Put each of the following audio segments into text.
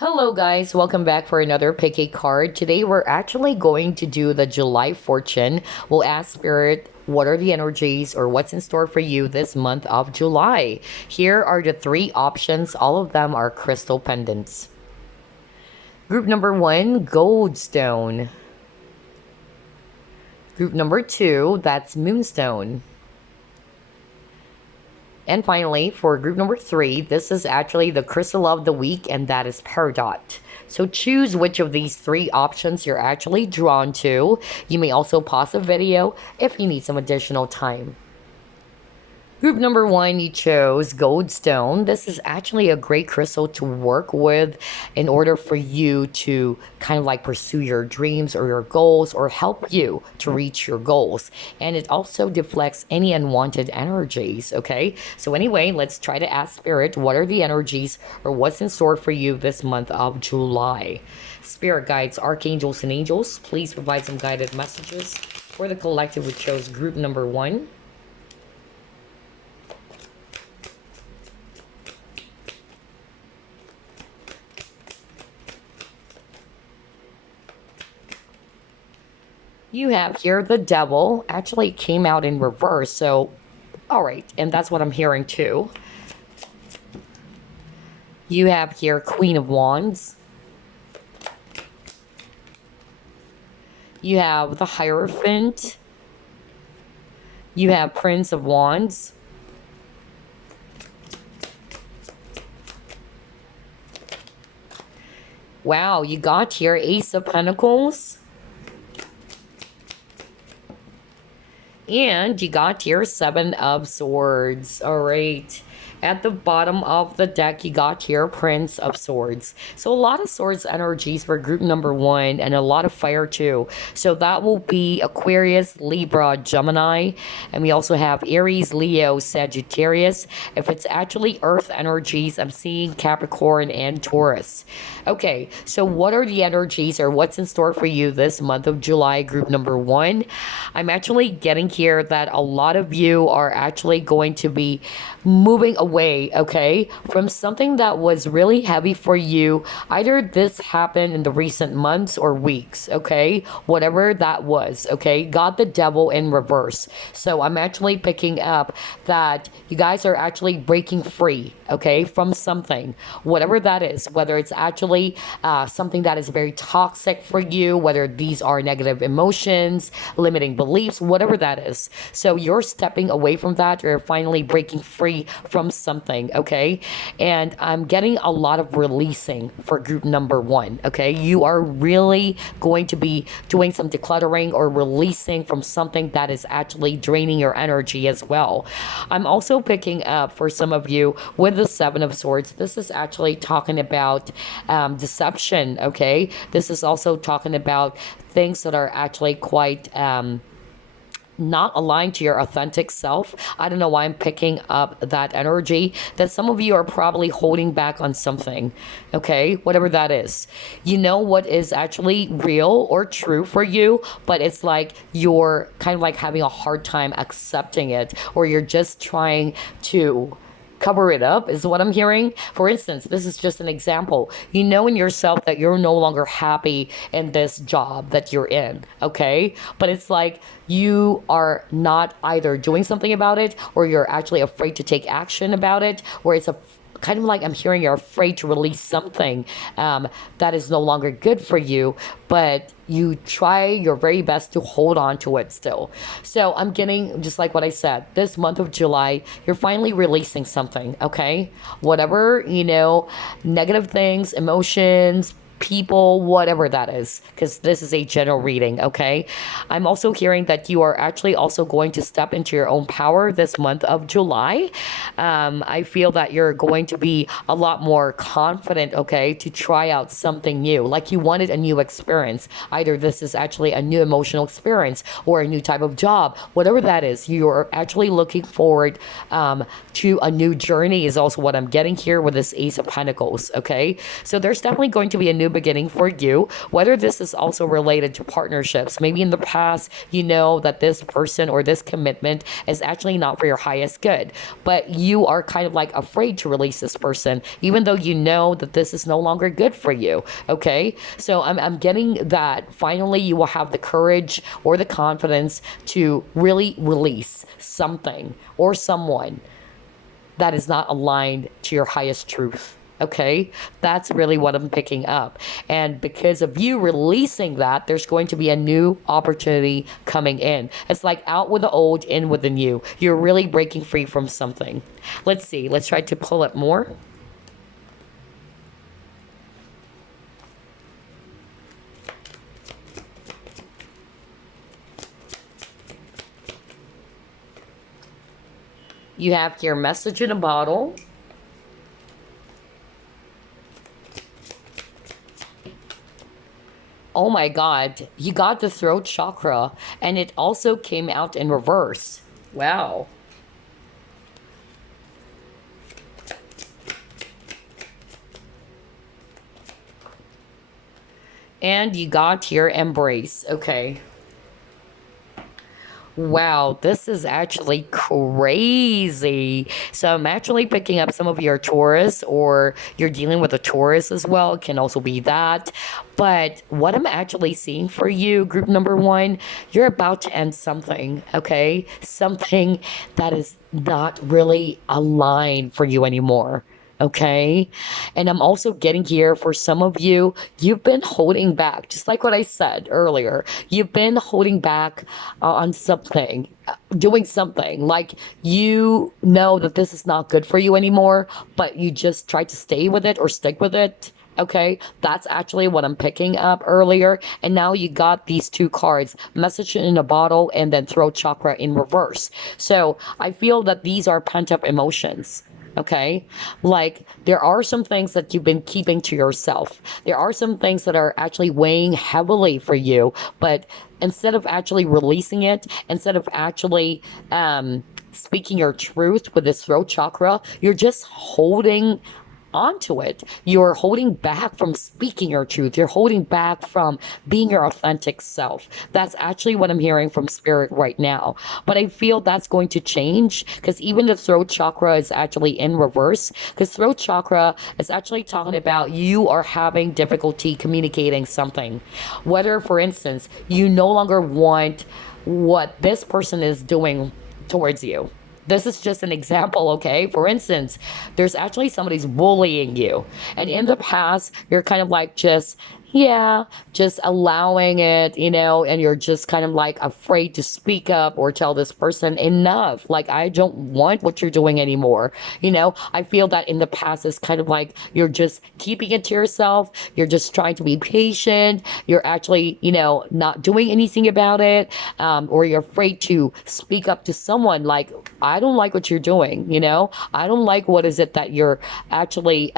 Hello guys, welcome back for another pick a card. Today we're actually going to do the July fortune. We'll ask Spirit what are the energies or what's in store for you this month of July. Here are the three options. All of them are crystal pendants. Group number one, Goldstone. Group number two, that's Moonstone. And finally, for group number three, this is actually the crystal of the week, and that is Peridot. So choose which of these three options you're actually drawn to. You may also pause the video if you need some additional time. Group number one, you chose Goldstone. This is actually a great crystal to work with in order for you to kind of like pursue your dreams or your goals or help you to reach your goals. And it also deflects any unwanted energies, okay? So anyway, let's try to ask Spirit, what are the energies or what's in store for you this month of July? Spirit guides, archangels, and angels, please provide some guided messages for the collective who chose group number one. You have here the devil actually came out in reverse. So, all right. And that's what I'm hearing too. You have here Queen of Wands. You have the Hierophant. You have Prince of Wands. Wow, you got here Ace of Pentacles. And you got your Seven of Swords. All right. At the bottom of the deck, you got here Prince of Swords. So a lot of swords energies for group number one and a lot of fire too. So that will be Aquarius, Libra, Gemini. And we also have Aries, Leo, Sagittarius. If it's actually earth energies, I'm seeing Capricorn and Taurus. Okay, so what are the energies or what's in store for you this month of July, group number one? I'm actually getting here that a lot of you are actually going to be moving away, okay, from something that was really heavy for you. Either this happened in the recent months or weeks, okay, whatever that was, okay. Got the devil in reverse. So I'm actually picking up that you guys are actually breaking free, okay, from something, whatever that is, whether it's actually something that is very toxic for you, whether these are negative emotions, limiting beliefs, whatever that is. So you're stepping away from that, or finally breaking free from something, okay? And I'm getting a lot of releasing for group number one, okay? You are really going to be doing some decluttering or releasing from something that is actually draining your energy as well. I'm also picking up for some of you with the Seven of Swords. This is actually talking about deception, okay? This is also talking about things that are actually quite not aligned to your authentic self. I don't know why I'm picking up that energy, that some of you are probably holding back on something, okay? Whatever that is. You know what is actually real or true for you, but it's like you're kind of like having a hard time accepting it, or you're just trying to cover it up is what I'm hearing. For instance, this is just an example. You know in yourself that you're no longer happy in this job that you're in, okay? But it's like you are not either doing something about it, or you're actually afraid to take action about it, or it's a kind of like I'm hearing you're afraid to release something that is no longer good for you, but you try your very best to hold on to it still. So I'm getting, just like what I said, this month of July, you're finally releasing something, okay? Whatever, you know, negative things, emotions, people, whatever that is, because this is a general reading, okay? I'm also hearing that you are actually also going to step into your own power this month of July. I feel that you're going to be a lot more confident, okay, to try out something new. Like you wanted a new experience. Either this is actually a new emotional experience or a new type of job, whatever that is, you're actually looking forward to a new journey is also what I'm getting here with this Ace of Pentacles, okay? So there's definitely going to be a new new beginning for you. Whether this is also related to partnerships, maybe in the past, you know that this person or this commitment is actually not for your highest good, but you are kind of like afraid to release this person, even though you know that this is no longer good for you. Okay, so I'm getting that finally you will have the courage or the confidence to really release something or someone that is not aligned to your highest truth. Okay, that's really what I'm picking up. And because of you releasing that, there's going to be a new opportunity coming in. It's like out with the old, in with the new. You're really breaking free from something. Let's see, let's try to pull it more. You have your message in a bottle. Oh my God, you got the throat chakra, and it also came out in reverse. Wow. And you got your embrace. Okay. Wow, this is actually crazy. So I'm actually picking up some of your Taurus, or you're dealing with a Taurus as well. It can also be that. But what I'm actually seeing for you, group number one, you're about to end something, okay? Something that is not really aligned for you anymore. Okay. And I'm also getting here for some of you, you've been holding back, just like what I said earlier. You've been holding back on something, doing something like you know that this is not good for you anymore, but you just try to stay with it or stick with it. Okay, that's actually what I'm picking up earlier. And now you got these two cards, message in a bottle and then throat chakra in reverse. So I feel that these are pent up emotions. Okay, like there are some things that you've been keeping to yourself. There are some things that are actually weighing heavily for you, but instead of actually releasing it, instead of actually speaking your truth with this throat chakra, you're just holding onto it. You're holding back from speaking your truth. You're holding back from being your authentic self. That's actually what I'm hearing from spirit right now. But I feel that's going to change, because even the throat chakra is actually in reverse, because throat chakra is actually talking about you are having difficulty communicating something. Whether, for instance, you no longer want what this person is doing towards you. This is just an example, okay? For instance, there's actually somebody's bullying you. And in the past, you're kind of like just allowing it, and you're just kind of like afraid to speak up or tell this person enough. Like, I don't want what you're doing anymore. I feel that in the past it's kind of like you're just keeping it to yourself. You're just trying to be patient. You're actually, not doing anything about it. Or you're afraid to speak up to someone like, I don't like what you're doing. I don't like what is it that you're actually,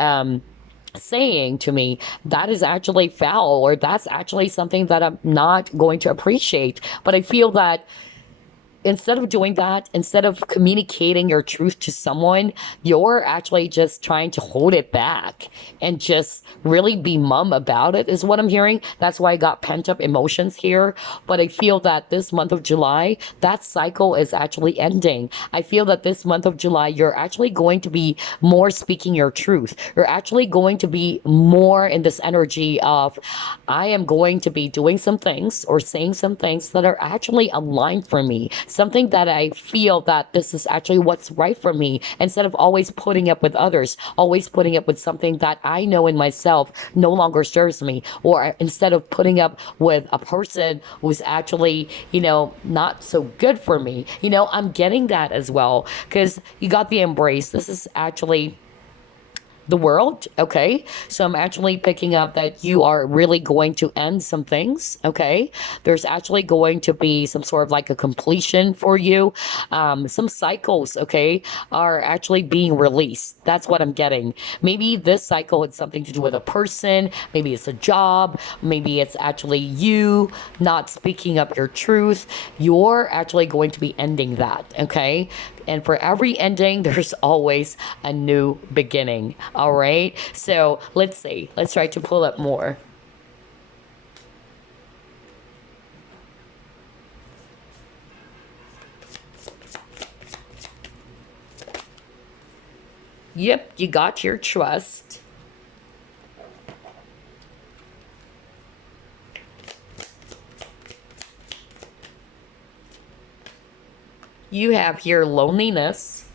saying to me. That is actually foul, or that's actually something that I'm not going to appreciate. But I feel that instead of doing that, instead of communicating your truth to someone, you're actually just trying to hold it back and just really be mum about it, is what I'm hearing. That's why I got pent up emotions here. But I feel that this month of July, that cycle is actually ending. I feel that this month of July, you're actually going to be more speaking your truth. You're actually going to be more in this energy of, I am going to be doing some things or saying some things that are actually aligned for me, something that I feel that this is actually what's right for me, instead of always putting up with others, always putting up with something that I know in myself no longer serves me, or instead of putting up with a person who's actually, not so good for me. I'm getting that as well, because you got the embrace. This is actually the world. Okay, so I'm actually picking up that you are really going to end some things. Okay, there's actually going to be some sort of like a completion for you. Some cycles, okay, are actually being released. That's what I'm getting. Maybe this cycle had something to do with a person, maybe it's a job, maybe it's actually you not speaking up your truth. You're actually going to be ending that. Okay, And for every ending, there's always a new beginning. All right. So let's see. Let's try to pull up more. Yep, you got your trust. You have here loneliness.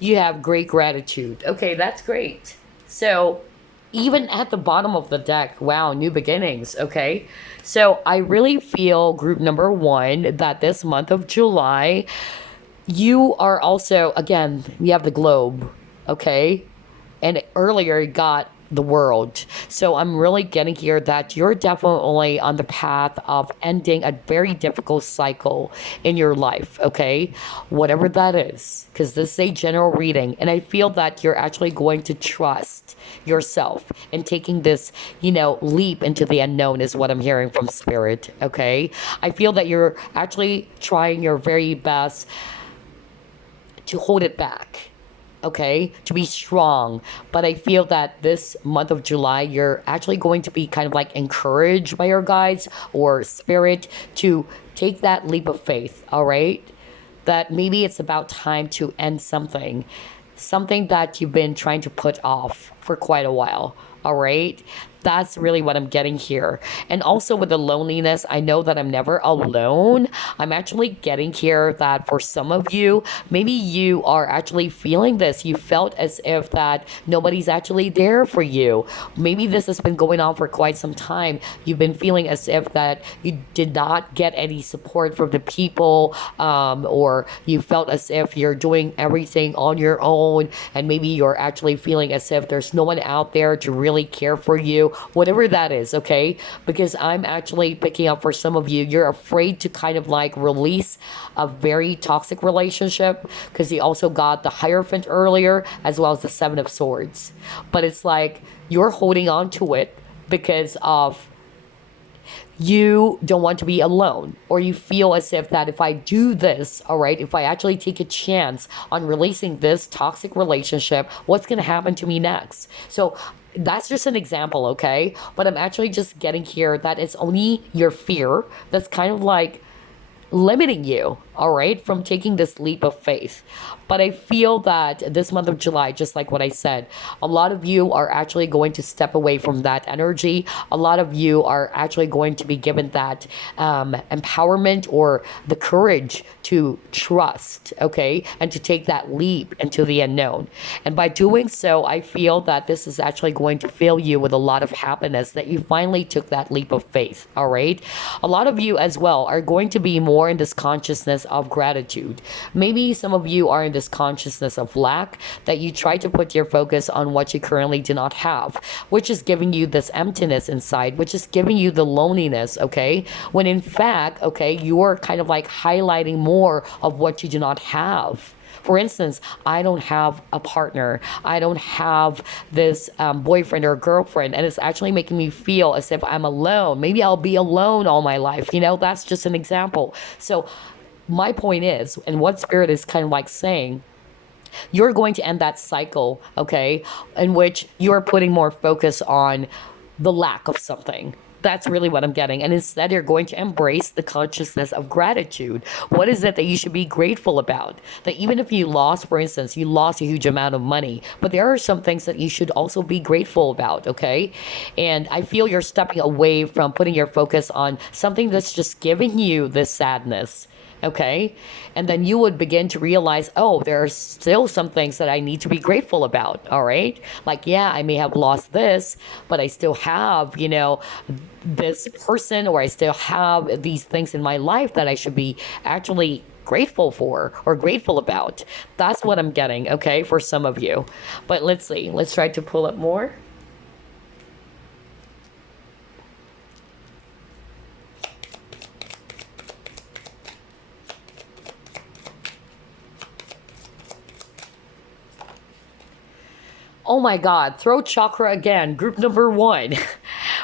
You have great gratitude. Okay, that's great. So, even at the bottom of the deck, wow, new beginnings. Okay, so I really feel group number one that this month of July, you are also, again, we have the globe. Okay, and earlier you got the world. So I'm really getting here that you're definitely on the path of ending a very difficult cycle in your life, okay? Whatever that is, because this is a general reading, and I feel that you're actually going to trust yourself and taking this, leap into the unknown is what I'm hearing from spirit, okay? I feel that you're actually trying your very best to hold it back, okay, to be strong. But I feel that this month of July, you're actually going to be kind of like encouraged by your guides or spirit to take that leap of faith, all right? That maybe it's about time to end something that you've been trying to put off for quite a while, all right? That's really what I'm getting here. And also with the loneliness, I know that I'm never alone. I'm actually getting here that for some of you, maybe you are actually feeling this. You felt as if that nobody's actually there for you. Maybe this has been going on for quite some time. You've been feeling as if that you did not get any support from the people, or you felt as if you're doing everything on your own, and maybe you're actually feeling as if there's no one out there to really care for you, whatever that is, okay? Because I'm actually picking up for some of you, you're afraid to kind of like release a very toxic relationship, because you also got the Hierophant earlier as well as the Seven of Swords. But it's like you're holding on to it because of you don't want to be alone, or you feel as if that if I do this, all right, if I actually take a chance on releasing this toxic relationship, what's going to happen to me next? So that's just an example, okay? But I'm actually just getting here that it's only your fear that's kind of like limiting you, all right, from taking this leap of faith. But I feel that this month of July, just like what I said, a lot of you are actually going to step away from that energy. A lot of you are actually going to be given that empowerment or the courage to trust, okay, and to take that leap into the unknown. And by doing so, I feel that this is actually going to fill you with a lot of happiness that you finally took that leap of faith, all right? A lot of you as well are going to be more in this consciousness of gratitude. Maybe some of you are in this consciousness of lack, that you try to put your focus on what you currently do not have, which is giving you this emptiness inside, which is giving you the loneliness, okay? When in fact, okay, you're kind of like highlighting more of what you do not have. For instance, I don't have a partner. I don't have this boyfriend or girlfriend, and it's actually making me feel as if I'm alone. Maybe I'll be alone all my life. That's just an example. So my point is, and what Spirit is kind of like saying, you're going to end that cycle, okay, in which you're putting more focus on the lack of something. That's really what I'm getting. And instead, you're going to embrace the consciousness of gratitude. What is it that you should be grateful about? That even if you lost, for instance, you lost a huge amount of money, but there are some things that you should also be grateful about, okay? And I feel you're stepping away from putting your focus on something that's just giving you this sadness, okay? And then you would begin to realize, oh, there are still some things that I need to be grateful about, all right? Like, yeah, I may have lost this, but I still have, this person, or I still have these things in my life that I should be actually grateful for or grateful about. That's what I'm getting, okay, for some of you. But let's see. Let's try to pull up more. Oh my God, throat chakra again, group number one.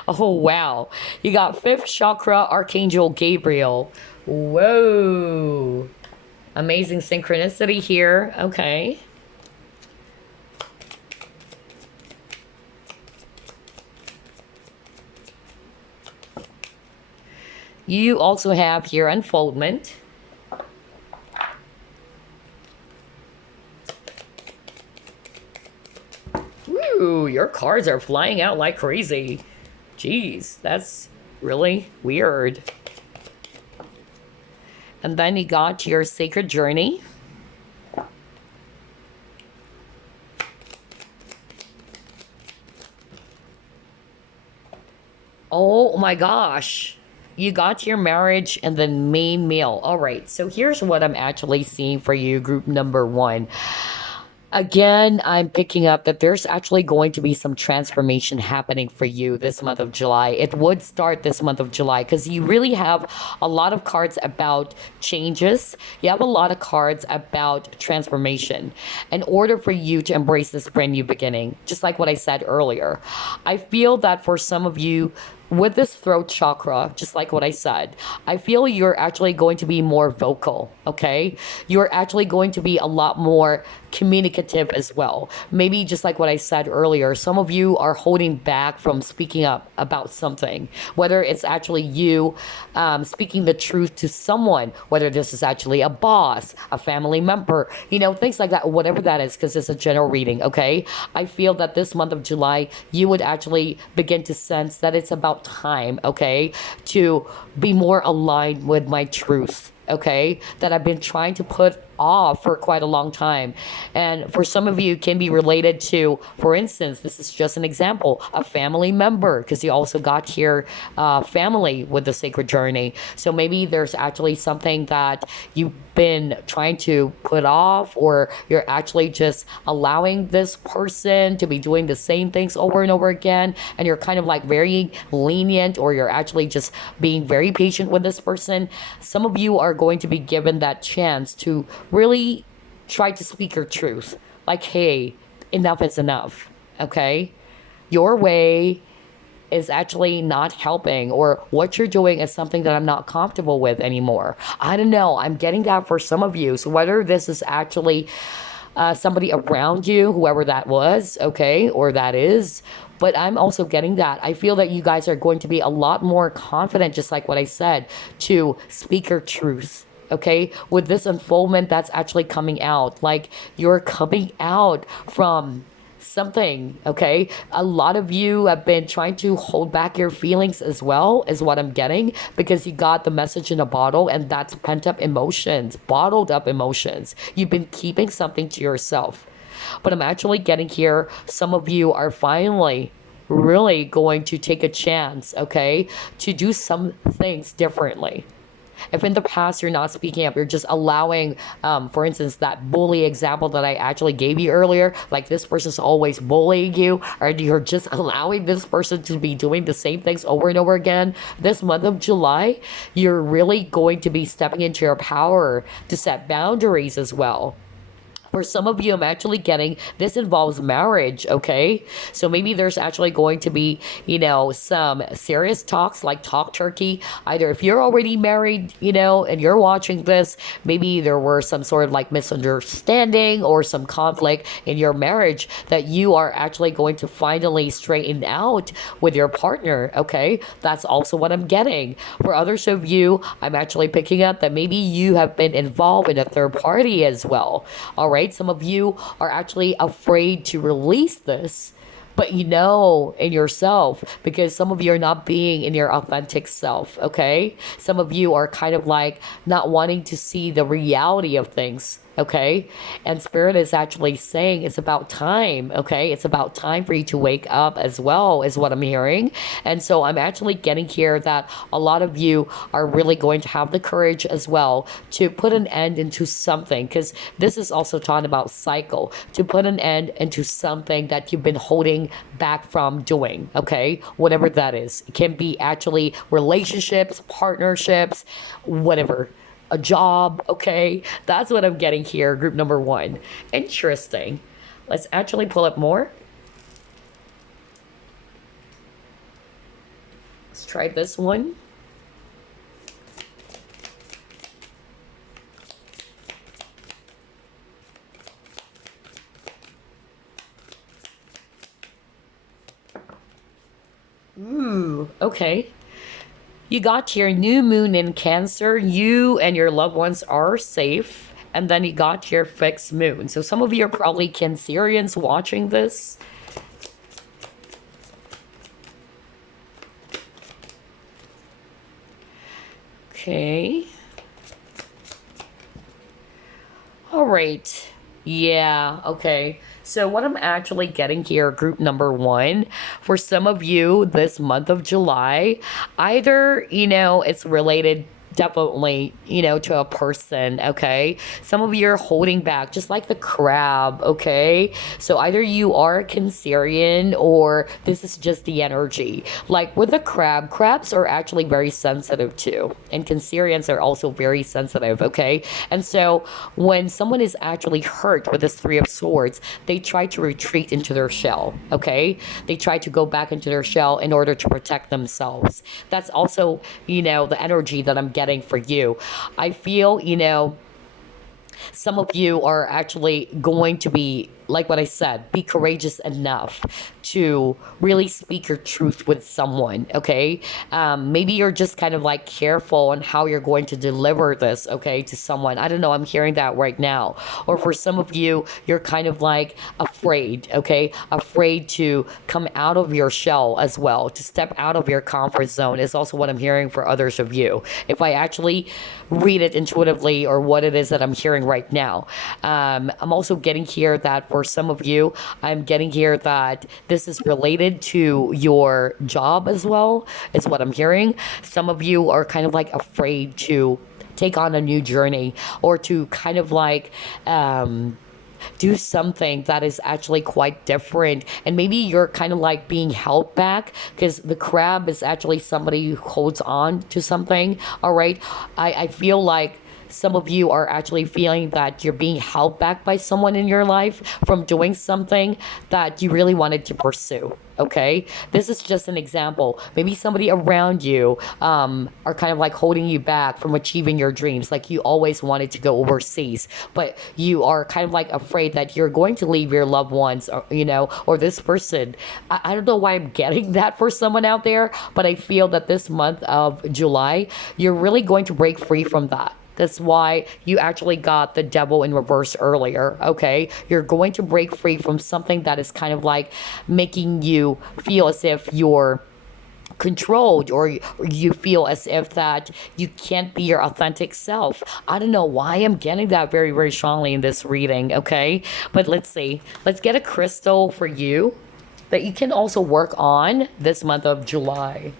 Oh wow. You got fifth chakra, Archangel Gabriel. Whoa. Amazing synchronicity here. Okay. You also have here unfoldment. Ooh, your cards are flying out like crazy. Jeez, that's really weird. And then you got your sacred journey. Oh my gosh. You got your marriage and then main meal. All right. So here's what I'm actually seeing for you, group number one. Again, I'm picking up that there's actually going to be some transformation happening for you this month of July. It would start this month of July because you really have a lot of cards about changes. You have a lot of cards about transformation in order for you to embrace this brand new beginning. Just like what I said earlier, I feel that for some of you, with this throat chakra, just like what I said, I feel you're actually going to be more vocal, okay? You're actually going to be a lot more communicative as well. Maybe just like what I said earlier, some of you are holding back from speaking up about something, whether it's actually you speaking the truth to someone, whether this is actually a boss, a family member, things like that, whatever that is, because it's a general reading, okay? I feel that this month of July, you would actually begin to sense that it's about time, okay, to be more aligned with my truth, okay, that I've been trying to put off for quite a long time. And for some of you, it can be related to, for instance, this is just an example, a family member, because you also got here family with the sacred journey. So maybe there's actually something that you've been trying to put off, or you're actually just allowing this person to be doing the same things over and over again, and you're kind of like very lenient, or you're actually just being very patient with this person. Some of you are going to be given that chance to really try to speak your truth. Like, hey, enough is enough, okay? Your way is actually not helping, or what you're doing is something that I'm not comfortable with anymore. I don't know. I'm getting that for some of you. So whether this is actually somebody around you, whoever that was, okay, or that is, but I'm also getting that. I feel that you guys are going to be a lot more confident, just like what I said, to speak your truth. Okay, with this unfoldment that's actually coming out, like you're coming out from something, okay? A lot of you have been trying to hold back your feelings as well, is what I'm getting, because you got the message in a bottle, and that's pent up emotions, bottled up emotions. You've been keeping something to yourself. But I'm actually getting here, some of you are finally really going to take a chance, okay, to do some things differently. If in the past you're not speaking up, you're just allowing, for instance, that bully example that I actually gave you earlier, like this person's always bullying you, or you're just allowing this person to be doing the same things over and over again, this month of July, you're really going to be stepping into your power to set boundaries as well. For some of you, I'm actually getting this involves marriage, okay? So maybe there's actually going to be, some serious talks, like talk turkey. Either if you're already married, and you're watching this, maybe there were some sort of like misunderstanding or some conflict in your marriage that you are actually going to finally straighten out with your partner, okay? That's also what I'm getting. For others of you, I'm actually picking up that maybe you have been involved in a third party as well, all right? Some of you are actually afraid to release this, but in yourself, because some of you are not being in your authentic self, okay? Some of you are kind of like not wanting to see the reality of things, okay? And Spirit is actually saying it's about time, okay? It's about time for you to wake up as well, is what I'm hearing. And so I'm actually getting here that a lot of you are really going to have the courage as well to put an end into something, because this is also talking about cycle, to put an end into something that you've been holding back from doing, okay? Whatever that is. It can be actually relationships, partnerships, whatever, a job, okay? That's what I'm getting here, group number one. Interesting. Let's actually pull up more. Let's try this one. Ooh, okay. You got your new moon in Cancer. You and your loved ones are safe. And then you got your fixed moon. So some of you are probably Cancerians watching this. Okay. All right. Yeah, okay. So what I'm actually getting here, group number one, for some of you this month of July, either, it's related definitely, to a person, okay? Some of you are holding back, just like the crab, okay? So either you are a Cancerian or this is just the energy. Like with the crab, crabs are actually very sensitive too. And Cancerians are also very sensitive, okay? And so when someone is actually hurt with this Three of Swords, they try to retreat into their shell, okay? They try to go back into their shell in order to protect themselves. That's also, the energy that I'm getting for you. I feel, some of you are actually going to be, like what I said, be courageous enough to really speak your truth with someone, okay? Maybe you're just kind of like careful on how you're going to deliver this, okay, to someone. I don't know, I'm hearing that right now. Or for some of you, you're kind of like afraid, okay? Afraid to come out of your shell as well, to step out of your comfort zone is also what I'm hearing for others of you. If I actually read it intuitively or what it is that I'm hearing right now. I'm also getting here that for some of you, I'm getting here that this is related to your job as well, is what I'm hearing. Some of you are kind of like afraid to take on a new journey or to kind of like do something that is actually quite different, and maybe you're kind of like being held back because the crab is actually somebody who holds on to something. All right, I feel like some of you are actually feeling that you're being held back by someone in your life from doing something that you really wanted to pursue. Okay, this is just an example. Maybe somebody around you are kind of like holding you back from achieving your dreams. Like you always wanted to go overseas, but you are kind of like afraid that you're going to leave your loved ones, or, or this person. I don't know why I'm getting that for someone out there, but I feel that this month of July, you're really going to break free from that. That's why you actually got the devil in reverse earlier, okay? You're going to break free from something that is kind of like making you feel as if you're controlled, or you feel as if that you can't be your authentic self. I don't know why I'm getting that very, very strongly in this reading, okay? But let's see. Let's get a crystal for you that you can also work on this month of July.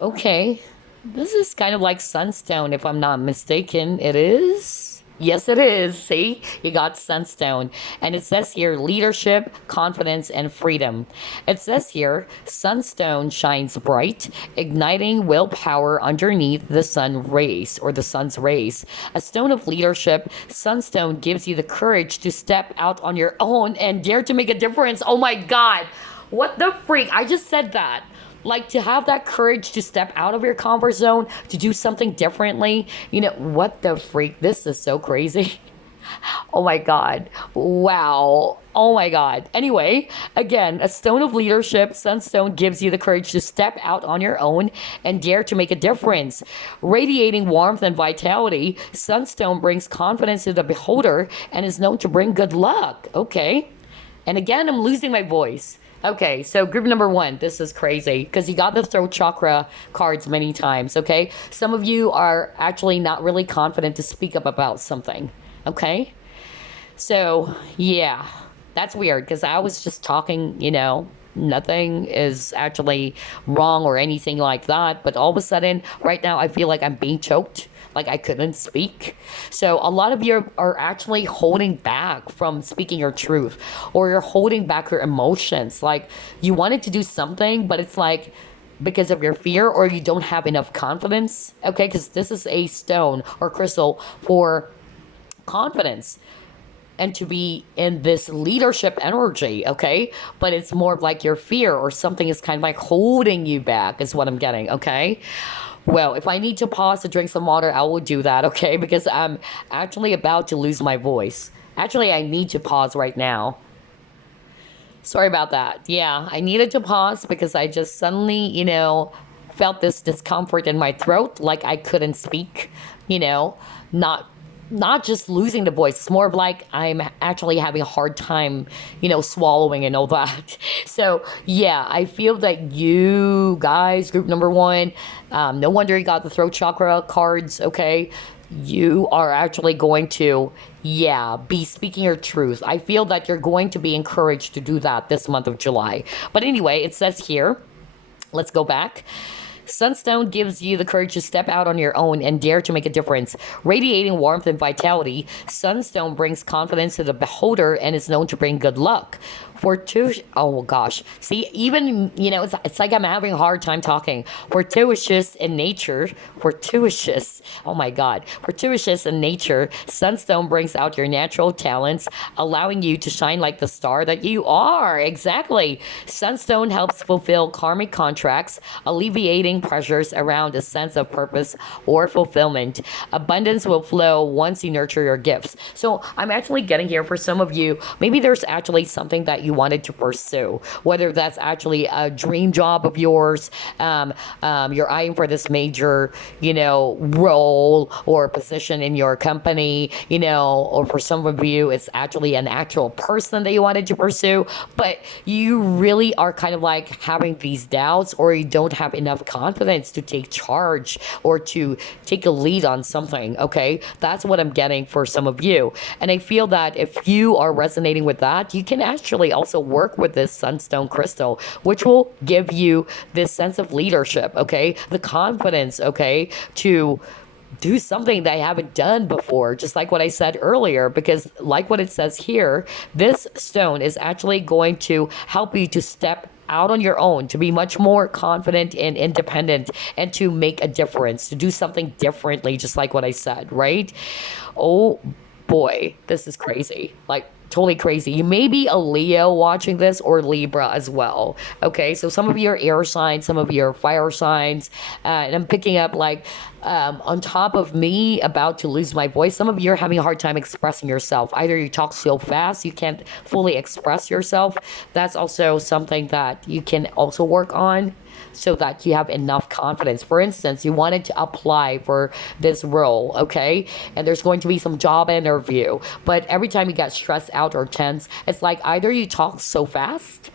Okay. This is kind of like Sunstone, if I'm not mistaken. It is? Yes, it is. See? You got Sunstone. And it says here leadership, confidence, and freedom. It says here Sunstone shines bright, igniting willpower underneath the sun rays or the sun's rays. A stone of leadership, Sunstone gives you the courage to step out on your own and dare to make a difference. Oh my God. What the freak? I just said that. Like to have that courage to step out of your comfort zone, to do something differently. What the freak? This is so crazy. Oh my God. Wow. Oh my God. Anyway, again, a stone of leadership, Sunstone gives you the courage to step out on your own and dare to make a difference. Radiating warmth and vitality, Sunstone brings confidence to the beholder and is known to bring good luck. Okay. And again, I'm losing my voice. Okay, so group number one, this is crazy because you got the throat chakra cards many times, okay? Some of you are actually not really confident to speak up about something, okay? So, yeah, that's weird because I was just talking, nothing is actually wrong or anything like that. But all of a sudden, right now, I feel like I'm being choked. Like I couldn't speak. So a lot of you are actually holding back from speaking your truth, or you're holding back your emotions. Like you wanted to do something, but it's like because of your fear, or you don't have enough confidence, okay? Because this is a stone or crystal for confidence and to be in this leadership energy, okay? But it's more of like your fear or something is kind of like holding you back, is what I'm getting, okay? Well, if I need to pause to drink some water, I will do that, okay? Because I'm actually about to lose my voice. Actually, I need to pause right now. Sorry about that. Yeah, I needed to pause because I just suddenly, felt this discomfort in my throat, like I couldn't speak, you know, not not just losing the voice. It's more of like I'm actually having a hard time, swallowing and all that. So yeah, I feel that you guys, group number one, no wonder you got the throat chakra cards. Okay, you are actually going to, yeah, be speaking your truth. I feel that you're going to be encouraged to do that this month of July. But anyway, it says here, let's go back. Sunstone gives you the courage to step out on your own and dare to make a difference. Radiating warmth and vitality, Sunstone brings confidence to the beholder and is known to bring good luck. Oh gosh. See, even, it's like I'm having a hard time talking. Fortuitous in nature, oh my God. Fortuitous in nature, Sunstone brings out your natural talents, allowing you to shine like the star that you are. Exactly. Sunstone helps fulfill karmic contracts, alleviating pressures around a sense of purpose or fulfillment. Abundance will flow once you nurture your gifts. So I'm actually getting here for some of you, maybe there's actually something that you wanted to pursue, whether that's actually a dream job of yours, you're eyeing for this major, role or position in your company, or for some of you, it's actually an actual person that you wanted to pursue, but you really are kind of like having these doubts, or you don't have enough confidence to take charge or to take a lead on something. Okay, that's what I'm getting for some of you. And I feel that if you are resonating with that, you can actually also work with this sunstone crystal, which will give you this sense of leadership, okay, the confidence, okay, to do something that I haven't done before, just like what I said earlier, because like what it says here, this stone is actually going to help you to step out on your own, to be much more confident and independent, and to make a difference, to do something differently, just like what I said, right? Oh boy, this is crazy. Like, totally crazy. You may be a Leo watching this, or Libra as well. Okay, so some of you are air signs, some of you are fire signs, and I'm picking up like on top of me about to lose my voice, some of you are having a hard time expressing yourself. Either you talk so fast you can't fully express yourself. That's also something that you can also work on, so that you have enough confidence. For instance, you wanted to apply for this role, okay? And there's going to be some job interview, but every time you get stressed out or tense, it's like either you talk so fast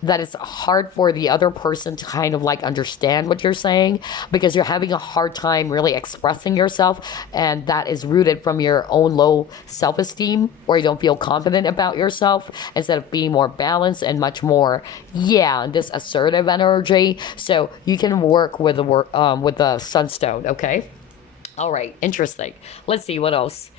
that it's hard for the other person to kind of like understand what you're saying, because you're having a hard time really expressing yourself, and that is rooted from your own low self-esteem, or you don't feel confident about yourself, instead of being more balanced and much more, yeah, this assertive energy. So you can work with the sunstone. Okay, all right, interesting. Let's see what else.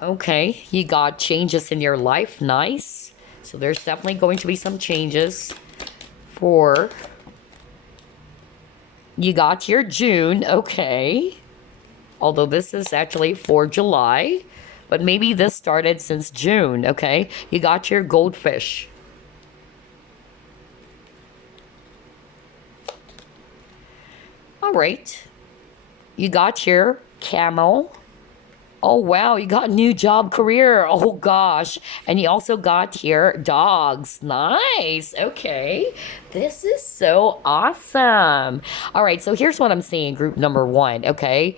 Okay, you got changes in your life. Nice. So there's definitely going to be some changes for... You got your June. Okay. Although this is actually for July. But maybe this started since June. Okay. You got your goldfish. All right. You got your camel. Oh, wow, you got a new job career. Oh, gosh. And you also got here dogs. Nice. Okay. This is so awesome. All right, so here's what I'm seeing, group number one, okay?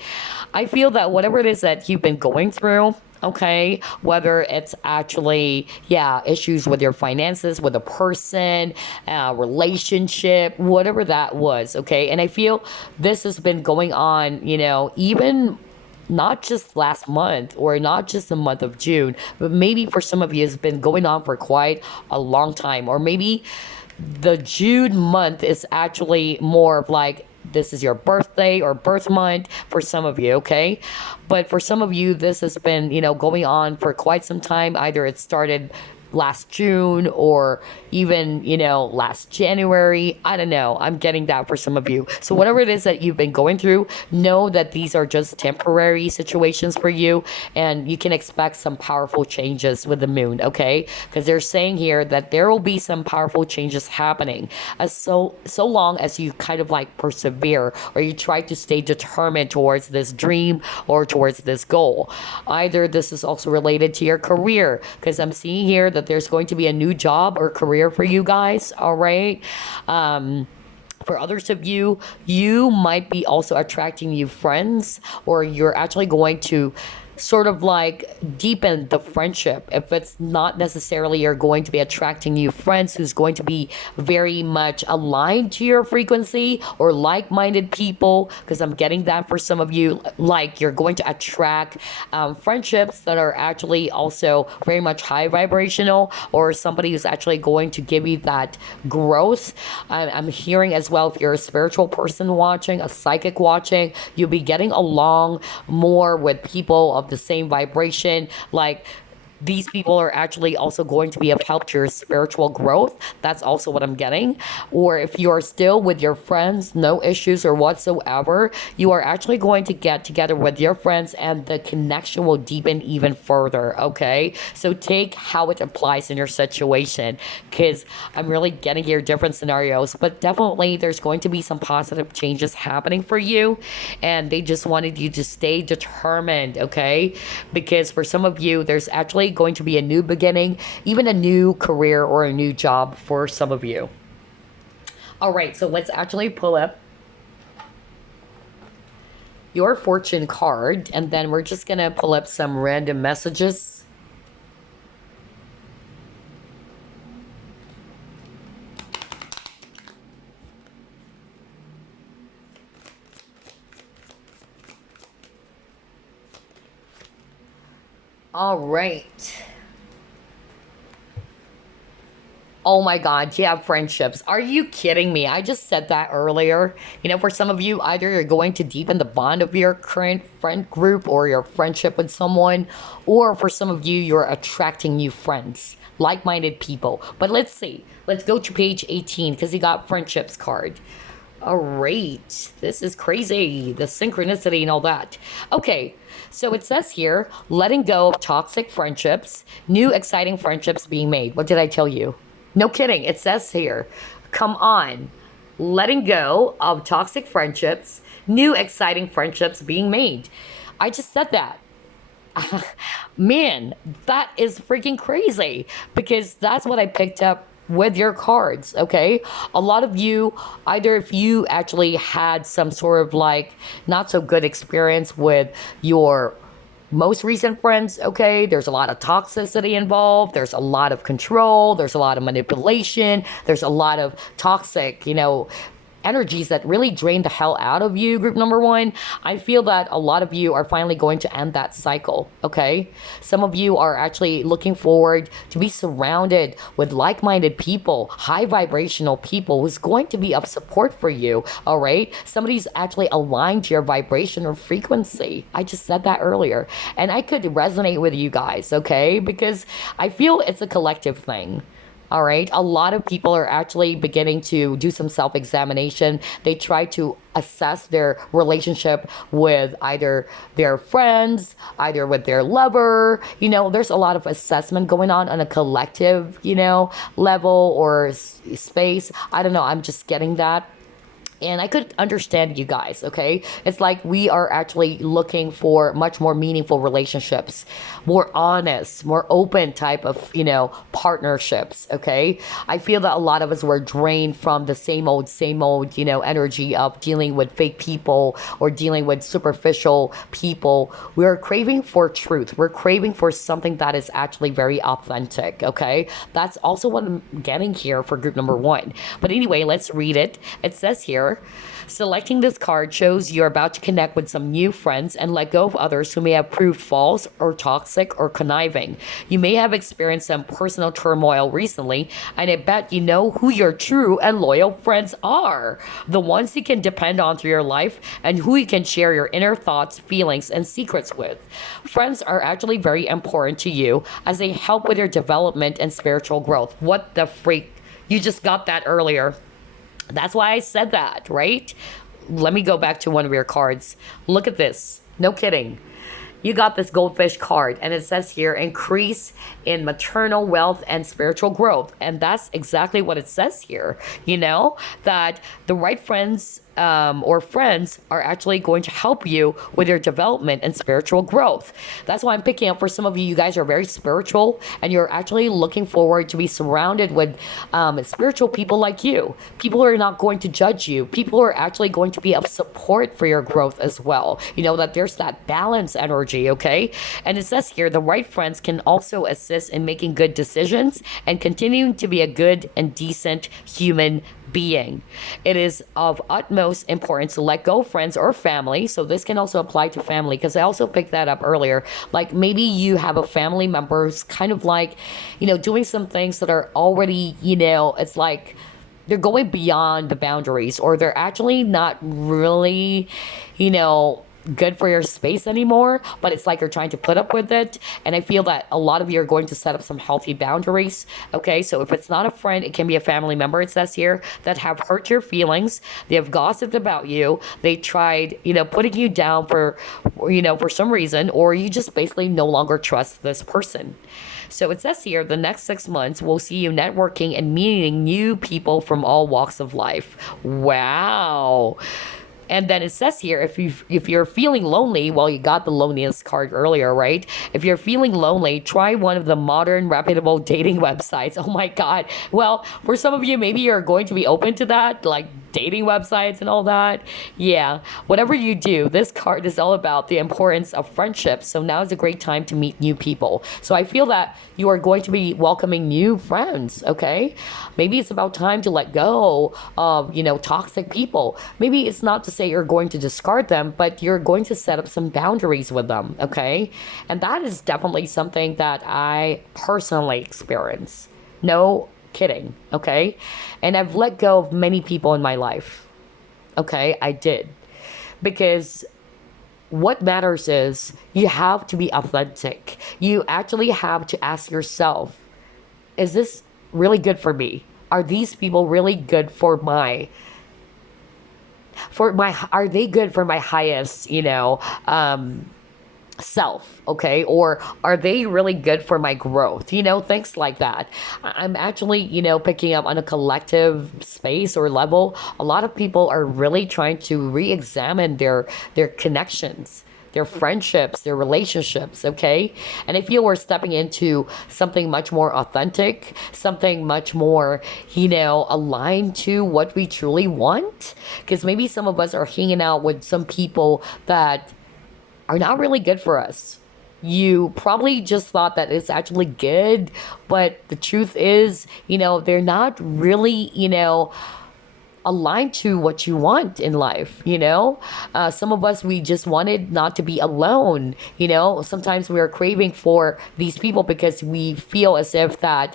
I feel that whatever it is that you've been going through, okay, whether it's actually, yeah, issues with your finances, with a person, relationship, whatever that was, okay? And I feel this has been going on, even not just last month, or not just the month of June, but maybe for some of you it's been going on for quite a long time, or maybe the June month is actually more of like this is your birthday or birth month for some of you, okay? But for some of you, this has been, going on for quite some time. Either it started last June or even, last January. I don't know. I'm getting that for some of you. So whatever it is that you've been going through, know that these are just temporary situations for you, and you can expect some powerful changes with the moon, okay? Because they're saying here that there will be some powerful changes happening as so long as you kind of like persevere, or you try to stay determined towards this dream or towards this goal. Either this is also related to your career, because I'm seeing here that there's going to be a new job or career for you guys, all right? For others of you, you might be also attracting new friends, or you're actually going to sort of like deepen the friendship. If it's not necessarily you're going to be attracting new friends who's going to be very much aligned to your frequency or like-minded people, because I'm getting that for some of you, like you're going to attract friendships that are actually also very much high vibrational, or somebody who's actually going to give you that growth. I'm hearing as well, if you're a spiritual person watching, a psychic watching, you'll be getting along more with people of the same vibration. Like, these people are actually also going to be of help to your spiritual growth. That's also what I'm getting. Or if you're still with your friends, no issues or whatsoever, you are actually going to get together with your friends and the connection will deepen even further, okay? So take how it applies in your situation, because I'm really getting here different scenarios, but definitely there's going to be some positive changes happening for you, and they just wanted you to stay determined, okay? Because for some of you, there's actually going to be a new beginning, even a new career or a new job for some of you. All right, so let's actually pull up your fortune card, and then we're just gonna pull up some random messages. All right. Oh my God, you have friendships. Are you kidding me? I just said that earlier. For some of you, either you're going to deepen the bond of your current friend group or your friendship with someone, or for some of you, you're attracting new friends, like-minded people. But let's see. Let's go to page 18, because you got friendships card. All right. This is crazy. The synchronicity and all that. Okay. So it says here, letting go of toxic friendships, new exciting friendships being made. What did I tell you? No kidding. It says here, come on. Letting go of toxic friendships, new exciting friendships being made. I just said that. Man, that is freaking crazy, because that's what I picked up with your cards, okay? A lot of you, either if you actually had some sort of like not so good experience with your most recent friends, okay, there's a lot of toxicity involved, there's a lot of control, there's a lot of manipulation, there's a lot of toxic, energies that really drain the hell out of you, group number one. I feel that a lot of you are finally going to end that cycle, okay? Some of you are actually looking forward to be surrounded with like-minded people, high vibrational people who's going to be of support for you, all right? Somebody's actually aligned to your vibration or frequency. I just said that earlier. And I could resonate with you guys, okay? Because I feel it's a collective thing. All right. A lot of people are actually beginning to do some self-examination. They try to assess their relationship with either their friends, either with their lover. There's a lot of assessment going on a collective, level or space. I don't know. I'm just getting that. And I could understand you guys, okay? It's like we are actually looking for much more meaningful relationships, more honest, more open type of, partnerships, okay? I feel that a lot of us were drained from the same old, energy of dealing with fake people or dealing with superficial people. We're craving for truth. We're craving for something that is actually very authentic, okay? That's also what I'm getting here for group number one. But anyway, let's read it. It says here, here. Selecting this card shows you're about to connect with some new friends and let go of others who may have proved false or toxic or conniving. You may have experienced some personal turmoil recently, and I bet you know who your true and loyal friends are. The ones you can depend on through your life and who you can share your inner thoughts, feelings, and secrets with. Friends are actually very important to you as they help with your development and spiritual growth. What the freak? You just got that earlier. That's why I said that, right? Let me go back to one of your cards. Look at this. No kidding. You got this goldfish card, and it says here, increase in maternal wealth and spiritual growth. And that's exactly what it says here, that the right friends or friends are actually going to help you with your development and spiritual growth. That's why I'm picking up for some of you. You guys are very spiritual, and you're actually looking forward to be surrounded with spiritual people like you. People who are not going to judge you. People who are actually going to be of support for your growth as well. That there's that balance energy, okay? And it says here, the right friends can also assist in making good decisions and continuing to be a good and decent human being. It is of utmost importance to let go of friends or family. So this can also apply to family, because I also picked that up earlier. Like maybe you have a family member who's kind of like, doing some things that are already, it's like they're going beyond the boundaries, or they're actually not really, good for your space anymore, but it's like you're trying to put up with it. And I feel that a lot of you are going to set up some healthy boundaries. Okay, so if it's not a friend, it can be a family member, it says here, that have hurt your feelings. They have gossiped about you. They tried, putting you down for some reason, or you just basically no longer trust this person. So it says here, the next 6 months will see you networking and meeting new people from all walks of life. Wow. And then it says here, if you're feeling lonely, well, you got the loneliness card earlier, right? If you're feeling lonely, try one of the modern, reputable dating websites. Oh my God. Well, for some of you, maybe you're going to be open to that, like dating websites and all that. Yeah, whatever you do, this card is all about the importance of friendships. So now is a great time to meet new people. So I feel that you are going to be welcoming new friends, okay? Maybe it's about time to let go of, toxic people. Maybe it's not to say you're going to discard them, but you're going to set up some boundaries with them, okay? And that is definitely something that I personally experience. No kidding, okay? And I've let go of many people in my life, okay? I did. Because what matters is you have to be authentic. You actually have to ask yourself, is this really good for me? Are these people really good are they good for my highest, self, okay? Or are they really good for my growth? Things like that. I'm actually, picking up on a collective space or level. A lot of people are really trying to re-examine their connections, their friendships, their relationships, okay? And I feel we're stepping into something much more authentic, something much more, aligned to what we truly want. Because maybe some of us are hanging out with some people that are not really good for us. You probably just thought that it's actually good, but the truth is, they're not really, aligned to what you want in life, some of us, we just wanted not to be alone. Sometimes we are craving for these people because we feel as if that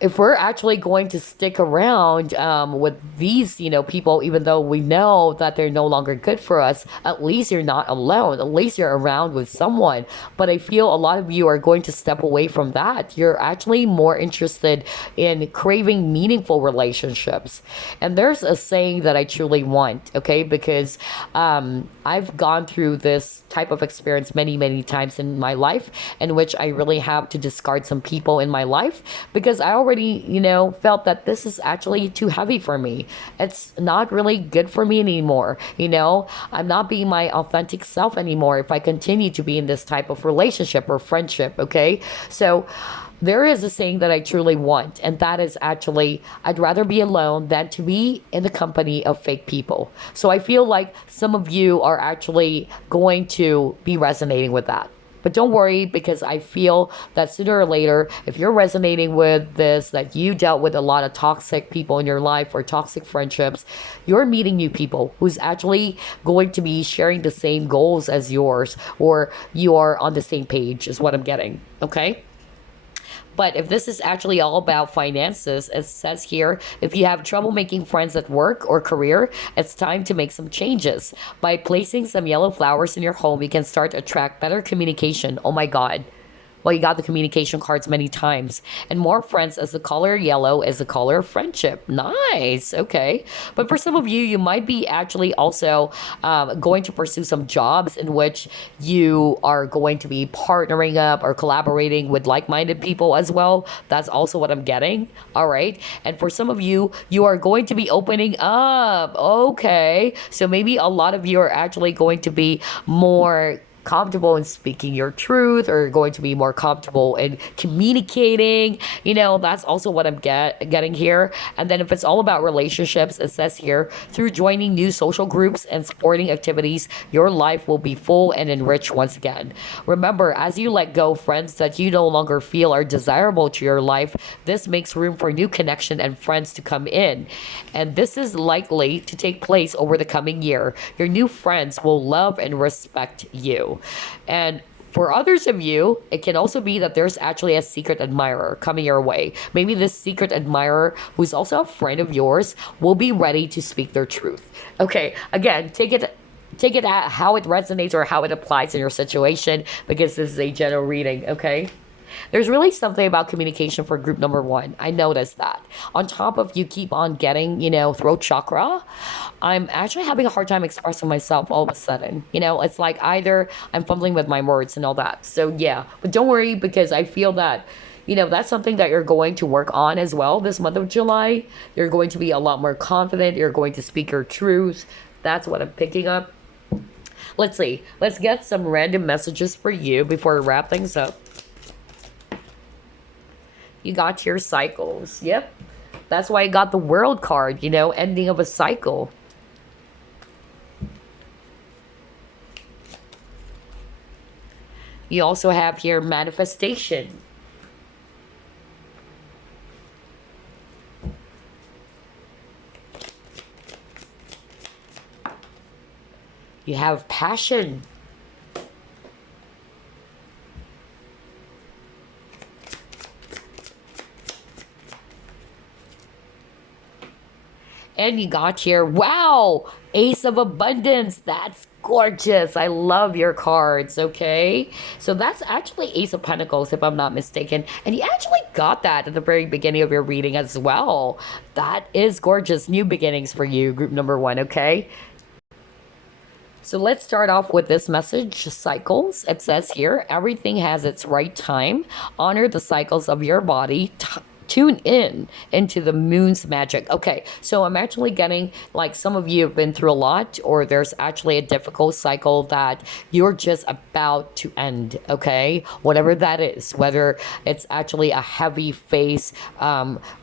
if we're actually going to stick around with these, people, even though we know that they're no longer good for us, at least you're not alone. At least you're around with someone. But I feel a lot of you are going to step away from that. You're actually more interested in craving meaningful relationships. And there's a saying that I truly want, okay? Because I've gone through this type of experience many, many times in my life, in which I really have to discard some people in my life because I already, felt that this is actually too heavy for me. It's not really good for me anymore. I'm not being my authentic self anymore if I continue to be in this type of relationship or friendship, okay? So there is a saying that I truly want, and that is actually, I'd rather be alone than to be in the company of fake people. So I feel like some of you are actually going to be resonating with that. But don't worry, because I feel that sooner or later, if you're resonating with this, that you dealt with a lot of toxic people in your life or toxic friendships, you're meeting new people who's actually going to be sharing the same goals as yours, or you are on the same page, is what I'm getting. Okay? But if this is actually all about finances, it says here, if you have trouble making friends at work or career, it's time to make some changes. By placing some yellow flowers in your home, you can start to attract better communication. Oh my God. Well, you got the communication cards many times. And more friends, as the color yellow is the color of friendship. Nice. Okay. But for some of you, you might be actually also going to pursue some jobs in which you are going to be partnering up or collaborating with like minded people as well. That's also what I'm getting. All right. And for some of you, you are going to be opening up. Okay. So maybe a lot of you are actually going to be more comfortable in speaking your truth, or going to be more comfortable in communicating. That's also what I'm getting here. And then if it's all about relationships, it says here, through joining new social groups and sporting activities, your life will be full and enriched once again. Remember, as you let go of friends that you no longer feel are desirable to your life, this makes room for new connection and friends to come in. And this is likely to take place over the coming year. Your new friends will love and respect you. And for others of you, it can also be that there's actually a secret admirer coming your way. Maybe this secret admirer, who's also a friend of yours, will be ready to speak their truth. Okay, again, take it at how it resonates or how it applies in your situation, because this is a general reading. Okay. There's really something about communication for group number one. I noticed that. On top of you keep on getting, throat chakra, I'm actually having a hard time expressing myself all of a sudden. It's like either I'm fumbling with my words and all that. So yeah, but don't worry, because I feel that that's something that you're going to work on as well this month of July. You're going to be a lot more confident. You're going to speak your truth. That's what I'm picking up. Let's see. Let's get some random messages for you before we wrap things up. You got your cycles. Yep. That's why I got the world card, ending of a cycle. You also have here manifestation. You have passion. And you got here, wow, Ace of Abundance. That's gorgeous. I love your cards, okay? So that's actually Ace of Pentacles, if I'm not mistaken. And you actually got that at the very beginning of your reading as well. That is gorgeous. New beginnings for you, group number one, okay? So let's start off with this message, cycles. It says here, everything has its right time. Honor the cycles of your body. Tune in into the moon's magic. Okay, so I'm actually getting like some of you have been through a lot, or there's actually a difficult cycle that you're just about to end. Okay, whatever that is, whether it's actually a heavy phase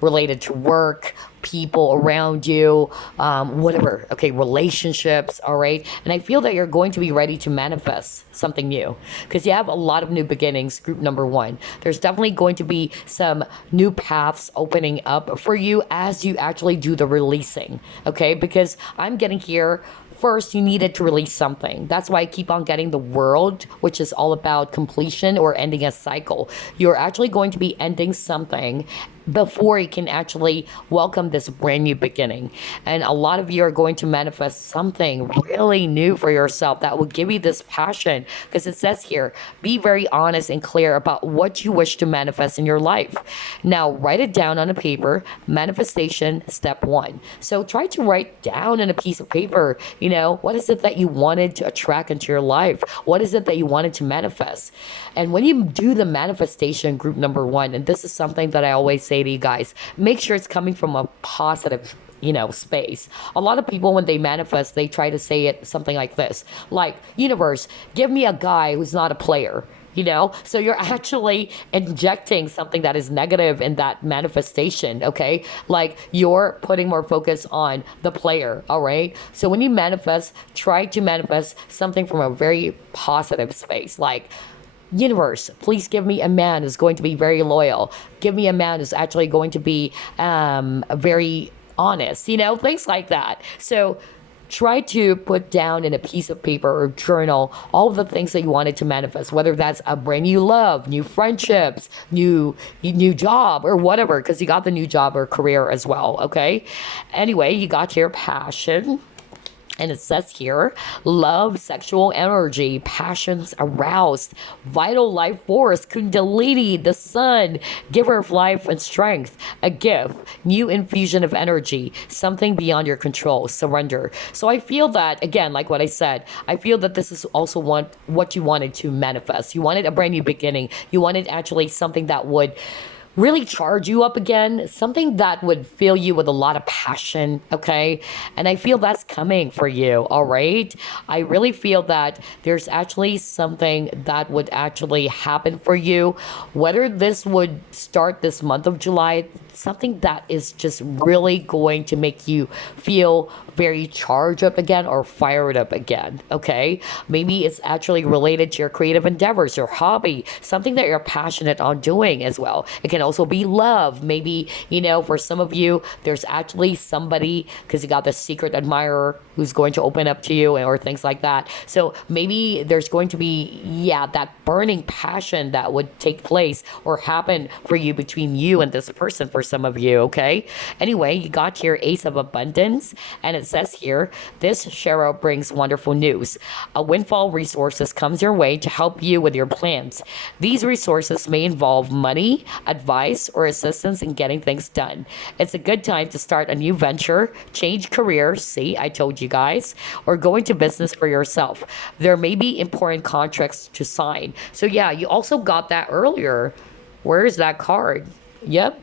related to work, people around you, whatever. Okay, relationships. All right, and I feel that you're going to be ready to manifest something new, because you have a lot of new beginnings, group number one. There's definitely going to be some new paths opening up for you as you actually do the releasing. Okay, because I'm getting here, first you needed to release something. That's why I keep on getting the world, which is all about completion or ending a cycle. You're actually going to be ending something before you can actually welcome this brand new beginning. And a lot of you are going to manifest something really new for yourself that will give you this passion, because it says here, be very honest and clear about what you wish to manifest in your life. Now write it down on a paper. Manifestation step one. So try to write down on a piece of paper, what is it that you wanted to attract into your life? What is it that you wanted to manifest? And when you do the manifestation, group number one, and this is something that I always say to you guys, make sure it's coming from a positive space. A lot of people, when they manifest, they try to say it something like this, like, universe, give me a guy who's not a player. So you're actually injecting something that is negative in that manifestation. Okay, like you're putting more focus on the player. All right, so when you manifest, try to manifest something from a very positive space, like Universe, please give me a man who's going to be very loyal. Give me a man who's actually going to be very honest, things like that. So try to put down in a piece of paper or journal all of the things that you wanted to manifest, whether that's a brand new love, new friendships, new job, or whatever, because you got the new job or career as well. Okay. Anyway, you got your passion. And it says here, love, sexual energy, passions aroused, vital life force, kundalini, the sun, giver of life and strength, a gift, new infusion of energy, something beyond your control, surrender. So I feel that, again, like what I said, I feel that this is also what you wanted to manifest. You wanted a brand new beginning. You wanted actually something that would really charge you up again, something that would fill you with a lot of passion, okay? And I feel that's coming for you, all right? I really feel that there's actually something that would actually happen for you, whether this would start this month of July, something that is just really going to make you feel very charged up again or fired up again, okay? Maybe it's actually related to your creative endeavors, your hobby, something that you're passionate on doing as well. It can also be love. Maybe, for some of you, there's actually somebody, because you got the secret admirer who's going to open up to you or things like that. So maybe there's going to be, that burning passion that would take place or happen for you between you and this person for some of you, okay? Anyway, you got your Ace of Abundance, and it says here, this Shero brings wonderful news. A windfall resources comes your way to help you with your plans. These resources may involve money, advice, or assistance in getting things done. It's a good time to start a new venture, change careers, see, I told you guys, or go into business for yourself. There may be important contracts to sign. So yeah, you also got that earlier. Where is that card? Yep.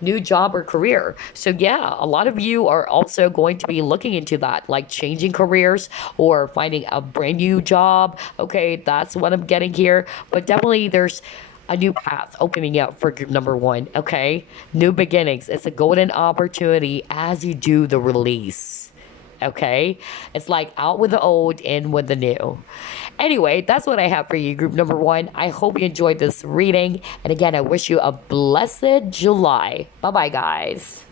New job or career. So yeah, a lot of you are also going to be looking into that, like changing careers or finding a brand new job. Okay, that's what I'm getting here. But definitely there's a new path opening up for group number one. Okay, new beginnings. It's a golden opportunity as you do the release. Okay, it's like out with the old, in with the new. Anyway, that's what I have for you, group number one. I hope you enjoyed this reading. And again, I wish you a blessed July. Bye bye, guys.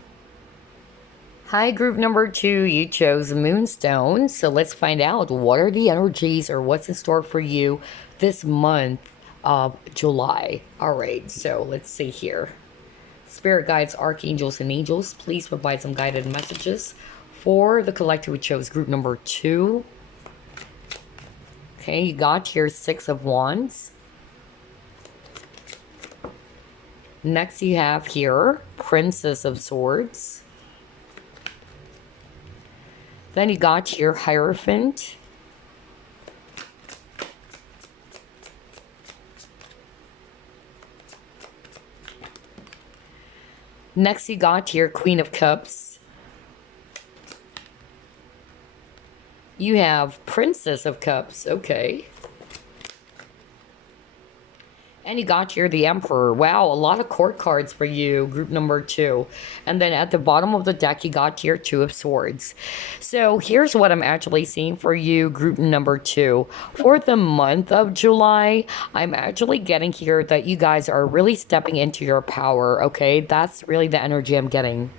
Hi, group number two. You chose Moonstone. So let's find out what are the energies or what's in store for you this month of July. All right, so let's see here. Spirit guides, archangels, and angels, please provide some guided messages for the collective who chose group number two. Okay, you got your Six of Wands. Next you have here Princess of Swords. Then you got your Hierophant. Next you got your Queen of Cups. You have Princess of Cups, okay. And you got here the Emperor. Wow, a lot of court cards for you, group number two. And then at the bottom of the deck, you got here Two of Swords. So here's what I'm actually seeing for you, group number two. For the month of July, I'm actually getting here that you guys are really stepping into your power, okay? That's really the energy I'm getting.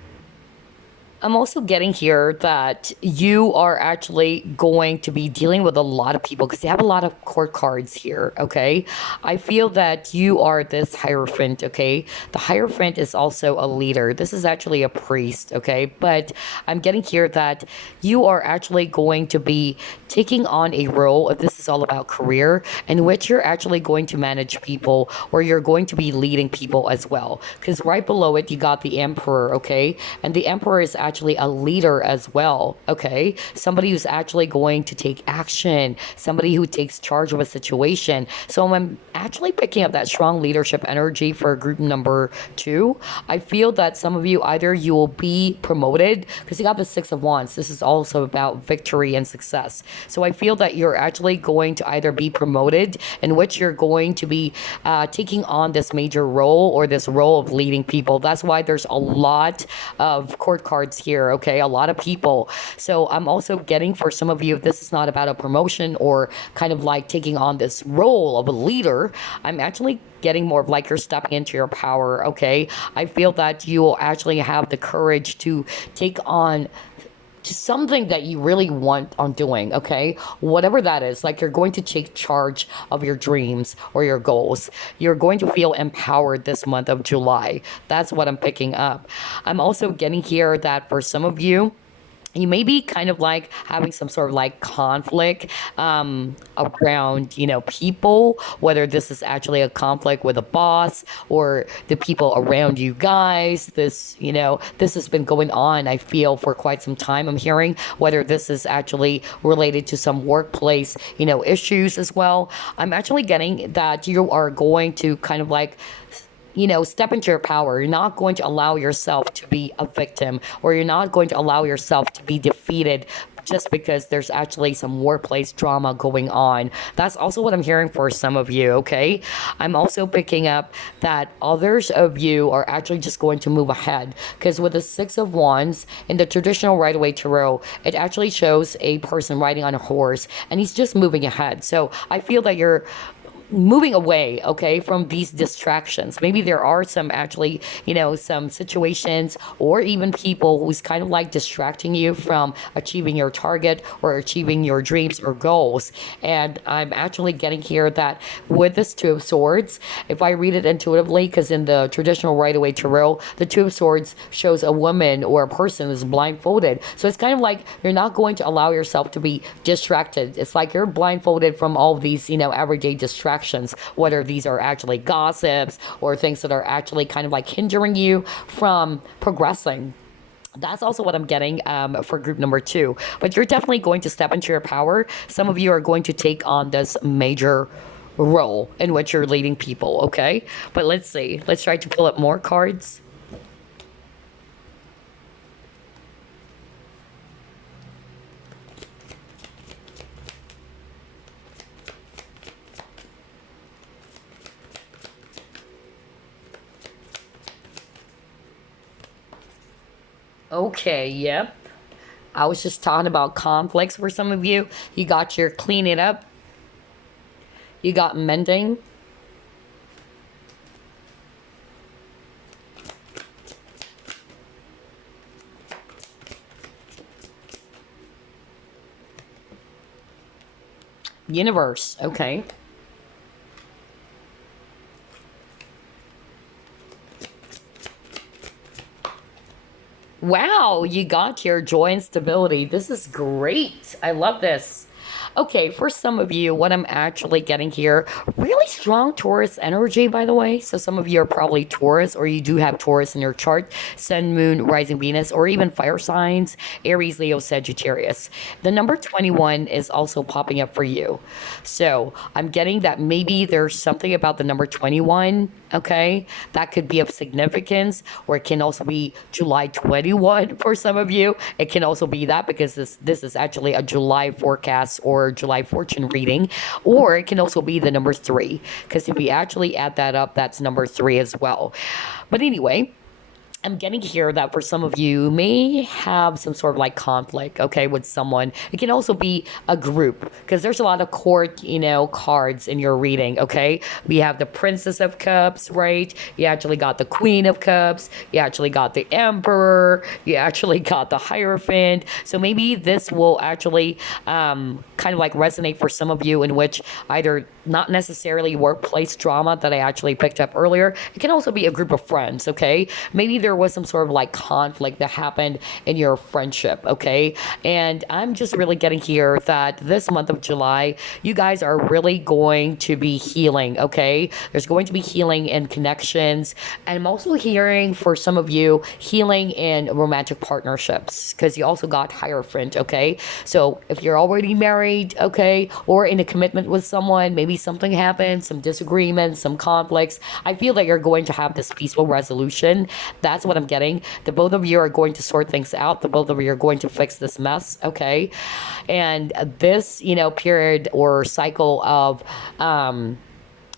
I'm also getting here that you are actually going to be dealing with a lot of people because they have a lot of court cards here, okay? I feel that you are this Hierophant, okay? The Hierophant is also a leader. This is actually a priest, okay? But I'm getting here that you are actually going to be taking on a role, if this is all about career, in which you're actually going to manage people or you're going to be leading people as well. Because right below it, you got the Emperor, okay? And the Emperor is actually a leader as well, okay? Somebody who's actually going to take action, somebody who takes charge of a situation. So I'm actually picking up that strong leadership energy for group number two. I feel that some of you, either you will be promoted, because you got the Six of Wands. This is also about victory and success. So I feel that you're actually going to either be promoted, in which you're going to be taking on this major role or this role of leading people. That's why there's a lot of court cards here, okay? A lot of people. So I'm also getting for some of you, this is not about a promotion or kind of like taking on this role of a leader. I'm actually getting more of like you're stepping into your power, okay? I feel that you will actually have the courage to take on just something that you really want on doing, okay? Whatever that is, like you're going to take charge of your dreams or your goals. You're going to feel empowered this month of July. That's what I'm picking up. I'm also getting here that for some of you, you may be kind of like having some sort of like conflict around, people, whether this is actually a conflict with a boss or the people around you guys. This has been going on, I feel, for quite some time. I'm hearing whether this is actually related to some workplace, issues as well. I'm actually getting that you are going to kind of like step into your power. You're not going to allow yourself to be a victim, or you're not going to allow yourself to be defeated just because there's actually some workplace drama going on. That's also what I'm hearing for some of you, okay? I'm also picking up that others of you are actually just going to move ahead, because with the Six of Wands in the traditional Rider-Waite Tarot, it actually shows a person riding on a horse and he's just moving ahead. So I feel that you're moving away, okay, from these distractions. Maybe there are some actually, some situations or even people who's kind of like distracting you from achieving your target or achieving your dreams or goals. And I'm actually getting here that with this Two of Swords, if I read it intuitively, because in the traditional Rider-Waite Tarot, the Two of Swords shows a woman or a person who's blindfolded. So it's kind of like you're not going to allow yourself to be distracted. It's like you're blindfolded from all of these, everyday distractions, whether these are actually gossips or things that are actually kind of like hindering you from progressing. That's also what I'm getting for group number 2. But you're definitely going to step into your power. Some of you are going to take on this major role in which you're leading people, okay? But let's see. Let's try to pull up more cards. Okay, yep. I was just talking about conflicts for some of you. You got your clean it up. You got mending. Universe, okay. Wow, you got your joy and stability. This is great. I love this. Okay, for some of you, what I'm actually getting here, really strong Taurus energy, by the way. So some of you are probably Taurus, or you do have Taurus in your chart, Sun, Moon, Rising Venus, or even fire signs, Aries, Leo, Sagittarius. The number 21 is also popping up for you. So I'm getting that maybe there's something about the number 21, okay, that could be of significance, or it can also be July 21 for some of you. It can also be that because this is actually a July forecast or July fortune reading, or it can also be the number 3, because if we actually add that up, that's number 3 as well. But anyway, I'm getting here that for some of you may have some sort of like conflict, okay, with someone. It can also be a group, because there's a lot of court, cards in your reading, okay? We have the Princess of Cups, right? You actually got the Queen of Cups. You actually got the Emperor. You actually got the Hierophant. So maybe this will actually kind of like resonate for some of you, in which either not necessarily workplace drama that I actually picked up earlier. It can also be a group of friends, okay? Maybe there was some sort of like conflict that happened in your friendship, okay? And I'm just really getting here that this month of July, you guys are really going to be healing, okay? There's going to be healing in connections. And I'm also hearing for some of you, healing in romantic partnerships, because you also got Hierophant, okay? So if you're already married, okay, or in a commitment with someone, maybe something happened, some disagreements, some conflicts, I feel that you're going to have this peaceful resolution. That's what I'm getting. The both of you are going to sort things out. The both of you are going to fix this mess, okay? And this, period or cycle of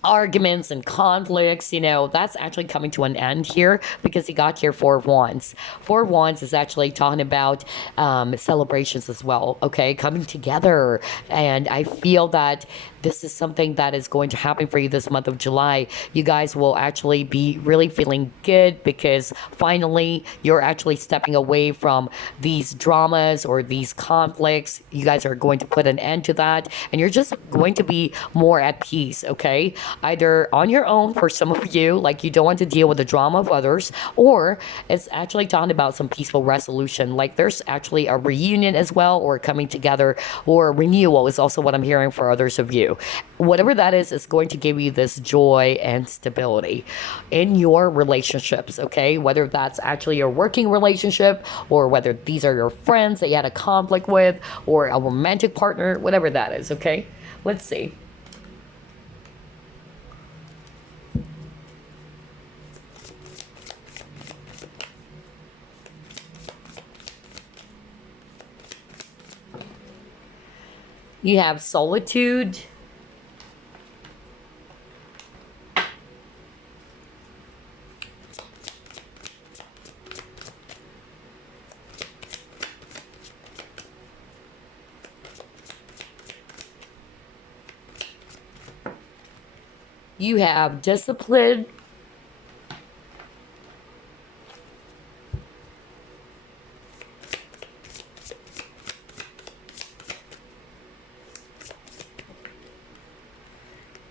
arguments and conflicts, that's actually coming to an end here because he got here Four of Wands. Four of Wands is actually talking about celebrations as well, okay? Coming together. And I feel that this is something that is going to happen for you this month of July. You guys will actually be really feeling good because finally you're actually stepping away from these dramas or these conflicts. You guys are going to put an end to that and you're just going to be more at peace, okay? Either on your own for some of you, like you don't want to deal with the drama of others, or it's actually talking about some peaceful resolution. Like there's actually a reunion as well, or coming together, or renewal is also what I'm hearing for others of you. Whatever that is going to give you this joy and stability in your relationships, okay? Whether that's actually your working relationship, or whether these are your friends that you had a conflict with, or a romantic partner, whatever that is, okay? Let's see. You have solitude. You have discipline.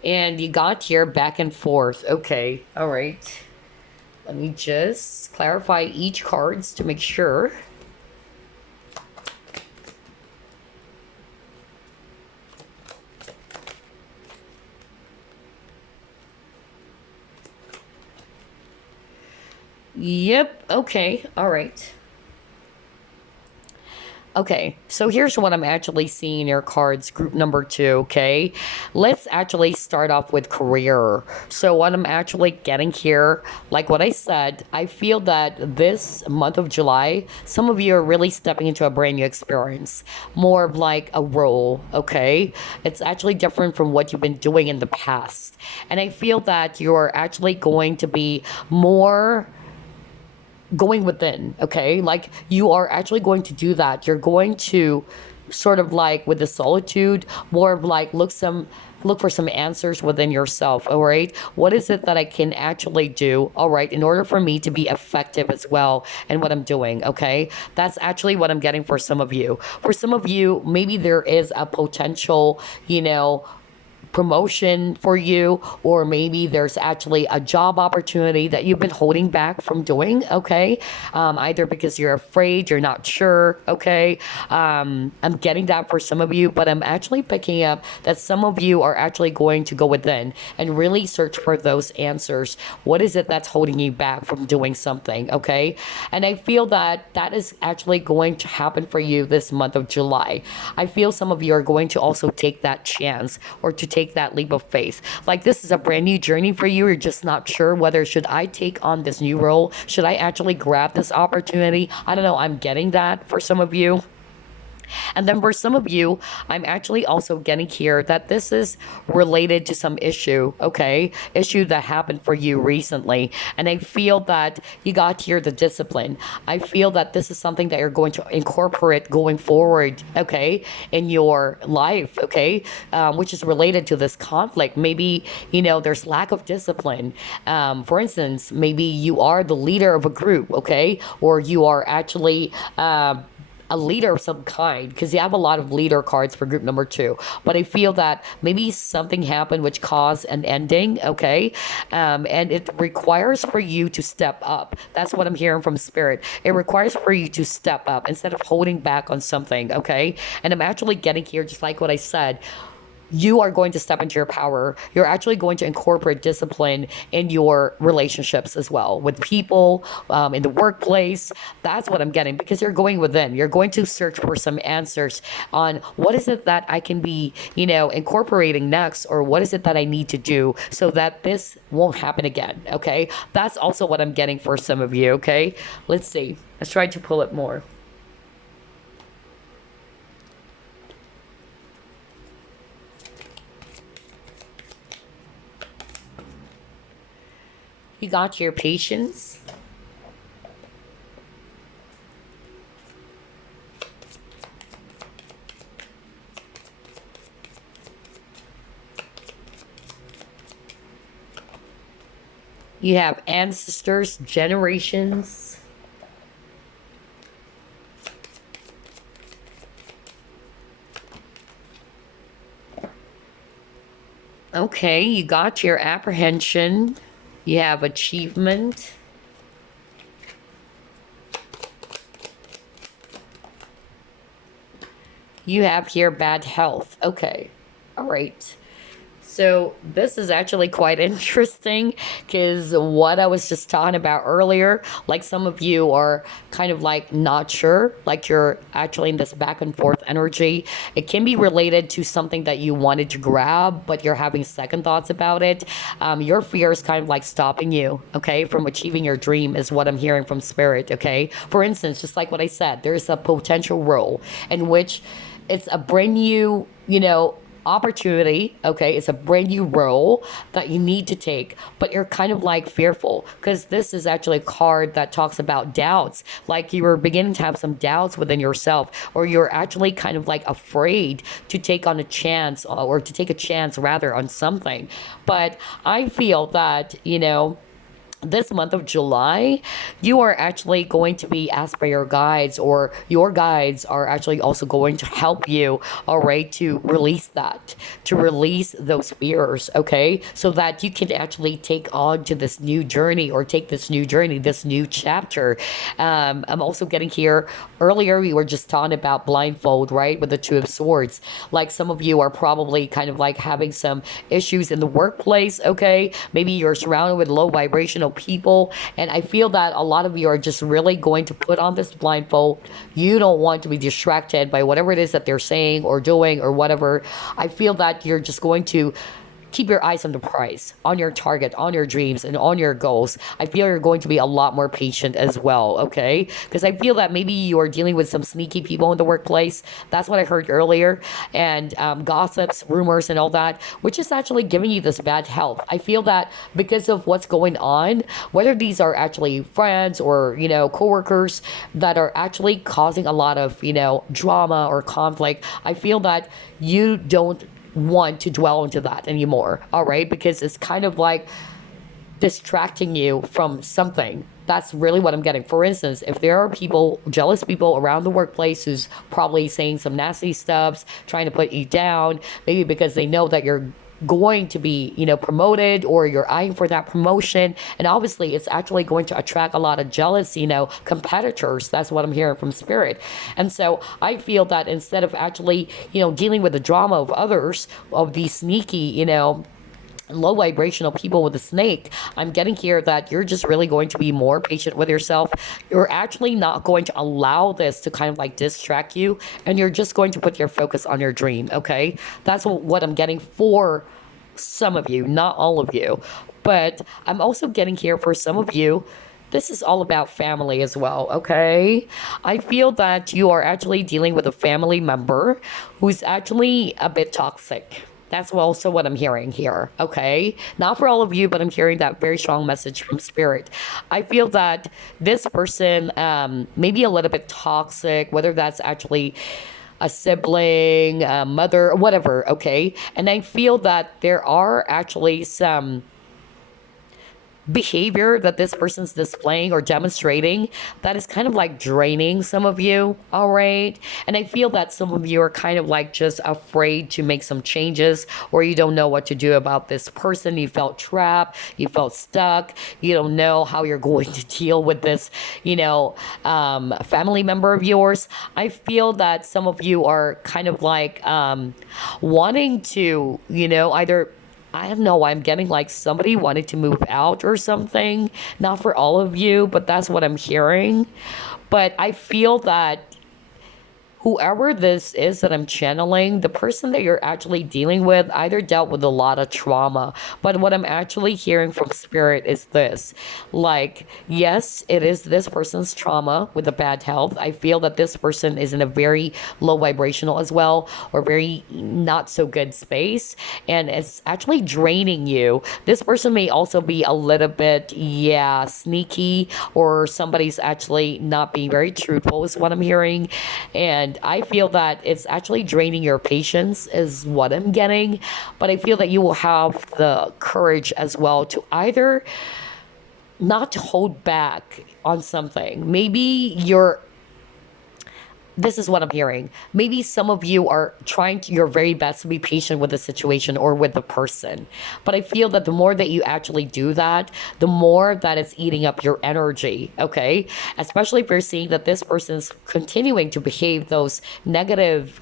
And you got here back and forth. Okay, all right. Let me just clarify each cards to make sure. Yep, okay, all right. Okay, so here's what I'm actually seeing in your cards, group number 2, okay? Let's actually start off with career. So what I'm actually getting here, like what I said, I feel that this month of July, some of you are really stepping into a brand new experience, more of like a role, okay? It's actually different from what you've been doing in the past. And I feel that you're actually going to be more going within, okay? Like you are actually going to do that. You're going to sort of like with the solitude, more of like look for some answers within yourself, all right? What is it that I can actually do, all right, in order for me to be effective as well in what I'm doing, okay? That's actually what I'm getting for some of you. For some of you, maybe there is a potential, promotion for you, or maybe there's actually a job opportunity that you've been holding back from doing, okay? Either because you're afraid, you're not sure, okay? I'm getting that for some of you, but I'm actually picking up that some of you are actually going to go within and really search for those answers. What is it that's holding you back from doing something, okay? And I feel that that is actually going to happen for you this month of July. I feel some of you are going to also take that chance, or to take that leap of faith. Like this is a brand new journey for you. You're just not sure whether should I take on this new role? Should I actually grab this opportunity? I don't know. I'm getting that for some of you. And then for some of you, I'm actually also getting here that this is related to some issue, okay? Issue that happened for you recently. And I feel that you got here the discipline. I feel that this is something that you're going to incorporate going forward, okay, in your life, okay, which is related to this conflict. Maybe, there's lack of discipline. For instance, maybe you are the leader of a group, okay, or you are actually a leader of some kind, because you have a lot of leader cards for group number 2, but I feel that maybe something happened which caused an ending, okay, and it requires for you to step up. That's what I'm hearing from spirit. It requires for you to step up instead of holding back on something, okay? And I'm actually getting here, just like what I said, you are going to step into your power. You're actually going to incorporate discipline in your relationships as well, with people, in the workplace. That's what I'm getting, because you're going within. You're going to search for some answers on what is it that I can be, incorporating next, or what is it that I need to do so that this won't happen again, okay? That's also what I'm getting for some of you, okay? Let's see. Let's try to pull it more. You got your patience. You have ancestors, generations. Okay, you got your apprehension. You have achievement. You have here bad health. Okay. All right. So this is actually quite interesting because what I was just talking about earlier, like some of you are kind of like not sure, like you're actually in this back and forth energy. It can be related to something that you wanted to grab, but you're having second thoughts about it. Your fear is kind of like stopping you, okay, from achieving your dream, is what I'm hearing from spirit, okay? For instance, just like what I said, there's a potential role in which it's a brand new, opportunity. Okay, it's a brand new role that you need to take, but you're kind of like fearful because this is actually a card that talks about doubts, like you were beginning to have some doubts within yourself, or you're actually kind of like afraid to take on a chance, or to take a chance rather on something. But I feel that, this month of July, you are actually going to be asked by your guides, or your guides are actually also going to help you, all right, to release that, to release those fears, okay, so that you can actually take on to this new journey, or take this new journey, this new chapter. I'm also getting here, earlier we were just talking about blindfold, right, with the Two of Swords. Like some of you are probably kind of like having some issues in the workplace, okay, maybe you're surrounded with low vibrational people, and I feel that a lot of you are just really going to put on this blindfold. You don't want to be distracted by whatever it is that they're saying or doing or whatever. I feel that you're just going to keep your eyes on the prize, on your target, on your dreams, and on your goals. I feel you're going to be a lot more patient as well, okay? Because I feel that maybe you are dealing with some sneaky people in the workplace. That's what I heard earlier. And gossips, rumors, and all that, which is actually giving you this bad health. I feel that because of what's going on, whether these are actually friends or, coworkers that are actually causing a lot of, drama or conflict, I feel that you don't want to dwell into that anymore, all right, because it's kind of like distracting you from something. That's really what I'm getting. For instance, if there are people, jealous people around the workplace who's probably saying some nasty stuff, trying to put you down, maybe because they know that you're going to be, promoted, or you're eyeing for that promotion. And obviously it's actually going to attract a lot of jealous, competitors. That's what I'm hearing from spirit. And so I feel that instead of actually, dealing with the drama of others, of these sneaky, low vibrational people with a snake, I'm getting here that you're just really going to be more patient with yourself. You're actually not going to allow this to kind of like distract you, and you're just going to put your focus on your dream, okay? That's what I'm getting for some of you, not all of you. But I'm also getting here for some of you, this is all about family as well, okay? I feel that you are actually dealing with a family member who's actually a bit toxic. That's also what I'm hearing here, okay? Not for all of you, but I'm hearing that very strong message from spirit. I feel that this person may be a little bit toxic, whether that's actually a sibling, a mother, whatever, okay? And I feel that there are actually some behavior that this person's displaying or demonstrating that is kind of like draining some of you, all right? And I feel that some of you are kind of like just afraid to make some changes, or you don't know what to do about this person. You felt trapped, you felt stuck, you don't know how you're going to deal with this, family member of yours. I feel that some of you are kind of like wanting to, either, I don't know, I'm getting like somebody wanted to move out or something. Not for all of you, but that's what I'm hearing. But I feel that whoever this is that I'm channeling, the person that you're actually dealing with either dealt with a lot of trauma. But what I'm actually hearing from spirit is this. Like, yes, it is this person's trauma with the bad health. I feel that this person is in a very low vibrational as well, or very not so good space. And it's actually draining you. This person may also be a little bit, yeah, sneaky, or somebody's actually not being very truthful, is what I'm hearing. And I feel that it's actually draining your patience, is what I'm getting. But I feel that you will have the courage as well to either not hold back on something. Maybe you're this is what I'm hearing. Maybe some of you are trying your very best to be patient with the situation or with the person. But I feel that the more that you actually do that, the more that it's eating up your energy, okay? Especially if you're seeing that this person's continuing to behave those negative,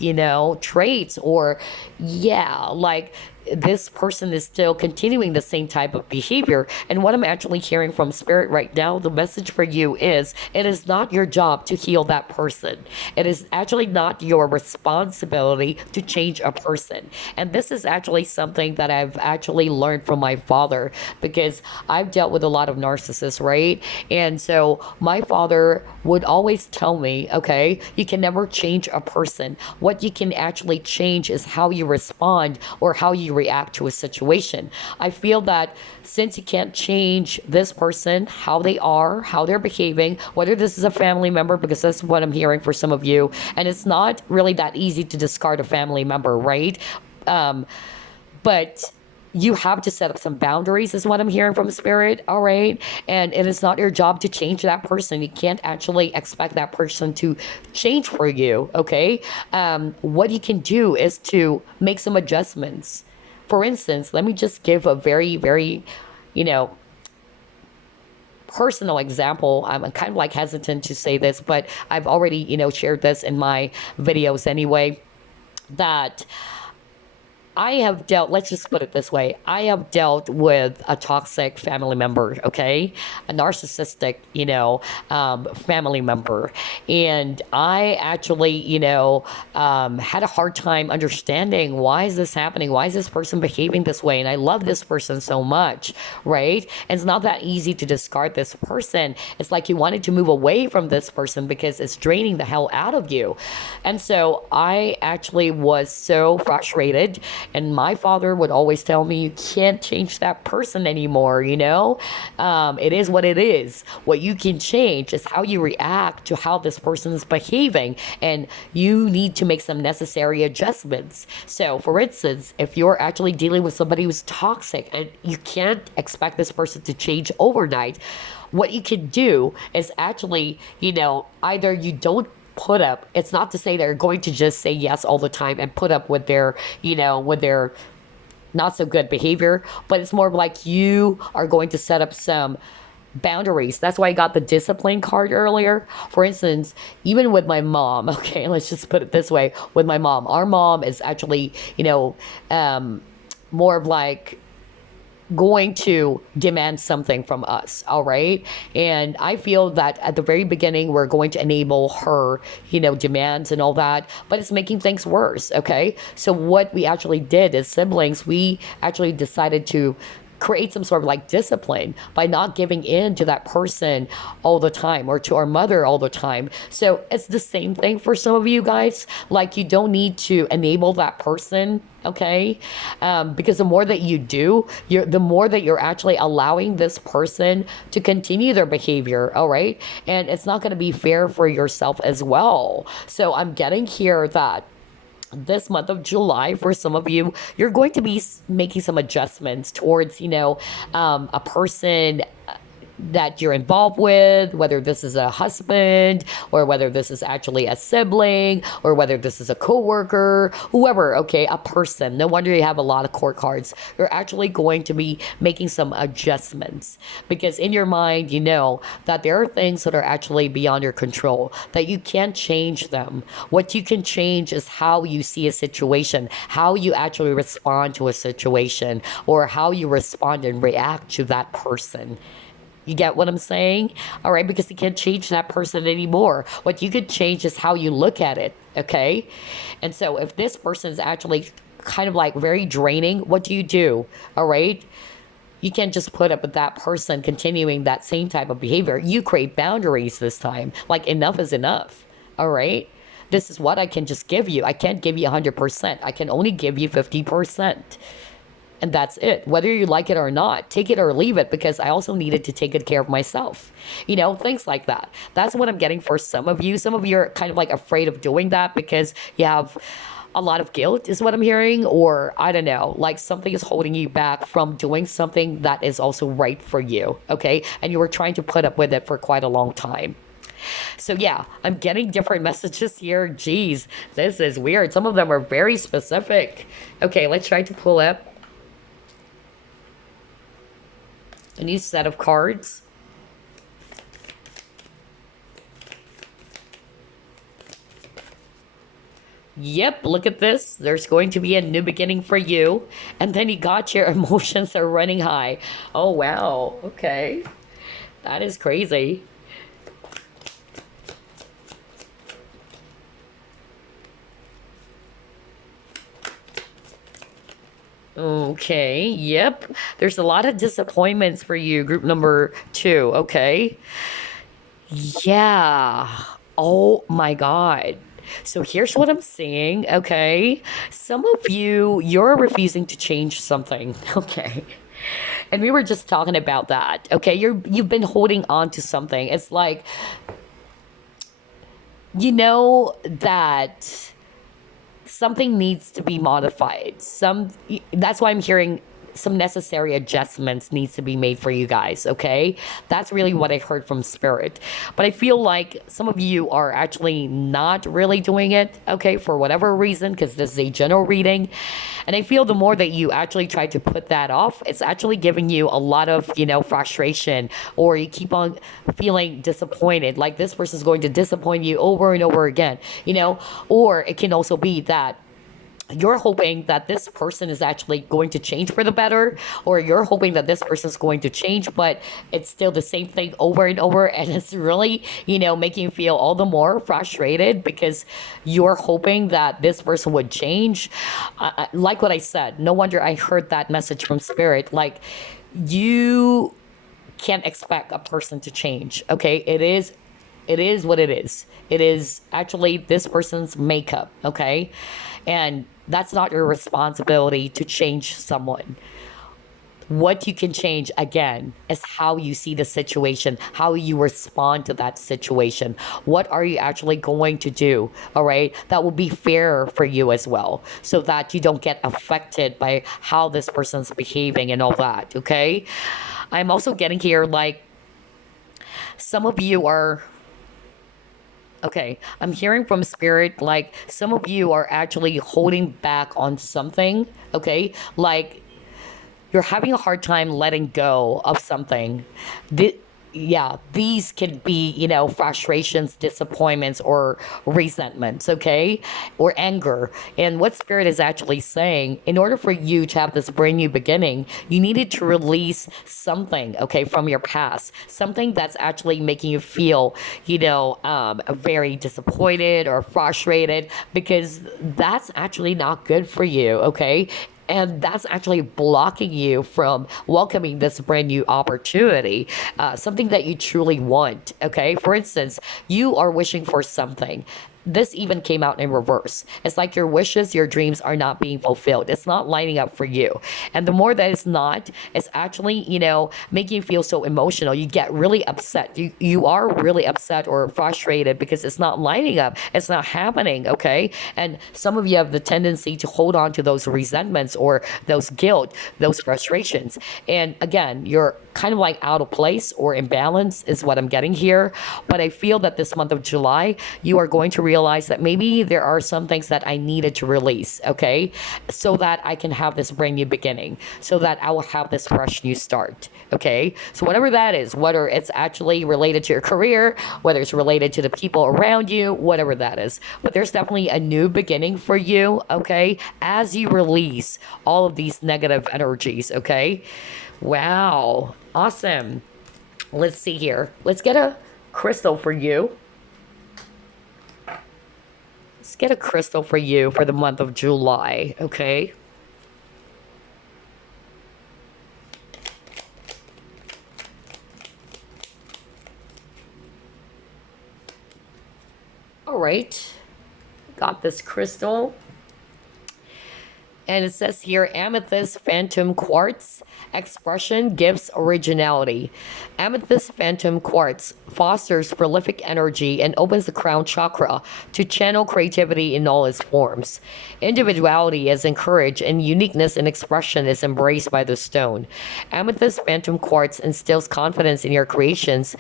traits, or, yeah, like this person is still continuing the same type of behavior. And what I'm actually hearing from spirit right now, the message for you is it is not your job to heal that person. It is actually not your responsibility to change a person. And this is actually something that I've actually learned from my father, because I've dealt with a lot of narcissists, right? And so my father would always tell me, okay, you can never change a person. What you can actually change is how you respond or how you react to a situation. I feel that since you can't change this person, how they are, how they're behaving, whether this is a family member, because that's what I'm hearing for some of you, and it's not really that easy to discard a family member, right? But you have to set up some boundaries, is what I'm hearing from spirit, all right? And it is not your job to change that person. You can't actually expect that person to change for you, okay? What you can do is to make some adjustments. For instance, let me just give a very, very, personal example. I'm kind of like hesitant to say this, but I've already, shared this in my videos anyway, that I have dealt, let's just put it this way. I have dealt with a toxic family member, okay? A narcissistic, family member. And I actually, had a hard time understanding, why is this happening? Why is this person behaving this way? And I love this person so much, right? And it's not that easy to discard this person. It's like you wanted to move away from this person because it's draining the hell out of you. And so I actually was so frustrated. And my father would always tell me, you can't change that person anymore, It is what it is. What you can change is how you react to how this person is behaving. And you need to make some necessary adjustments. So, for instance, if you're actually dealing with somebody who's toxic and you can't expect this person to change overnight, what you can do is actually, either you don't put up. It's not to say they're going to just say yes all the time and put up with their, with their not so good behavior, but it's more like you are going to set up some boundaries. That's why I got the discipline card earlier. For instance, even with my mom, okay, let's just put it this way. With my mom, our mom is actually, more of like going to demand something from us, all right? And I feel that at the very beginning, we're going to enable her, demands and all that, but it's making things worse, okay? So what we actually did as siblings, we actually decided to create some sort of like discipline by not giving in to that person all the time, or to our mother all the time. So it's the same thing for some of you guys. Like, you don't need to enable that person, okay? Because the more that you do, the more that you're actually allowing this person to continue their behavior, all right? And it's not going to be fair for yourself as well. So I'm getting here that this month of July, for some of you, you're going to be making some adjustments towards, a person that you're involved with, whether this is a husband, or whether this is actually a sibling, or whether this is a coworker, whoever, okay, a person. No wonder you have a lot of court cards. You're actually going to be making some adjustments, because in your mind, you know that there are things that are actually beyond your control, that you can't change them. What you can change is how you see a situation, how you actually respond to a situation, or how you respond and react to that person. You get what I'm saying? All right, because you can't change that person anymore. What you could change is how you look at it, okay? And so if this person is actually kind of like very draining, what do you do? All right? You can't just put up with that person continuing that same type of behavior. You create boundaries this time. Like, enough is enough. All right? This is what I can just give you. I can't give you 100%. I can only give you 50%. And that's it. Whether you like it or not, take it or leave it, because I also needed to take good care of myself. Things like that. That's what I'm getting for some of you. Some of you are kind of like afraid of doing that because you have a lot of guilt, is what I'm hearing, or I don't know, like something is holding you back from doing something that is also right for you, okay? And you were trying to put up with it for quite a long time. So yeah, I'm getting different messages here. Geez, this is weird. Some of them are very specific. Okay, let's try to pull up a new set of cards. Yep, look at this. There's going to be a new beginning for you. And then you got your emotions are running high. Oh, wow. Okay. That is crazy. Okay, yep. There's a lot of disappointments for you, group number 2, okay? Yeah. Oh my God. So here's what I'm seeing, okay? Some of you, you're refusing to change something, okay? And we were just talking about that, okay? You've been holding on to something. It's like, you know that something needs to be modified. That's why I'm hearing some necessary adjustments needs to be made for you guys, okay? That's really what I heard from Spirit. But I feel like some of you are actually not really doing it, okay, for whatever reason, because this is a general reading. And I feel the more that you actually try to put that off, it's actually giving you a lot of, frustration, or you keep on feeling disappointed, like this person is going to disappoint you over and over again, or it can also be that you're hoping that this person is actually going to change for the better, or you're hoping that this person is going to change, but it's still the same thing over and over, and it's really, making you feel all the more frustrated because you're hoping that this person would change. Like what I said, no wonder I heard that message from Spirit. Like, you can't expect a person to change, okay? It is what it is. It is actually this person's makeup, okay? And that's not your responsibility to change someone. What you can change, again, is how you see the situation, how you respond to that situation. What are you actually going to do, all right? That will be fair for you as well, so that you don't get affected by how this person's behaving and all that, okay? I'm also getting here, like, some of you are... Okay, I'm hearing from Spirit, like, some of you are actually holding back on something, okay? Like, you're having a hard time letting go of something. Yeah, these can be, frustrations, disappointments, or resentments, okay? Or anger. And what Spirit is actually saying, in order for you to have this brand new beginning, you needed to release something, okay, from your past. Something that's actually making you feel, very disappointed or frustrated, because that's actually not good for you, okay? And that's actually blocking you from welcoming this brand new opportunity, something that you truly want, okay? For instance, you are wishing for something. This even came out in reverse. It's like your wishes, your dreams are not being fulfilled. It's not lining up for you. And the more that it's not, it's actually, making you feel so emotional. You get really upset. You are really upset or frustrated because it's not lining up. It's not happening, okay? And some of you have the tendency to hold on to those resentments or those guilt, those frustrations. And again, you're kind of like out of place or imbalance is what I'm getting here. But I feel that this month of July, you are going to realize that maybe there are some things that I needed to release, okay? So that I can have this brand new beginning, so that I will have this fresh new start, okay? So whatever that is, whether it's actually related to your career, whether it's related to the people around you, whatever that is. But there's definitely a new beginning for you, okay? As you release all of these negative energies, okay? Wow. Awesome. Let's see here. Let's get a crystal for you. Let's get a crystal for you for the month of July, okay? All right. Got this crystal. And it says here, amethyst phantom quartz expression gives originality. Amethyst phantom quartz fosters prolific energy and opens the crown chakra to channel creativity in all its forms. Individuality is encouraged and uniqueness in expression is embraced by the stone. Amethyst phantom quartz instills confidence in your creations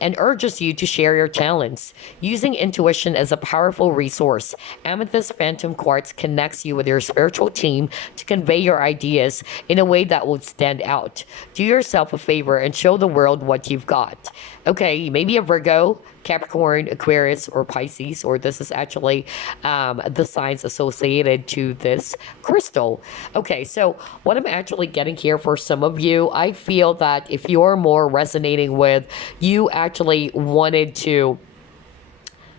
and urges you to share your talents. Using intuition as a powerful resource, amethyst phantom quartz connects you with your spiritual team to convey your ideas in a way that will stand out. Do yourself a favor and show the world what you've got. Okay, maybe a Virgo, Capricorn, Aquarius, or Pisces, or this is actually the signs associated to this crystal. Okay, so what I'm actually getting here for some of you, I feel that if you're more resonating with, you actually wanted to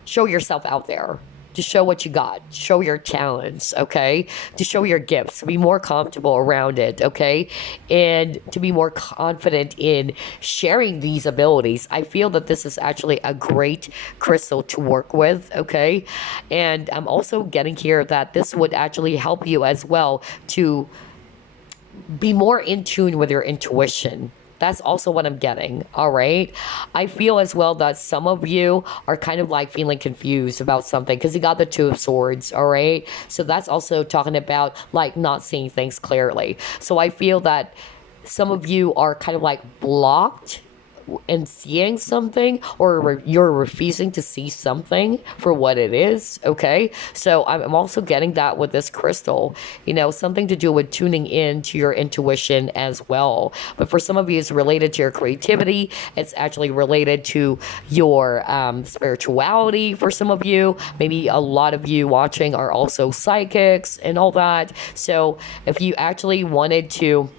show yourself out there, to show what you got, show your talents, okay? To show your gifts, to be more comfortable around it, okay? And to be more confident in sharing these abilities. I feel that this is actually a great crystal to work with, okay? And I'm also getting here that this would actually help you as well to be more in tune with your intuition. That's also what I'm getting. All right. I feel as well that some of you are kind of like feeling confused about something because you got the Two of Swords. All right. So that's also talking about like not seeing things clearly. So I feel that some of you are kind of like blocked in seeing something, or you're refusing to see something for what it is, okay? So I'm also getting that with this crystal, something to do with tuning in to your intuition as well. But for some of you, it's related to your creativity. It's actually related to your spirituality. For some of you, maybe a lot of you watching are also psychics and all that. So if you actually wanted to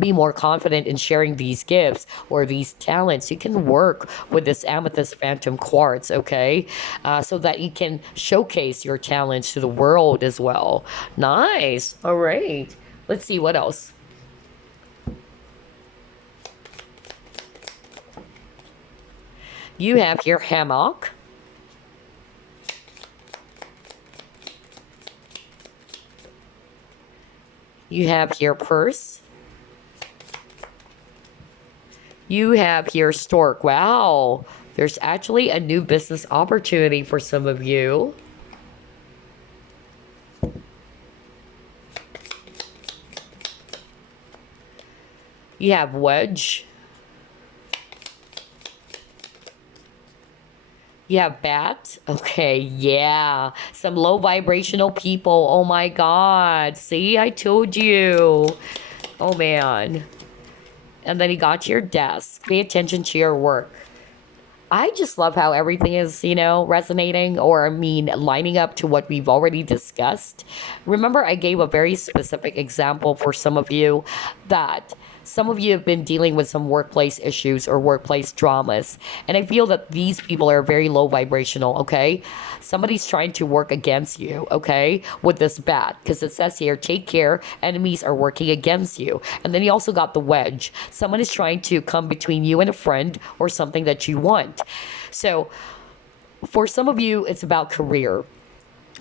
be more confident in sharing these gifts or these talents, you can work with this amethyst phantom quartz, okay? So that you can showcase your talents to the world as well. Nice. All right. Let's see what else. You have your hammock. You have your purse. You have here stork. Wow. There's actually a new business opportunity for some of you. You have wedge. You have bat. Okay, yeah. Some low vibrational people. Oh my God. See, I told you. Oh man. And then you got to your desk. Pay attention to your work. I just love how everything is, resonating, or lining up to what we've already discussed. Remember, I gave a very specific example for some of you that some of you have been dealing with some workplace issues or workplace dramas. And I feel that these people are very low vibrational, okay? Somebody's trying to work against you, okay? With this bat, because it says here, take care, enemies are working against you. And then you also got the wedge. Someone is trying to come between you and a friend or something that you want. So for some of you, it's about career.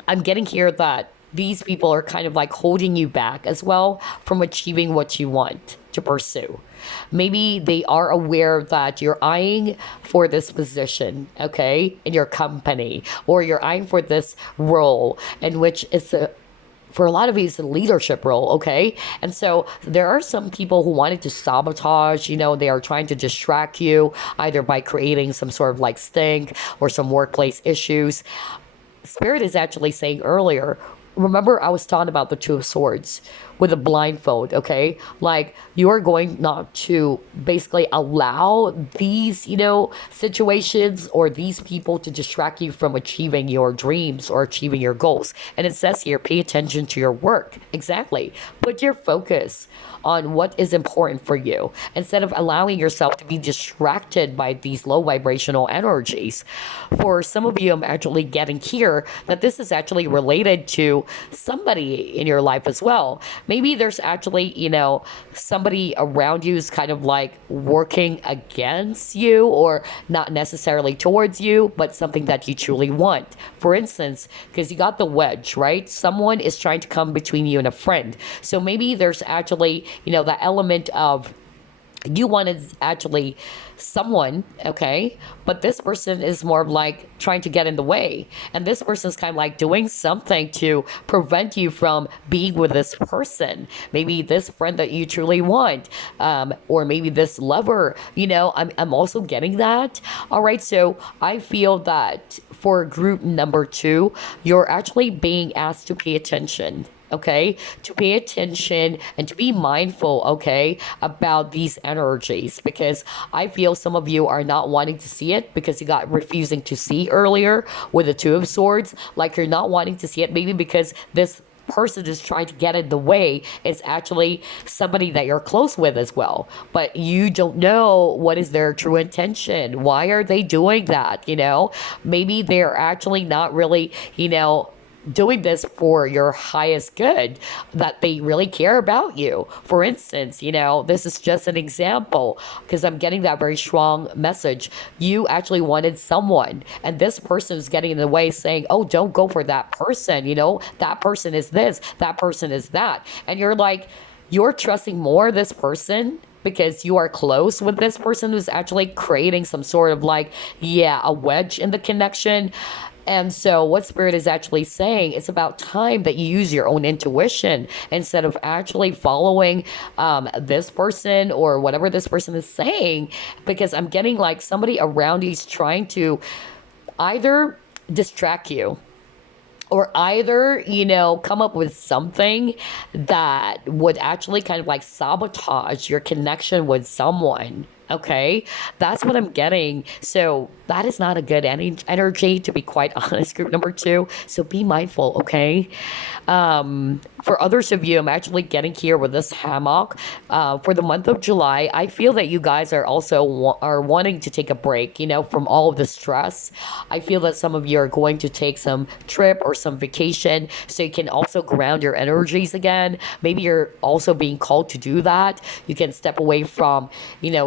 I'm getting here that these people are kind of like holding you back as well from achieving what you want to pursue. Maybe they are aware that you're eyeing for this position, okay, in your company, or you're eyeing for this role in which for a lot of you, it's a leadership role, okay? And so there are some people who wanted to sabotage, they are trying to distract you, either by creating some sort of like stink or some workplace issues. Spirit is actually saying earlier, remember I was talking about the Two of Swords. with a blindfold, okay? Like you're going not to basically allow these, situations or these people to distract you from achieving your dreams or achieving your goals. And it says here, pay attention to your work. Exactly. Put your focus on what is important for you instead of allowing yourself to be distracted by these low vibrational energies. For some of you, I'm actually getting here that this is actually related to somebody in your life as well. Maybe there's actually, somebody around you is kind of like working against you or not necessarily towards you, but something that you truly want. For instance, because you got the wedge, right? Someone is trying to come between you and a friend. So maybe there's actually, that element of you wanted actually someone, okay, but this person is more of like trying to get in the way, and this person's kind of like doing something to prevent you from being with this person, maybe this friend that you truly want, or maybe this lover, I'm also getting that. All right, so I feel that for group number 2, you're actually being asked to pay attention, okay, to pay attention and to be mindful, okay, about these energies, because I feel some of you are not wanting to see it because you got refusing to see earlier with the 2 of Swords. Like you're not wanting to see it, maybe because this person is trying to get in the way. It's actually somebody that you're close with as well, but you don't know what is their true intention. Why are they doing that? Maybe they're actually not really, doing this for your highest good, that they really care about you. For instance, this is just an example because I'm getting that very strong message. You actually wanted someone, and this person is getting in the way saying, oh, don't go for that person. That person is this, that person is that. And you're like, you're trusting more this person because you are close with this person who's actually creating some sort of like, a wedge in the connection. And so what Spirit is actually saying, it's about time that you use your own intuition instead of actually following this person or whatever this person is saying, because I'm getting like somebody around you is trying to either distract you or either, come up with something that would actually kind of like sabotage your connection with someone. Okay, that's what I'm getting. So that is not a good energy, to be quite honest, group number 2. So be mindful, okay? For others of you, I'm actually getting here with this hammock. For the month of July, I feel that you guys are also are wanting to take a break, from all of the stress. I feel that some of you are going to take some trip or some vacation so you can also ground your energies again. Maybe you're also being called to do that. You can step away from,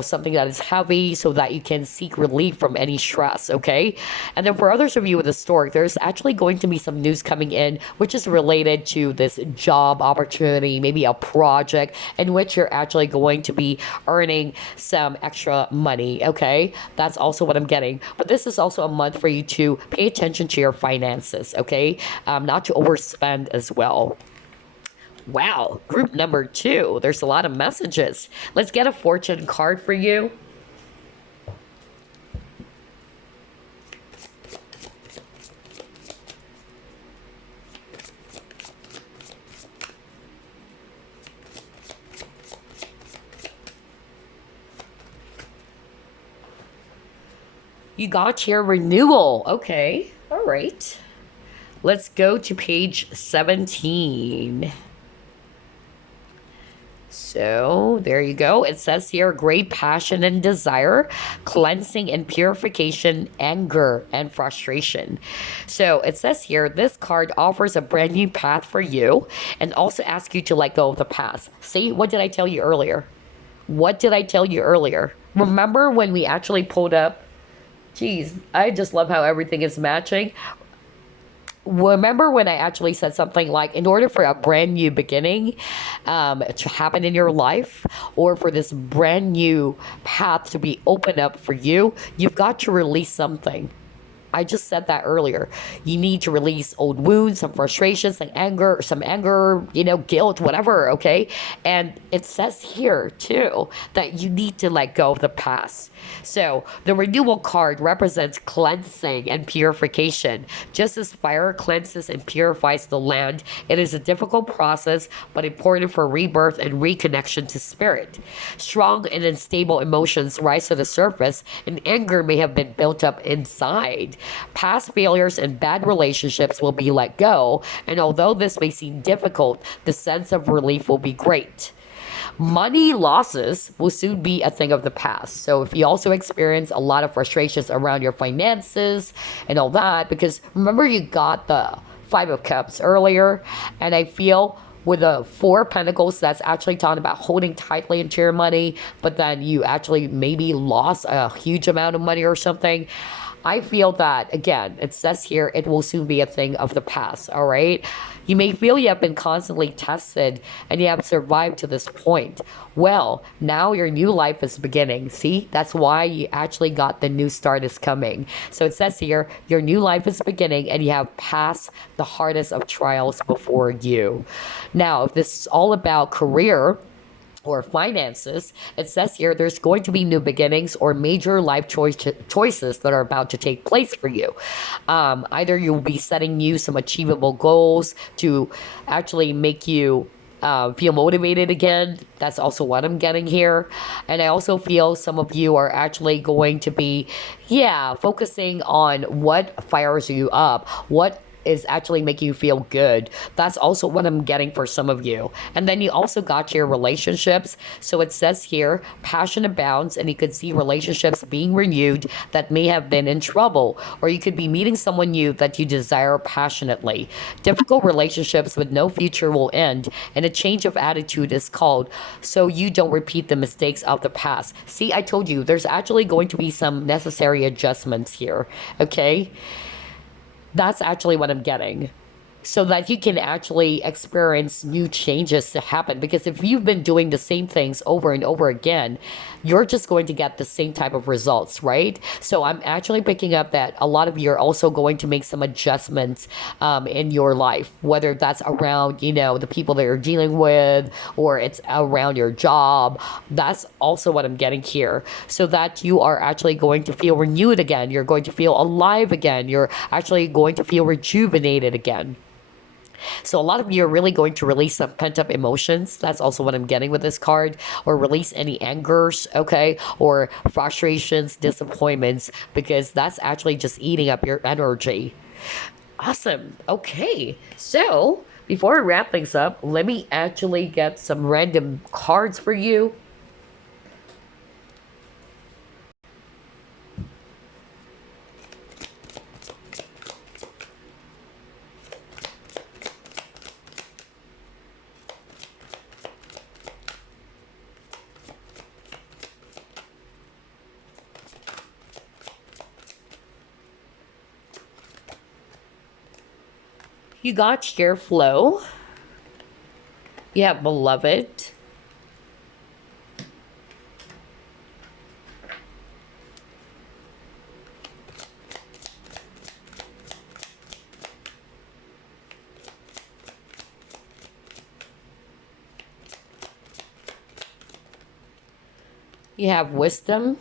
something that is heavy so that you can seek relief from any stress, okay? And then for others of you with a stork, there's actually going to be some news coming in which is related to this job opportunity, maybe a project in which you're actually going to be earning some extra money, okay? That's also what I'm getting. But this is also a month for you to pay attention to your finances, okay? Not to overspend as well. Wow, group number 2. There's a lot of messages. Let's get a fortune card for you. You got your renewal. Okay, all right. Let's go to page 17. So there you go. It says here, great passion and desire, cleansing and purification, anger and frustration. So it says here, this card offers a brand new path for you and also asks you to let go of the past. See, what did I tell you earlier? What did I tell you earlier? Remember when we actually pulled up? Geez, I just love how everything is matching. Remember when I actually said something like, in order for a brand new beginning to happen in your life, or for this brand new path to be opened up for you, you've got to release something. I just said that earlier. You need to release old wounds, some frustrations, some anger, guilt, whatever, okay? And it says here too that you need to let go of the past. So the renewal card represents cleansing and purification. Just as fire cleanses and purifies the land, it is a difficult process, but important for rebirth and reconnection to spirit. Strong and unstable emotions rise to the surface, and anger may have been built up inside. Past failures and bad relationships will be let go, and although this may seem difficult, the sense of relief will be great. Money losses will soon be a thing of the past. So if you also experience a lot of frustrations around your finances and all that, because remember you got the Five of Cups earlier, and I feel with the Four of Pentacles, that's actually talking about holding tightly into your money, but then you actually maybe lost a huge amount of money or something. I feel that, again, it says here, it will soon be a thing of the past, all right? You may feel you have been constantly tested and you have survived to this point. Well, now your new life is beginning. See, that's why you actually got the new start is coming. So it says here, your new life is beginning and you have passed the hardest of trials before you. Now, if this is all about career, or finances, it says here there's going to be new beginnings or major life choices that are about to take place for you. Either you'll be setting you some achievable goals to actually make you feel motivated again. That's also what I'm getting here. And I also feel some of you are actually going to be, focusing on what fires you up, what is actually making you feel good. That's also what I'm getting for some of you. And then you also got your relationships. So it says here, passion abounds, and you could see relationships being renewed that may have been in trouble, or you could be meeting someone new that you desire passionately. Difficult relationships with no future will end, and a change of attitude is called so you don't repeat the mistakes of the past. See, I told you, there's actually going to be some necessary adjustments here, okay? That's actually what I'm getting. So that you can actually experience new changes to happen. Because if you've been doing the same things over and over again, you're just going to get the same type of results, right? So I'm actually picking up that a lot of you are also going to make some adjustments in your life, whether that's around, the people that you're dealing with, or it's around your job. That's also what I'm getting here. So that you are actually going to feel renewed again. You're going to feel alive again. You're actually going to feel rejuvenated again. So a lot of you are really going to release some pent-up emotions. That's also what I'm getting with this card. Or release any angers, okay? Or frustrations, disappointments, because that's actually just eating up your energy. Awesome. Okay. So before I wrap things up, let me actually get some random cards for you. You got sheer flow. You have beloved. You have wisdom.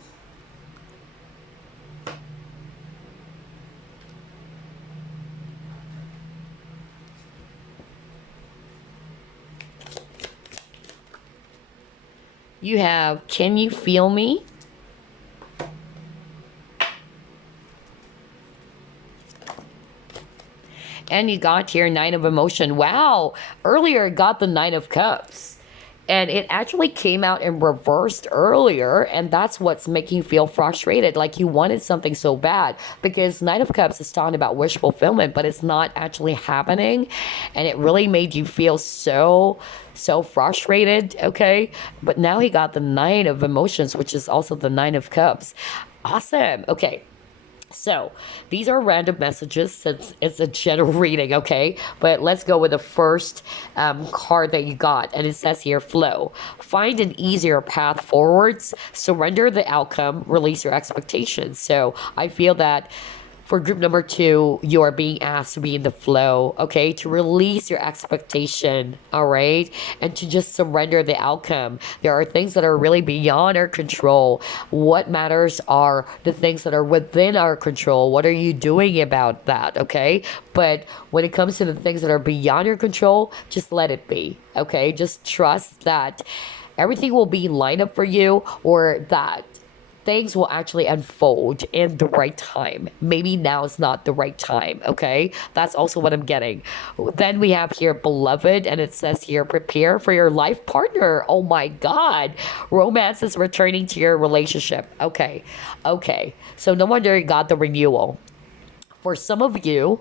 You have, can you feel me? And you got here, Nine of Emotion. Wow. Earlier, it got the Nine of Cups. And it actually came out in reversed earlier. And that's what's making you feel frustrated. Like you wanted something so bad. Because Nine of Cups is talking about wish fulfillment, but it's not actually happening. And it really made you feel so frustrated, okay? But now he got the Nine of Emotions, which is also the Nine of Cups. Awesome. Okay. So these are random messages since it's a general reading, okay? But let's go with the first card that you got. And it says here, flow. Find an easier path forwards. Surrender the outcome. Release your expectations. So I feel that For group number two, you are being asked to be in the flow, okay? To release your expectation, all right? And to just surrender the outcome. There are things that are really beyond our control. What matters are the things that are within our control. What are you doing about that, okay? But when it comes to the things that are beyond your control, just let it be, okay? Just trust that everything will be lined up for you, or that things will actually unfold in the right time. Maybe now is not the right time, okay? That's also what I'm getting. Then we have here beloved, and it says here prepare for your life partner. Oh my God. Romance is returning to your relationship. Okay. Okay. So no wonder you got the renewal. For some of you,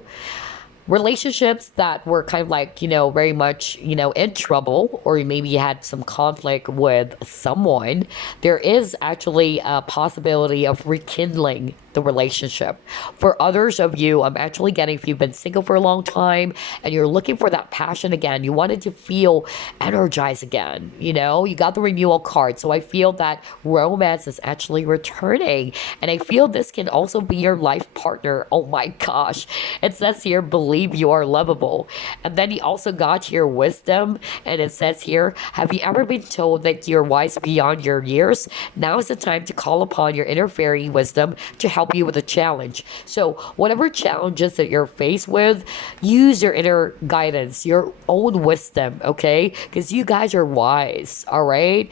relationships that were kind of like, very much, in trouble, or maybe you had some conflict with someone, there is actually a possibility of rekindling the relationship. For others of you, I'm actually getting, if you've been single for a long time and you're looking for that passion again, you wanted to feel energized again, you got the renewal card. So I feel that romance is actually returning. And I feel this can also be your life partner. Oh my gosh. It says here, believe you are lovable. And then you also got here wisdom. And it says here, have you ever been told that you're wise beyond your years? Now is the time to call upon your inner fairy wisdom to help you with a challenge. So whatever challenges that you're faced with, use your inner guidance, your own wisdom, okay? Because you guys are wise, all right?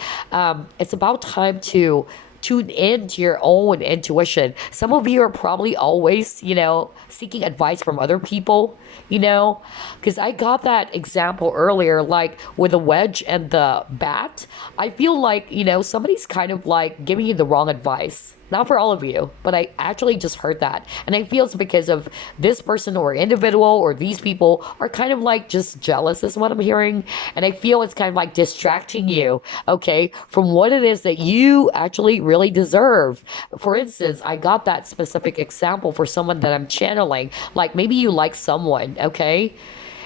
It's about time to tune in to your own intuition. Some of you are probably always, seeking advice from other people, because I got that example earlier, like with the wedge and the bat. I feel like, somebody's kind of like giving you the wrong advice. Not for all of you, but I actually just heard that. And I feel it's because of this person or individual, or these people are kind of like just jealous is what I'm hearing. And I feel it's kind of like distracting you, okay, from what it is that you actually really deserve. For instance, I got that specific example for someone that I'm channeling. Like maybe you like someone, okay?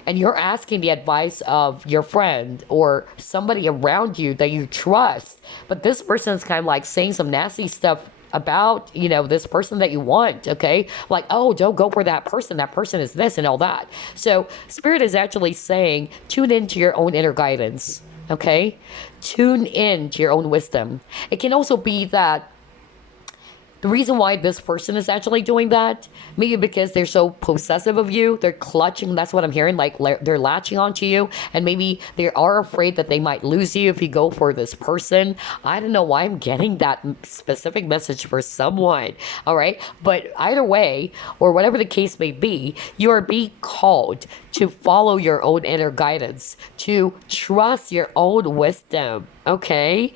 And you're asking the advice of your friend or somebody around you that you trust. But this person is kind of like saying some nasty stuff about, this person that you want, okay? Like, oh, don't go for that person is this and all that. So spirit is actually saying, tune into your own inner guidance, okay? Tune in to your own wisdom. It can also be that the reason why this person is actually doing that, maybe because they're so possessive of you, they're clutching, that's what I'm hearing, like they're latching onto you, and maybe they are afraid that they might lose you if you go for this person. I don't know why I'm getting that specific message for someone, all right? But either way, or whatever the case may be, you are being called to follow your own inner guidance, to trust your own wisdom, okay?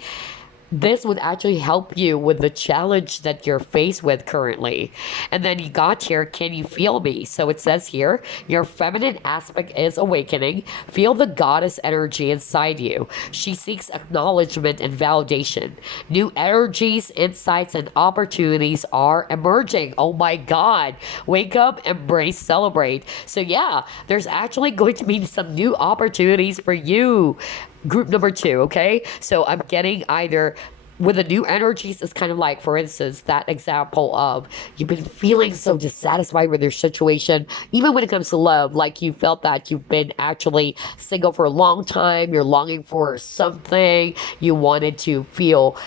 This would actually help you with the challenge that you're faced with currently. And then you got here, can you feel me? So it says here, your feminine aspect is awakening. Feel the goddess energy inside you. She seeks acknowledgement and validation. New energies, insights, and opportunities are emerging. Oh my God. Wake up, embrace, celebrate. So yeah, there's actually going to be some new opportunities for you. Group number two, okay? So I'm getting either with the new energies, it's kind of like, for instance, that example of you've been feeling so dissatisfied with your situation, even when it comes to love, like you felt that you've been actually single for a long time, you're longing for something, you wanted to feel,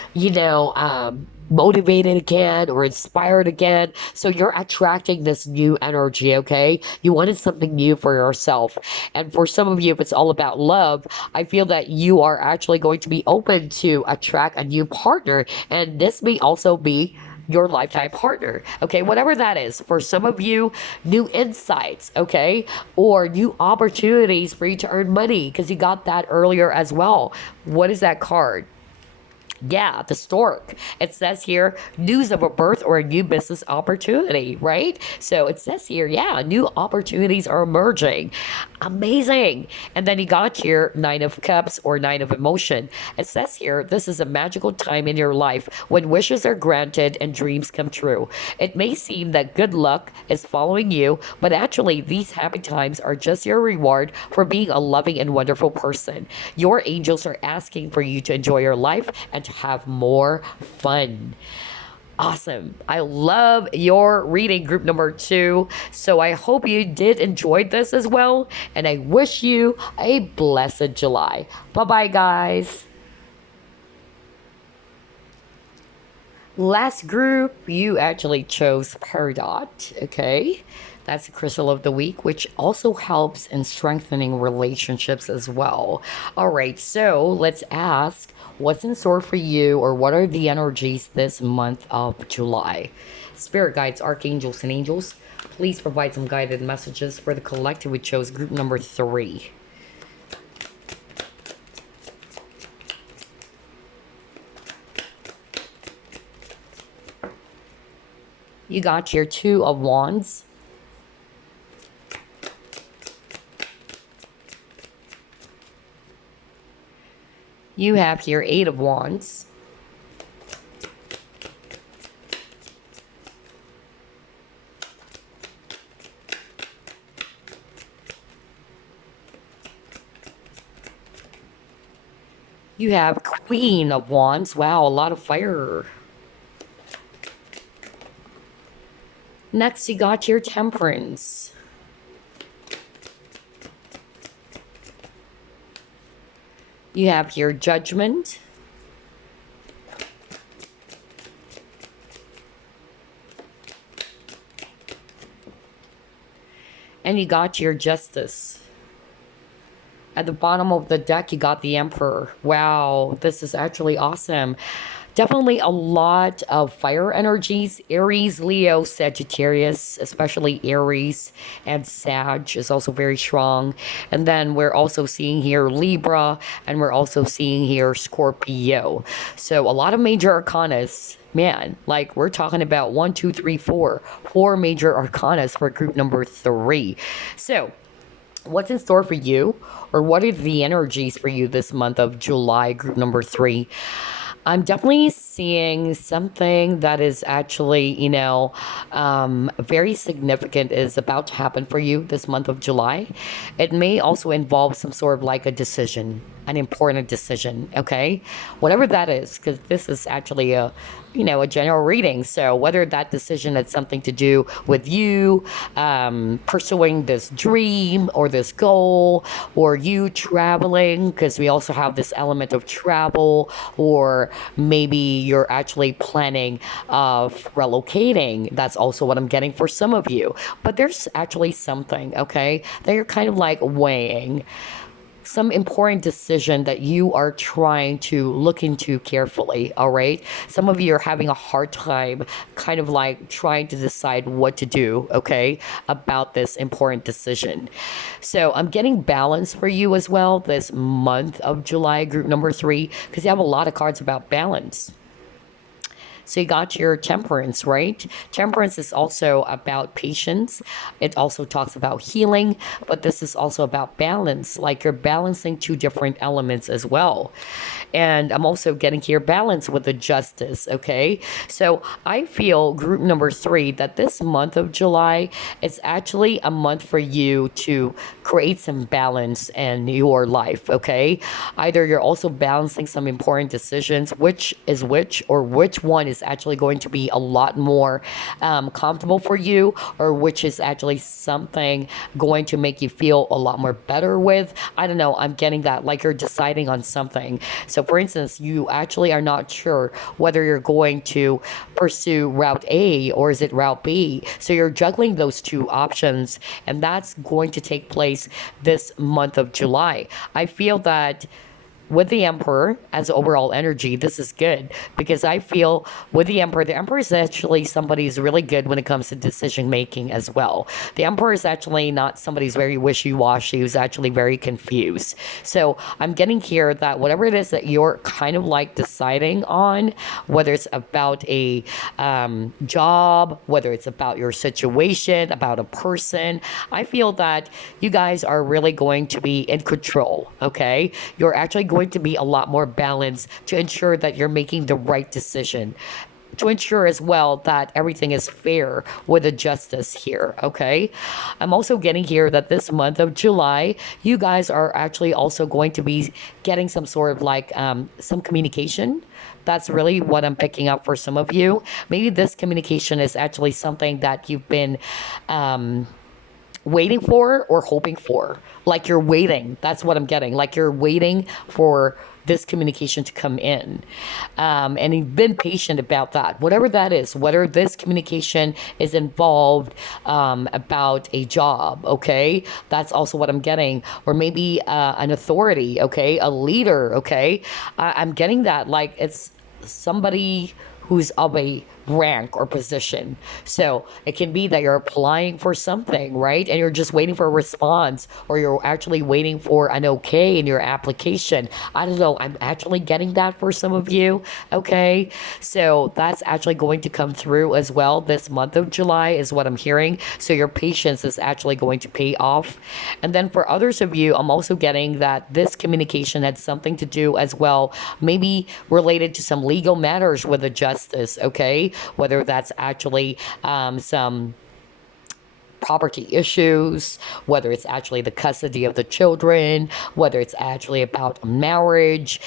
motivated again or inspired again. So you're attracting this new energy, okay? You wanted something new for yourself. And for some of you, if it's all about love, I feel that you are actually going to be open to attract a new partner. And this may also be your lifetime partner, okay? Whatever that is. For some of you, new insights, okay? Or new opportunities for you to earn money, because you got that earlier as well. What is that card? Yeah, the stork. It says here, news of a birth or a new business opportunity, right? So it says here, yeah, new opportunities are emerging. Amazing. And then you got here, 9 of Cups or 9 of Emotion. It says here, this is a magical time in your life when wishes are granted and dreams come true. It may seem that good luck is following you, but actually these happy times are just your reward for being a loving and wonderful person. Your angels are asking for you to enjoy your life and to have more fun. Awesome. I love your reading group number 2. So I hope you did enjoy this as well. And I wish you a blessed July. Bye bye, guys. Last group, you actually chose Peridot, okay? That's the crystal of the week, which also helps in strengthening relationships as well. All right, so let's ask what's in store for you, or what are the energies this month of July? Spirit guides, archangels, and angels, please provide some guided messages for the collective. We chose group number 3. You got your 2 of Wands. You have your 8 of Wands. You have Queen of Wands. Wow, a lot of fire. Next, you got your Temperance. You have your Judgment. And you got your Justice. At the bottom of the deck, you got the Emperor. Wow, this is actually awesome. Definitely a lot of fire energies. Aries, Leo, Sagittarius, especially Aries and Sag is also very strong. And then we're also seeing here Libra, and we're also seeing here Scorpio. So a lot of major arcanas. Man, like we're talking about 1, 2, 3, 4. 4 major arcanas for group number 3. So what's in store for you, or what are the energies for you this month of July, group number 3? I'm definitely seeing something that is actually, very significant is about to happen for you this month of July. It may also involve some sort of like a decision, an important decision, okay? Whatever that is, because this is actually a general reading. So whether that decision has something to do with you pursuing this dream or this goal, or you traveling, because we also have this element of travel, or maybe you're actually planning of relocating. That's also what I'm getting for some of you. But there's actually something, okay, that you're kind of like weighing, some important decision that you are trying to look into carefully. All right, some of you are having a hard time kind of like trying to decide what to do, okay, about this important decision. So I'm getting balance for you as well this month of July, group number 3, because you have a lot of cards about balance. So you got your Temperance, right? Temperance is also about patience. It also talks about healing, but this is also about balance. Like you're balancing 2 different elements as well. And I'm also getting here balance with the Justice, okay? So I feel, group number 3, that this month of July is actually a month for you to create some balance in your life, okay? Either you're also balancing some important decisions, which is which, or which one is actually going to be a lot more comfortable for you, or which is actually something going to make you feel a lot more better with. I don't know, I'm getting that, like you're deciding on something. So for instance, you actually are not sure whether you're going to pursue route A or is it route B. So you're juggling those 2 options, and that's going to take place this month of July. I feel that with the Emperor as overall energy, this is good, because I feel with the Emperor is actually somebody who's really good when it comes to decision making as well. The Emperor is actually not somebody who's very wishy-washy, who's actually very confused. So I'm getting here that whatever it is that you're kind of like deciding on, whether it's about a job, whether it's about your situation, about a person, I feel that you guys are really going to be in control, okay? You're actually going to be a lot more balanced to ensure that you're making the right decision. to ensure as well that everything is fair with the justice here. Okay. I'm also getting here that this month of July, you guys are actually also going to be getting some sort of like some communication. That's really what I'm picking up for some of you. Maybe this communication is actually something that you've been um, waiting for or hoping for. Like you're waiting. That's what I'm getting. Like you're waiting for this communication to come in. And you've been patient about that. Whatever that is, whether this communication is involved about a job, okay? That's also what I'm getting. Or maybe an authority, okay? A leader, okay? I'm getting that. Like it's somebody who's of a rank or position. So it can be that you're applying for something, right? And you're just waiting for a response, or you're actually waiting for an okay in your application. I don't know. I'm actually getting that for some of you. Okay. So that's actually going to come through as well this month of July, is what I'm hearing. So your patience is actually going to pay off. And then for others of you, I'm also getting that this communication had something to do as well, maybe related to some legal matters with the justice. Okay. Whether that's actually some property issues, whether it's actually the custody of the children, whether it's actually about marriage.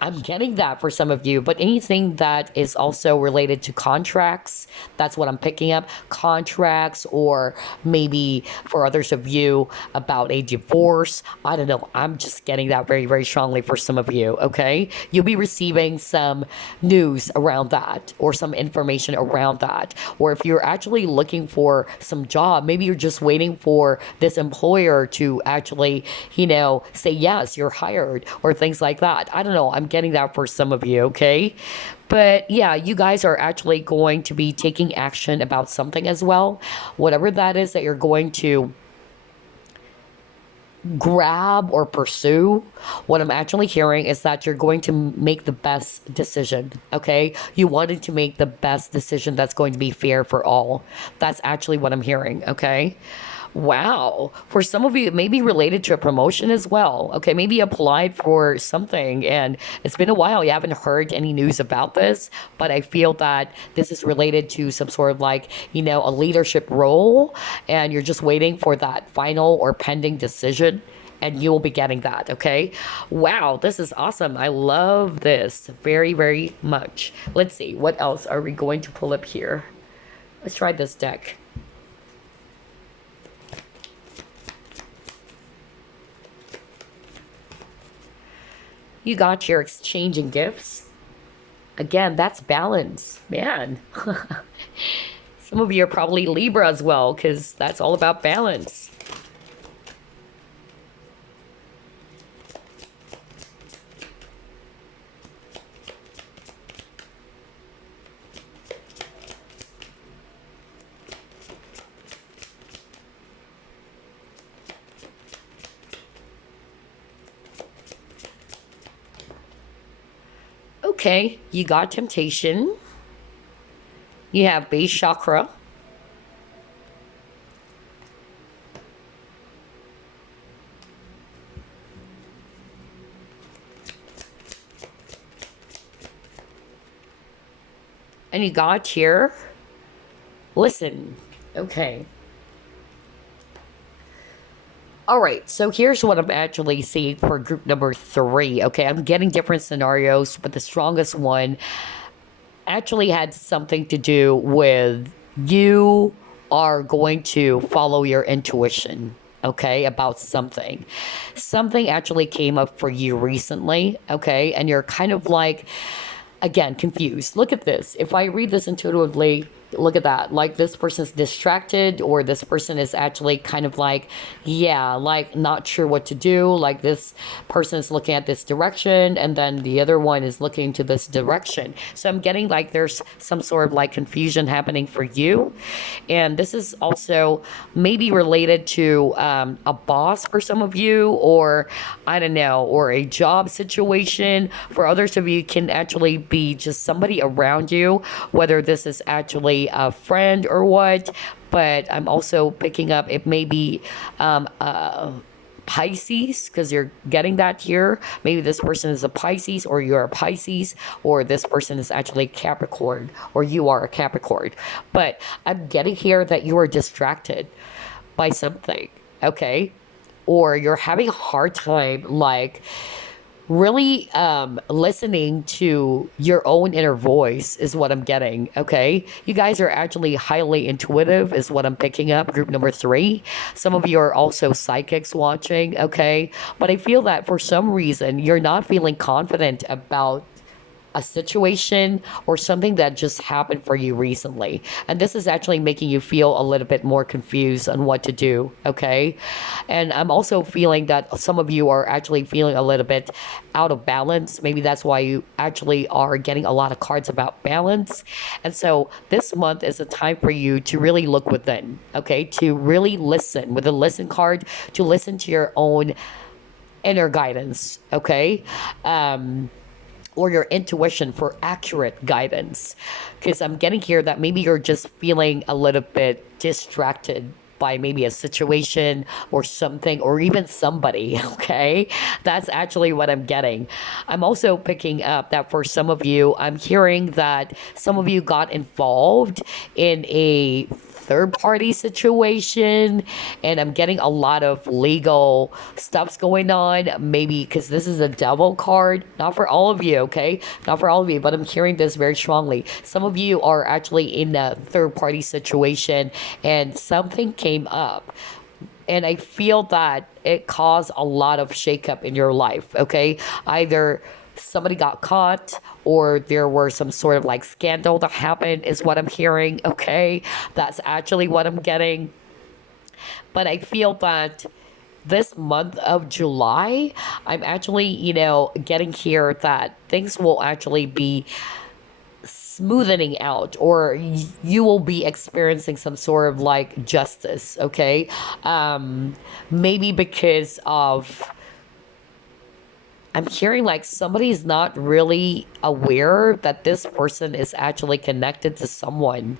I'm getting that for some of you, but anything that is also related to contracts, that's what I'm picking up. Contracts, or maybe for others of you about a divorce. I don't know. I'm just getting that very, very strongly for some of you, okay? You'll be receiving some news around that, or some information around that. Or if you're actually looking for some job, maybe you're just waiting for this employer to actually, say yes, you're hired, or things like that. I don't know. I'm getting that for some of you, okay? But yeah, you guys are actually going to be taking action about something as well. Whatever that is that you're going to grab or pursue, what I'm actually hearing is that you're going to make the best decision, okay? You wanted to make the best decision that's going to be fair for all. That's actually what I'm hearing, okay? Wow. For some of you, it may be related to a promotion as well. Okay, maybe you applied for something and it's been a while. You haven't heard any news about this, but I feel that this is related to some sort of like, a leadership role, and you're just waiting for that final or pending decision. And you will be getting that, okay? Wow, this is awesome. I love this very, very much. Let's see, what else are we going to pull up here? Let's try this deck. You got your exchanging gifts. Again, that's balance, man. Some of you are probably Libra as well, because that's all about balance. Okay, you got temptation. You have base chakra. And you got here. Listen. Okay. All right, so here's what I'm actually seeing for group number 3. Okay, I'm getting different scenarios, but the strongest one actually had something to do with you are going to follow your intuition, okay, about something. Something actually came up for you recently, okay, and you're kind of like, again, confused. Look at this. If I read this intuitively, look at that. Like this person's distracted, or this person is actually kind of like, yeah, like not sure what to do. Like this person is looking at this direction, and then the other one is looking to this direction. So I'm getting like there's some sort of like confusion happening for you. And this is also maybe related to a boss for some of you, or I don't know, or a job situation. For others of you, can actually be just somebody around you, whether this is actually a friend or what. But I'm also picking up it may be a Pisces, because you're getting that here. Maybe this person is a Pisces, or you're a Pisces, or this person is actually Capricorn, or you are a Capricorn. But I'm getting here that you are distracted by something, okay? Or you're having a hard time, like, really listening to your own inner voice is what I'm getting. Okay, you guys are actually highly intuitive is what I'm picking up. Group number 3, some of you are also psychics watching. Okay, but I feel that for some reason you're not feeling confident about a situation or something that just happened for you recently. And this is actually making you feel a little bit more confused on what to do, okay? And I'm also feeling that some of you are actually feeling a little bit out of balance. Maybe that's why you actually are getting a lot of cards about balance. And so this month is a time for you to really look within, okay? To really listen with the listen card, to listen to your own inner guidance, okay? Or your intuition for accurate guidance. Because I'm getting here that maybe you're just feeling a little bit distracted by maybe a situation or something, or even somebody, okay? That's actually what I'm getting. I'm also picking up that for some of you, I'm hearing that some of you got involved in a third party situation, and I'm getting a lot of legal stuffs going on. Maybe because this is a devil card, not for all of you, okay? Not for all of you, but I'm hearing this very strongly. Some of you are actually in a third party situation and something came up, and I feel that it caused a lot of shakeup in your life, okay? Either somebody got caught or there were some sort of like scandal that happened is what I'm hearing, okay? That's actually what I'm getting. But I feel that this month of July, I'm actually, getting here that things will actually be smoothing out, or you will be experiencing some sort of like justice, okay? Maybe because of, I'm hearing like somebody's not really aware that this person is actually connected to someone,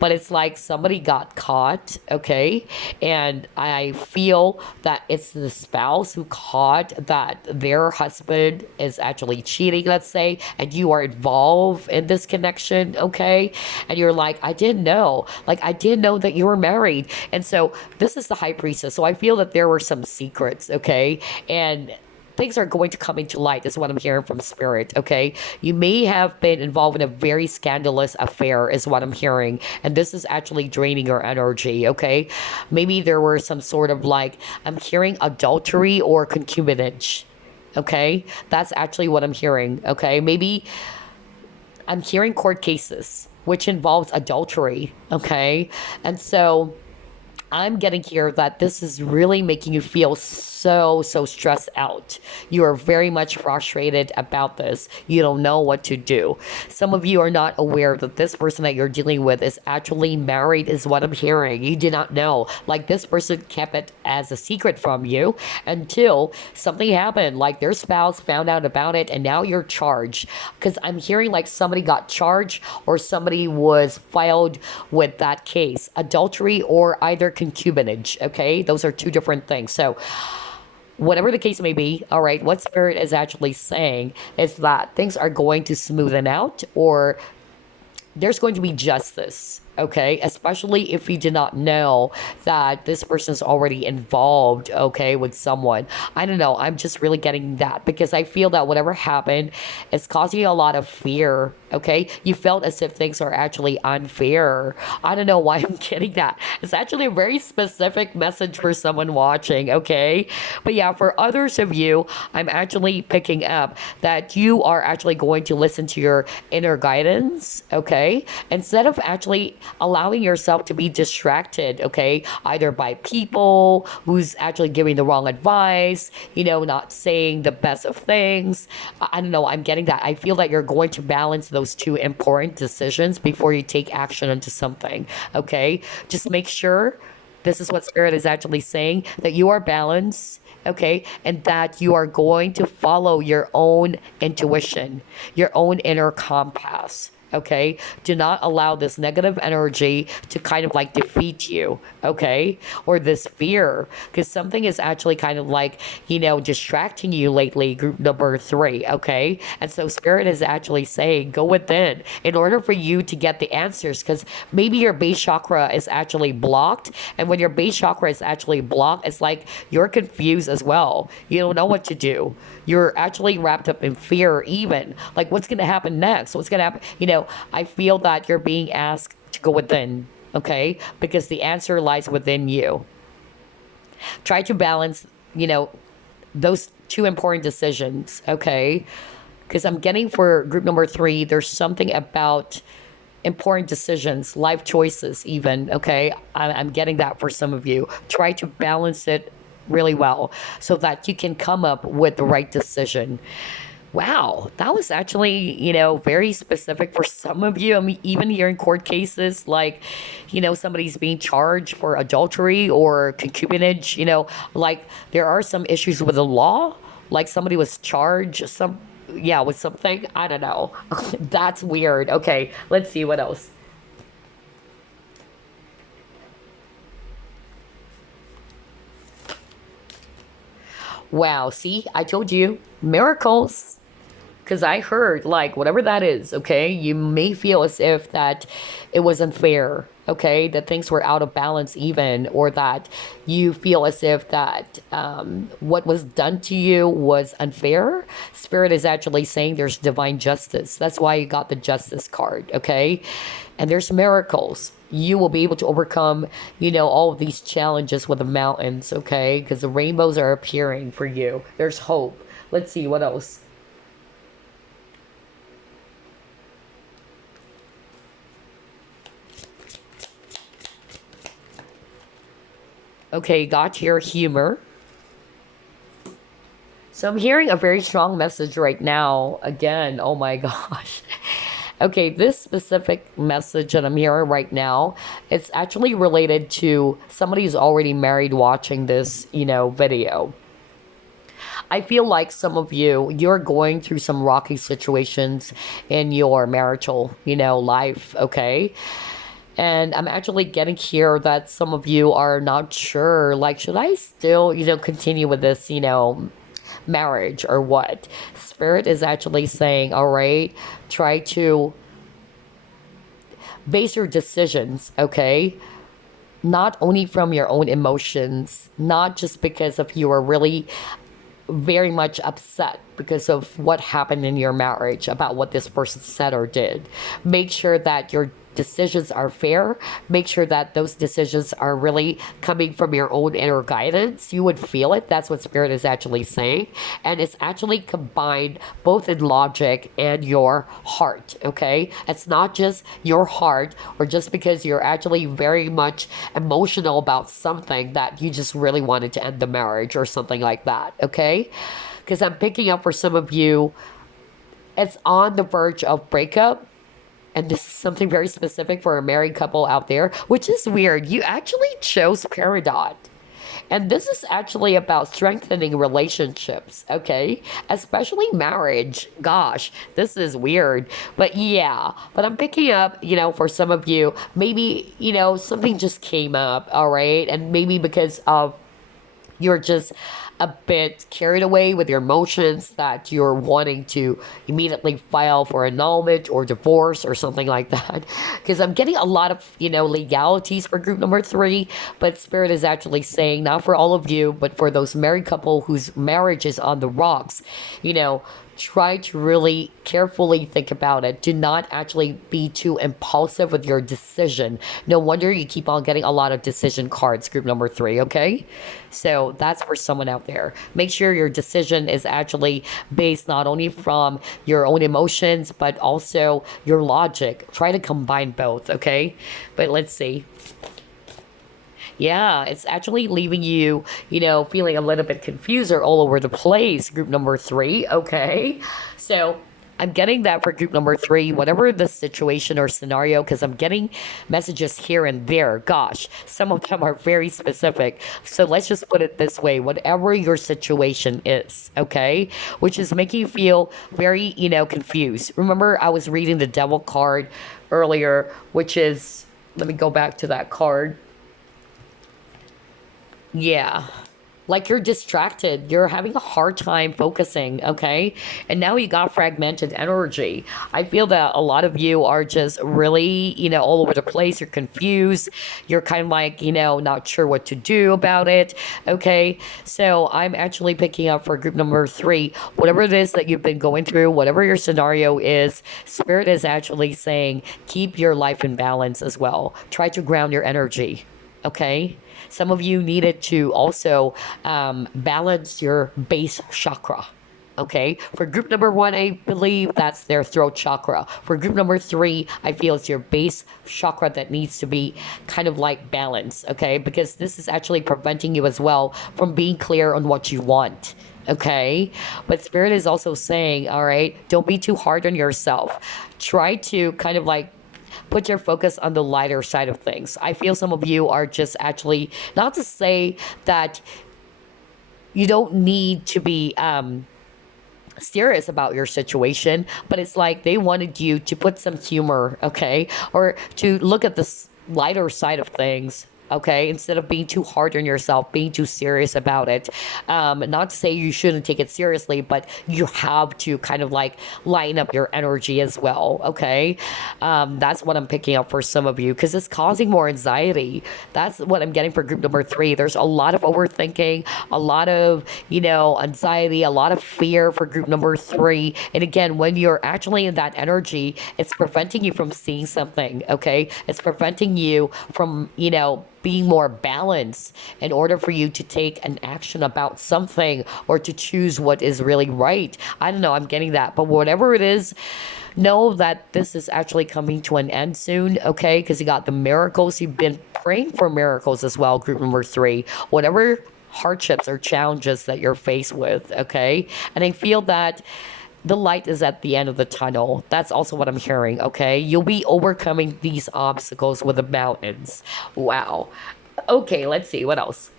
but it's like somebody got caught, okay? And I feel that it's the spouse who caught that their husband is actually cheating, let's say, and you are involved in this connection, okay? And you're like, I didn't know. Like, I didn't know that you were married. And so this is the high priestess. So I feel that there were some secrets, okay? And things are going to come into light is what I'm hearing from spirit, okay? You may have been involved in a very scandalous affair is what I'm hearing, and this is actually draining your energy, okay? Maybe there were some sort of like, I'm hearing adultery or concubinage, okay? That's actually what I'm hearing, okay? Maybe I'm hearing court cases which involves adultery, okay? And so I'm getting here that this is really making you feel so stressed out. You are very much frustrated about this. You don't know what to do. Some of you are not aware that this person that you're dealing with is actually married is what I'm hearing. You did not know. Like, this person kept it as a secret from you until something happened. Like, their spouse found out about it and now you're charged. Because I'm hearing like somebody got charged or somebody was filed with that case. Adultery or either concubinage, okay? Those are two different things. So whatever the case may be, all right, what spirit is actually saying is that things are going to smoothen out, or there's going to be justice, okay? Especially if you did not know that this person's already involved, okay, with someone. I don't know. I'm just really getting that because I feel that whatever happened is causing you a lot of fear, okay? You felt as if things are actually unfair. I don't know why I'm getting that. It's actually a very specific message for someone watching, okay? But yeah, for others of you, I'm actually picking up that you are actually going to listen to your inner guidance, okay? Instead of actually allowing yourself to be distracted, okay, either by people who's actually giving the wrong advice, not saying the best of things. I don't know, I'm getting that. I feel that you're going to balance those two important decisions before you take action into something, okay? Just make sure, this is what spirit is actually saying, that you are balanced, okay, and that you are going to follow your own intuition, your own inner compass, Okay, do not allow this negative energy to kind of like defeat you. Okay, or this fear, because something is actually kind of like, distracting you lately, group number three. Okay, and so spirit is actually saying go within in order for you to get the answers, because maybe your base chakra is actually blocked, and when your base chakra is actually blocked, it's like you're confused as well. You don't know what to do. You're actually wrapped up in fear, even like what's going to happen next, what's going to happen. I feel that you're being asked to go within. Okay, because the answer lies within you. Try to balance, those two important decisions. Okay, because I'm getting for group number three, there's something about important decisions, life choices, even. Okay, I'm getting that for some of you. Try to balance it really well so that you can come up with the right decision. Wow, that was actually, very specific for some of you. I mean, even here in court cases, like, somebody's being charged for adultery or concubinage, like there are some issues with the law, like somebody was charged yeah, with something. I don't know. That's weird. Okay, let's see what else. Wow, see, I told you, miracles. Because I heard, like, whatever that is, okay, you may feel as if that it was unfair, okay, that things were out of balance, even, or that you feel as if that what was done to you was unfair. Spirit is actually saying there's divine justice. That's why you got the justice card, okay? And there's miracles. You will be able to overcome, all of these challenges with the mountains, okay? Because the rainbows are appearing for you. There's hope. Let's see what else. Okay, got your humor. So I'm hearing a very strong message right now. Again, oh my gosh. Okay, this specific message that I'm hearing right now, it's actually related to somebody who's already married watching this, video. I feel like some of you, you're going through some rocky situations in your marital, life, okay? And I'm actually getting here that some of you are not sure, like, should I still, continue with this, marriage or what? Spirit is actually saying, all right, try to base your decisions, okay? Not only from your own emotions, not just because of you are really very much upset because of what happened in your marriage about what this person said or did. Make sure that your decisions are fair. Make sure that those decisions are really coming from your own inner guidance. You would feel it. That's what Spirit is actually saying. And it's actually combined both in logic and your heart, okay? It's not just your heart or just because you're actually very much emotional about something that you just really wanted to end the marriage or something like that, okay? Because I'm picking up for some of you, it's on the verge of breakup. And this is something very specific for a married couple out there, which is weird. You actually chose Peridot. And this is actually about strengthening relationships, okay? Especially marriage. Gosh, this is weird. But yeah, but I'm picking up, for some of you, maybe, something just came up, all right? And maybe because of you're just a bit carried away with your emotions that you're wanting to immediately file for annulment or divorce or something like that. Because I'm getting a lot of, legalities for group number three, but Spirit is actually saying, not for all of you, but for those married couple whose marriage is on the rocks, try to really carefully think about it. Do not actually be too impulsive with your decision. No wonder you keep on getting a lot of decision cards, group number three, okay? So that's for someone out there. Make sure your decision is actually based not only from your own emotions, but also your logic. Try to combine both, okay? But let's see. Yeah, it's actually leaving you, feeling a little bit confused or all over the place, group number three, okay? So I'm getting that for group number three, whatever the situation or scenario, because I'm getting messages here and there. Gosh, some of them are very specific. So let's just put it this way, whatever your situation is, okay, which is making you feel very, confused. Remember, I was reading the devil card earlier, which is, let me go back to that card. Yeah. Like you're distracted. You're having a hard time focusing, okay? And now you got fragmented energy. I feel that a lot of you are just really, all over the place. You're confused. You're kind of like, not sure what to do about it, okay? So I'm actually picking up for group number three, whatever it is that you've been going through, whatever your scenario is, Spirit is actually saying keep your life in balance as well. Try to ground your energy, okay? Some of you needed to also balance your base chakra. Okay. For group number one, I believe that's their throat chakra. For group number three, I feel it's your base chakra that needs to be kind of like balanced. Okay. Because this is actually preventing you as well from being clear on what you want. Okay. But Spirit is also saying, all right, don't be too hard on yourself. Try to kind of like put your focus on the lighter side of things. I feel some of you are just actually, not to say that you don't need to be serious about your situation, but it's like they wanted you to put some humor, okay, or to look at the lighter side of things, okay, instead of being too hard on yourself, being too serious about it. Not to say you shouldn't take it seriously, but you have to kind of like lighten up your energy as well, okay? That's what I'm picking up for some of you because it's causing more anxiety. That's what I'm getting for group number three. There's a lot of overthinking, a lot of, anxiety, a lot of fear for group number three. And again, when you're actually in that energy, it's preventing you from seeing something, okay? It's preventing you from, being more balanced in order for you to take an action about something or to choose what is really right. I don't know, I'm getting that. But whatever it is, know that this is actually coming to an end soon, okay? Because you got the miracles. You've been praying for miracles as well, group number three. Whatever hardships or challenges that you're faced with, okay? And I feel that the light is at the end of the tunnel. That's also what I'm hearing, okay? You'll be overcoming these obstacles with the mountains. Wow. Okay, let's see. What else?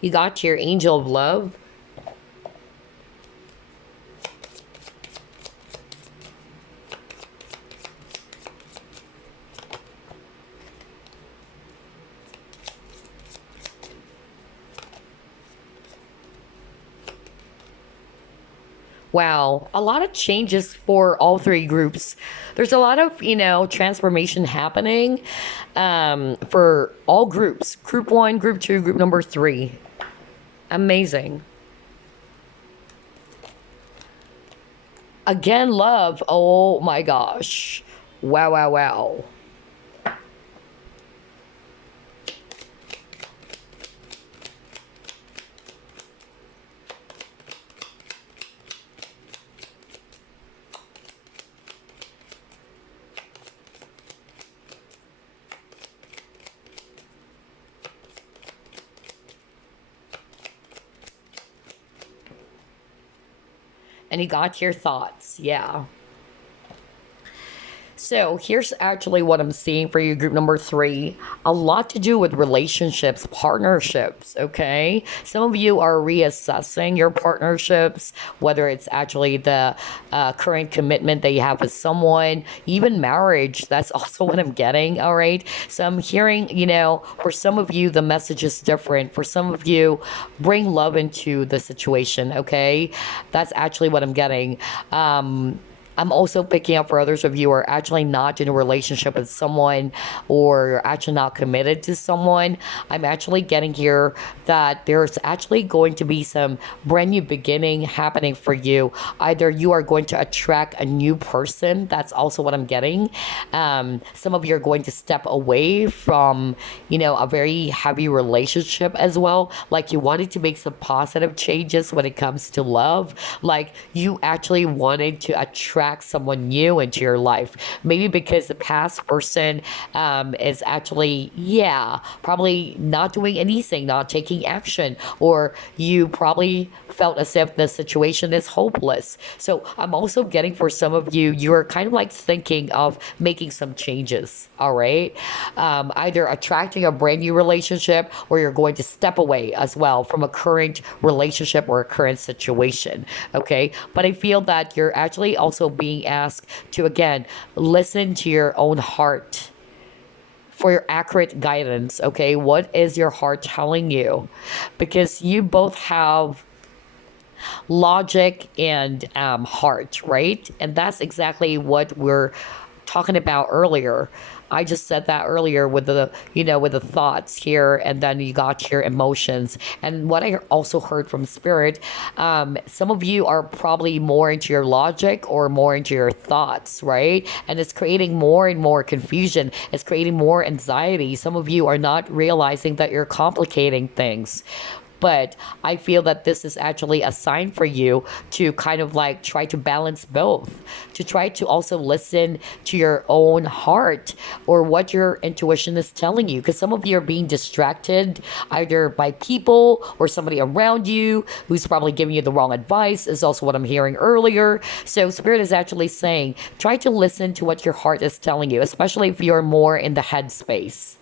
You got your angel of love. Wow, a lot of changes for all three groups. There's a lot of, transformation happening for all groups. Group one, group two, group number three. Amazing. Again, love. Oh my gosh. Wow, wow, wow. And he got your thoughts. Yeah. So here's actually what I'm seeing for you, group number three. A lot to do with relationships, partnerships, okay? Some of you are reassessing your partnerships, whether it's actually the current commitment that you have with someone, even marriage. That's also what I'm getting, all right? So I'm hearing, for some of you, the message is different. For some of you, bring love into the situation, okay? That's actually what I'm getting. I'm also picking up for others of you who are actually not in a relationship with someone or you're actually not committed to someone. I'm actually getting here that there's actually going to be some brand new beginning happening for you. Either you are going to attract a new person. That's also what I'm getting. Some of you are going to step away from, a very heavy relationship as well. Like you wanted to make some positive changes when it comes to love. Like you actually wanted to attract attract someone new into your life. Maybe because the past person is actually, yeah, probably not doing anything, not taking action, or you probably felt as if the situation is hopeless. So I'm also getting for some of you, you're kind of like thinking of making some changes, all right? Either attracting a brand new relationship or you're going to step away as well from a current relationship or a current situation, okay? But I feel that you're actually also being asked to, again, listen to your own heart for your accurate guidance, okay? What is your heart telling you? Because you both have logic and heart, right? And that's exactly what we're talking about earlier. I just said that earlier with the, with the thoughts here, and then you got your emotions. And what I also heard from spirit, some of you are probably more into your logic or more into your thoughts, right? And it's creating more and more confusion. It's creating more anxiety. Some of you are not realizing that you're complicating things. But I feel that this is actually a sign for you to kind of like try to balance both, to try to also listen to your own heart or what your intuition is telling you. Because some of you are being distracted either by people or somebody around you who's probably giving you the wrong advice, is also what I'm hearing earlier. So, Spirit is actually saying try to listen to what your heart is telling you, especially if you're more in the head space.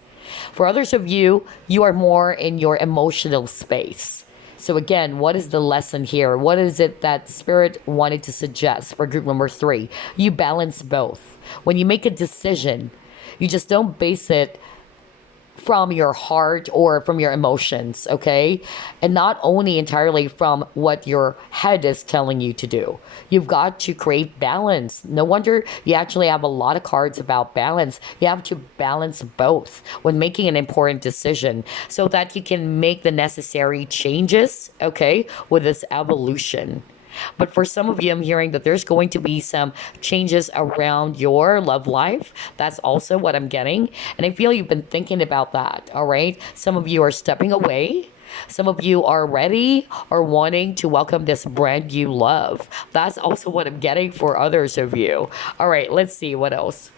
For others of you, you are more in your emotional space. So again, what is the lesson here? What is it that Spirit wanted to suggest for group number 3? You balance both. When you make a decision, you just don't base it from your heart or from your emotions, okay? And not only entirely from what your head is telling you to do. You've got to create balance. No wonder you actually have a lot of cards about balance. You have to balance both when making an important decision so that you can make the necessary changes, okay, with this evolution. But for some of you, I'm hearing that there's going to be some changes around your love life. That's also what I'm getting. And I feel you've been thinking about that, all right? Some of you are stepping away. Some of you are ready or wanting to welcome this brand new love. That's also what I'm getting for others of you. All right, let's see what else.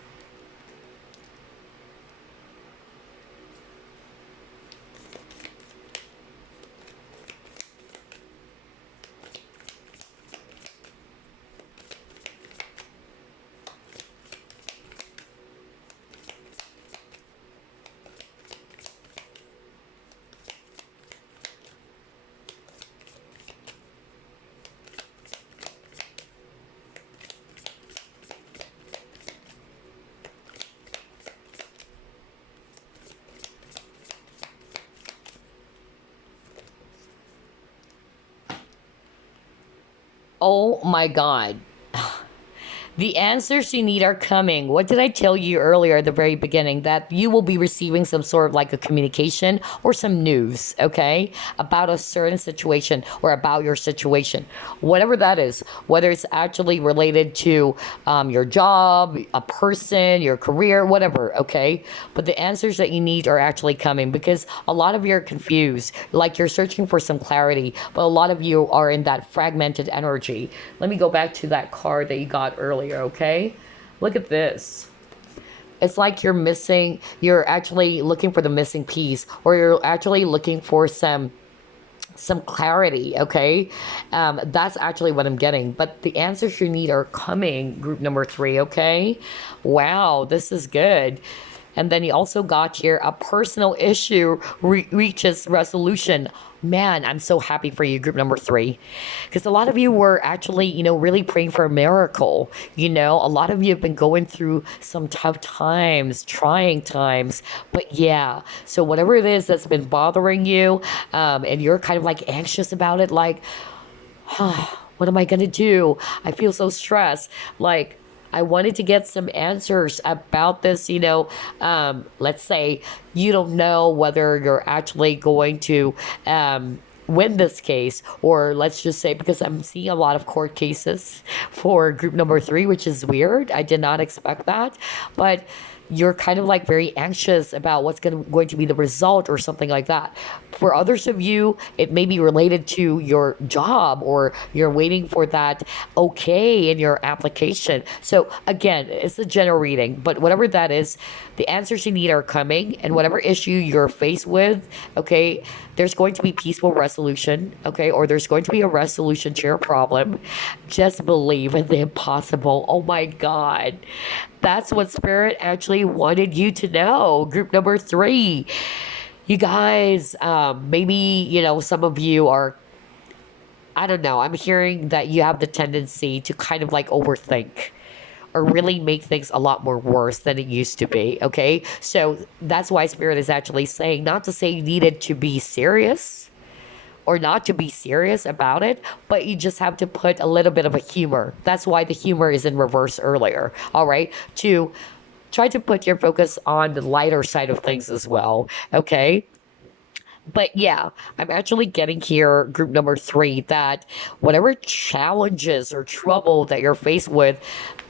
Oh my God. The answers you need are coming. What did I tell you earlier at the very beginning? That you will be receiving some sort of like a communication or some news, okay, about a certain situation or about your situation. Whatever that is, whether it's actually related to your job, a person, your career, whatever, okay? But the answers that you need are actually coming because a lot of you are confused. Like you're searching for some clarity, but a lot of you are in that fragmented energy. Let me go back to that card that you got earlier, okay? Look at this. It's like you're actually looking for the missing piece, or you're actually looking for some clarity, okay? That's actually what I'm getting. But the answers you need are coming, group number 3, okay? Wow, this is good. And then you also got here a personal issue reaches resolution. Man, I'm so happy for you, group number 3. Because a lot of you were actually, really praying for a miracle. A lot of you have been going through some tough times, trying times. But yeah, so whatever it is that's been bothering you, and you're kind of like anxious about it, like, what am I going to do? I feel so stressed. Like, I wanted to get some answers about this, let's say you don't know whether you're actually going to win this case, or let's just say, because I'm seeing a lot of court cases for group number 3, which is weird. I did not expect that. But you're kind of like very anxious about what's going to be the result or something like that. For others of you, it may be related to your job, or you're waiting for that okay in your application. So again, it's a general reading, but whatever that is, the answers you need are coming, and whatever issue you're faced with, okay, there's going to be peaceful resolution, okay, or there's going to be a resolution to your problem. Just believe in the impossible. Oh my God. That's what Spirit actually wanted you to know. Group number three. You guys, maybe, some of you are, I don't know, I'm hearing that you have the tendency to kind of like overthink or really make things a lot more worse than it used to be. Okay. So that's why Spirit is actually saying not to say you needed to be serious or not to be serious about it, but you just have to put a little bit of a humor. That's why the humor is in reverse earlier. All right. To try to put your focus on the lighter side of things as well. Okay. But yeah, I'm actually getting here, group number three, that whatever challenges or trouble that you're faced with,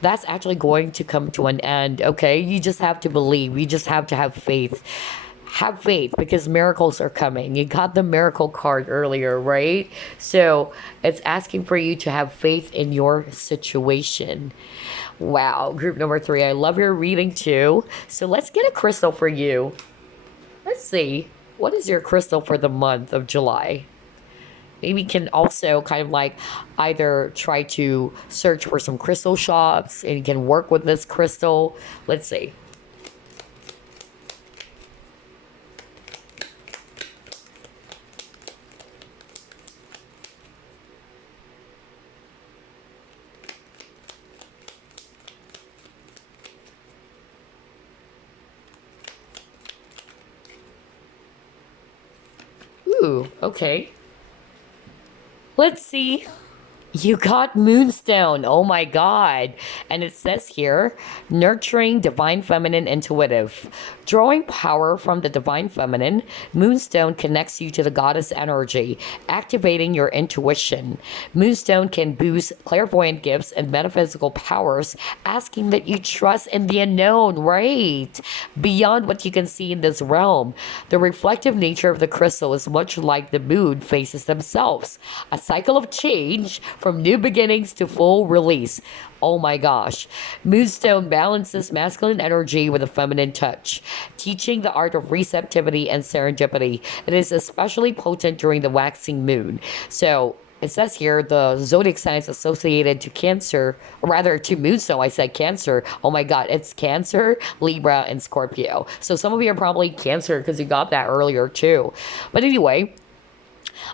that's actually going to come to an end. Okay. You just have to believe. You just have to have faith. Have faith, because miracles are coming. You got the miracle card earlier, right? So it's asking for you to have faith in your situation. Wow, group number three, I love your reading too. So let's get a crystal for you. Let's see, what is your crystal for the month of July? Maybe you can also kind of like either try to search for some crystal shops and you can work with this crystal. Let's see. Ooh, okay. Let's see. You got Moonstone. Oh my God. And it says here, nurturing divine feminine intuitive. Drawing power from the divine feminine, Moonstone connects you to the goddess energy, activating your intuition. Moonstone can boost clairvoyant gifts and metaphysical powers, asking that you trust in the unknown, right? Beyond what you can see in this realm. The reflective nature of the crystal is much like the moon faces themselves, a cycle of change from new beginnings to full release. Oh my gosh. Moonstone balances masculine energy with a feminine touch, teaching the art of receptivity and serendipity. It is especially potent during the waxing moon. So it says here the zodiac signs associated to Cancer, or rather to Moonstone. I said Cancer. Oh my God, it's Cancer, Libra, and Scorpio. So some of you are probably Cancer because you got that earlier too. But anyway,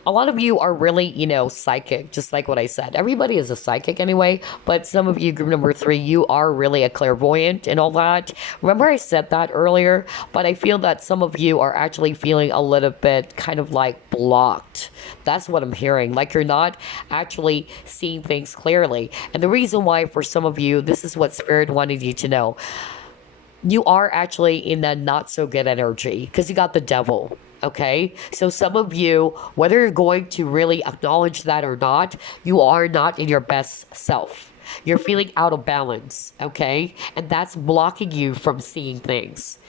a lot of you are really, psychic, just like what I said. Everybody is a psychic anyway, but some of you, group number three, you are really a clairvoyant and all that. Remember I said that earlier, but I feel that some of you are actually feeling a little bit kind of like blocked. That's what I'm hearing. Like you're not actually seeing things clearly. And the reason why for some of you, this is what Spirit wanted you to know. You are actually in a not so good energy because you got the devil. Okay, so some of you, whether you're going to really acknowledge that or not, you are not in your best self. You're feeling out of balance, okay? And that's blocking you from seeing things.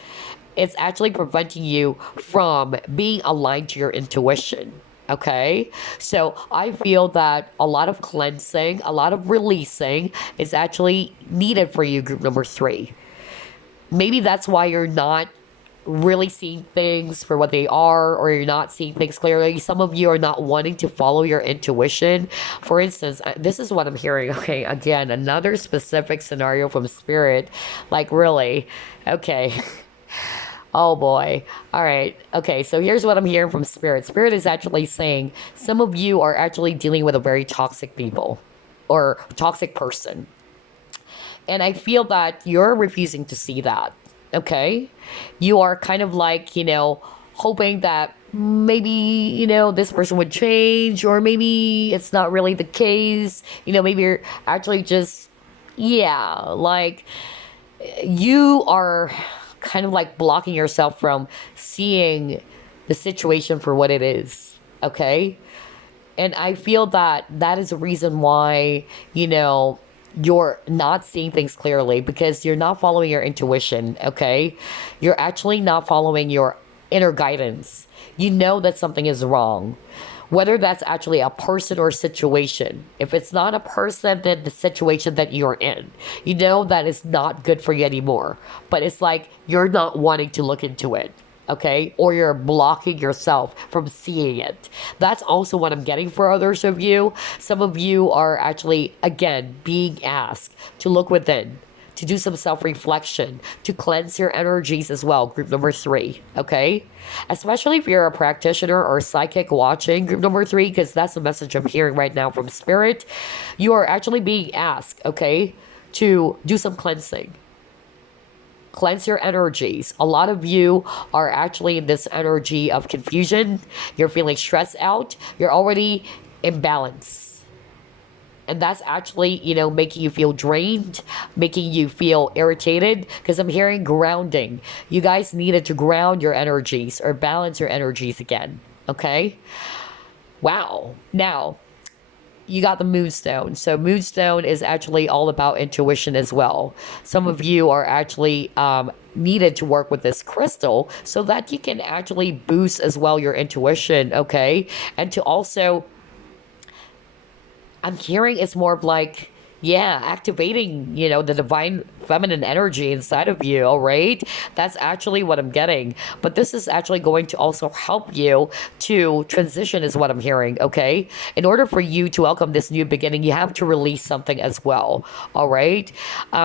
It's actually preventing you from being aligned to your intuition. Okay, so I feel that a lot of cleansing, a lot of releasing is actually needed for you, group number three. Maybe that's why you're not really seeing things for what they are, or you're not seeing things clearly. Some of you are not wanting to follow your intuition. For instance, this is what I'm hearing. Okay, again, another specific scenario from Spirit. Like, really? Okay. Oh boy. All right. Okay, so here's what I'm hearing from Spirit. Spirit is actually saying some of you are actually dealing with a very toxic people or toxic person. And I feel that you're refusing to see that. Okay. You are kind of like, hoping that maybe, this person would change, or maybe it's not really the case. Maybe you're actually just, yeah, like you are kind of like blocking yourself from seeing the situation for what it is. Okay. And I feel that that is a reason why, you're not seeing things clearly because you're not following your intuition, okay? You're actually not following your inner guidance. You know that something is wrong. Whether that's actually a person or situation. If it's not a person, then the situation that you're in, you know that is not good for you anymore. But it's like you're not wanting to look into it, okay? Or you're blocking yourself from seeing it. That's also what I'm getting for others of you. Some of you are actually, again, being asked to look within, to do some self reflection, to cleanse your energies as well. Group number three, okay? Especially if you're a practitioner or psychic watching group number three, because that's the message I'm hearing right now from spirit. You are actually being asked, okay, to do some cleansing. Cleanse your energies. A lot of you are actually in this energy of confusion. You're feeling stressed out. You're already imbalanced. And that's actually, making you feel drained, making you feel irritated, because I'm hearing grounding. You guys needed to ground your energies or balance your energies again. Okay? Wow. Now, you got the Moonstone. So Moonstone is actually all about intuition as well. Some of you are actually needed to work with this crystal so that you can actually boost as well your intuition, okay? And to also, I'm hearing it's more of like, yeah, activating, the divine feminine energy inside of you, all right? That's actually what I'm getting. But this is actually going to also help you to transition, is what I'm hearing, okay? In order for you to welcome this new beginning, you have to release something as well, all right?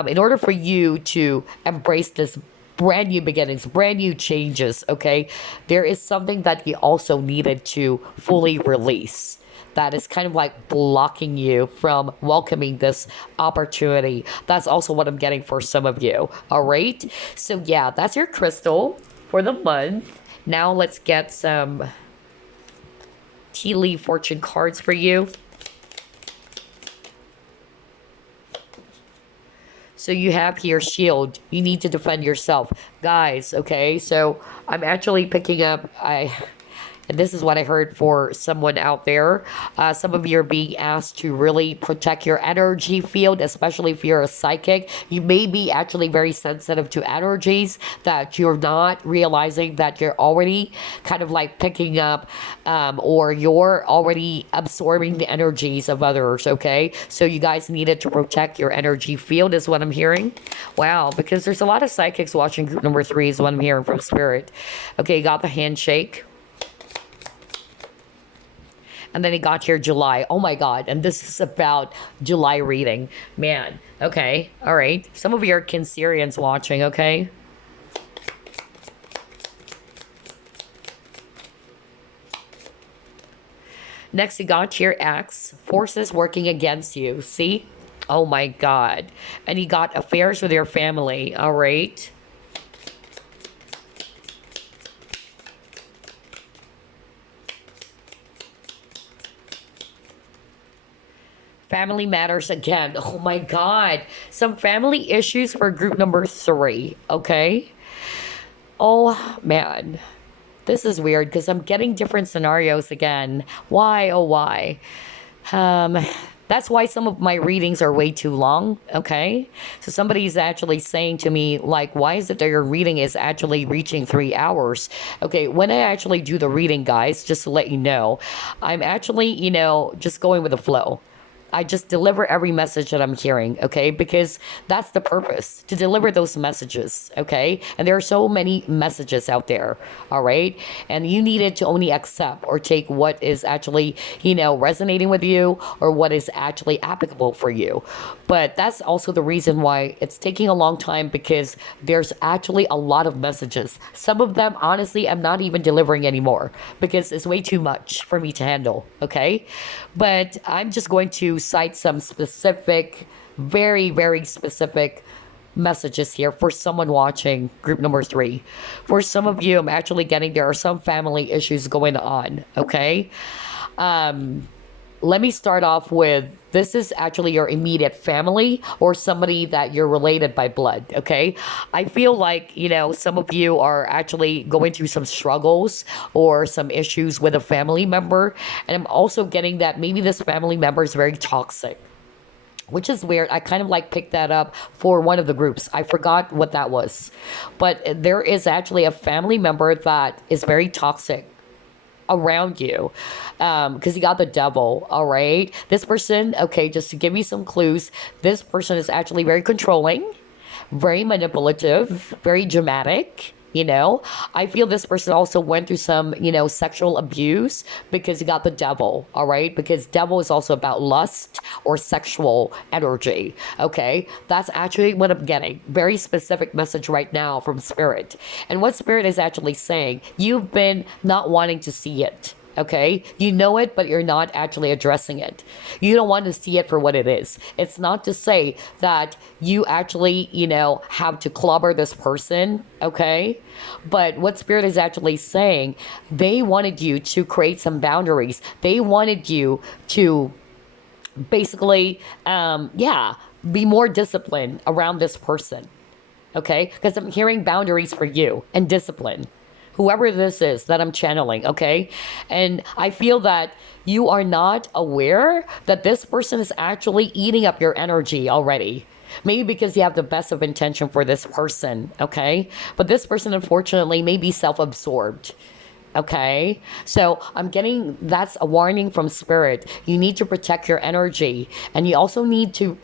In order for you to embrace this brand new beginnings, brand new changes, okay? There is something that you also needed to fully release that is kind of like blocking you from welcoming this opportunity. That's also what I'm getting for some of you. All right. So yeah, that's your crystal for the month. Now let's get some tea leaf fortune cards for you. So you have here shield. You need to defend yourself. Guys, okay? So I'm actually picking up, and this is what I heard for someone out there. Some of you are being asked to really protect your energy field, especially if you're a psychic. You may be actually very sensitive to energies that you're not realizing that you're already kind of like picking up, or you're already absorbing the energies of others, okay? So you guys needed to protect your energy field is what I'm hearing. Wow, because there's a lot of psychics watching group number three is what I'm hearing from spirit. Okay, you got the handshake. And then he got here July. Oh my God. And this is about July reading. Man. Okay. All right. Some of you are Cancerians watching, okay? Next, you got your ex. Forces working against you. See? Oh my God. And you got affairs with your family. All right. Family matters again. Oh my God. Some family issues for group number three. Okay. Oh man. This is weird because I'm getting different scenarios again. Why? Oh, why? Um, that's why some of my readings are way too long. Okay. So somebody's actually saying to me, like, why is it that your reading is actually reaching 3 hours? Okay. When I actually do the reading, guys, just to let you know, I'm actually, just going with the flow. I just deliver every message that I'm hearing, okay? Because that's the purpose, to deliver those messages, okay? And there are so many messages out there, all right? And you needed to only accept or take what is actually, resonating with you or what is actually applicable for you. But that's also the reason why it's taking a long time, because there's actually a lot of messages. Some of them, honestly, I'm not even delivering anymore because it's way too much for me to handle, okay? But I'm just going to cite some specific, very, very specific messages here for someone watching group number three. For some of you, I'm actually getting there are some family issues going on, okay? Let me start off with, this is actually your immediate family or somebody that you're related by blood, okay? I feel like, some of you are actually going through some struggles or some issues with a family member. And I'm also getting that maybe this family member is very toxic. which is weird. I kind of like picked that up for one of the groups. I forgot what that was. But there is actually a family member that is very toxic around you, because you got the devil. All right, this person, okay, just to give you some clues, this person is actually very controlling, very manipulative, very dramatic. I feel this person also went through some, sexual abuse, because you got the devil. All right, because devil is also about lust or sexual energy. Okay, that's actually what I'm getting. Very specific message right now from spirit. And what spirit is actually saying, you've been not wanting to see it. Okay, you know it, but you're not actually addressing it. You don't want to see it for what it is. It's not to say that you actually, have to clobber this person. Okay, but what spirit is actually saying, they wanted you to create some boundaries. They wanted you to basically, yeah, be more disciplined around this person. Okay, because I'm hearing boundaries for you and discipline, whoever this is that I'm channeling, okay? And I feel that you are not aware that this person is actually eating up your energy already. Maybe because you have the best of intention for this person, okay? But this person, unfortunately, may be self-absorbed. Okay, so I'm getting, that's a warning from spirit. You need to protect your energy, and you also need to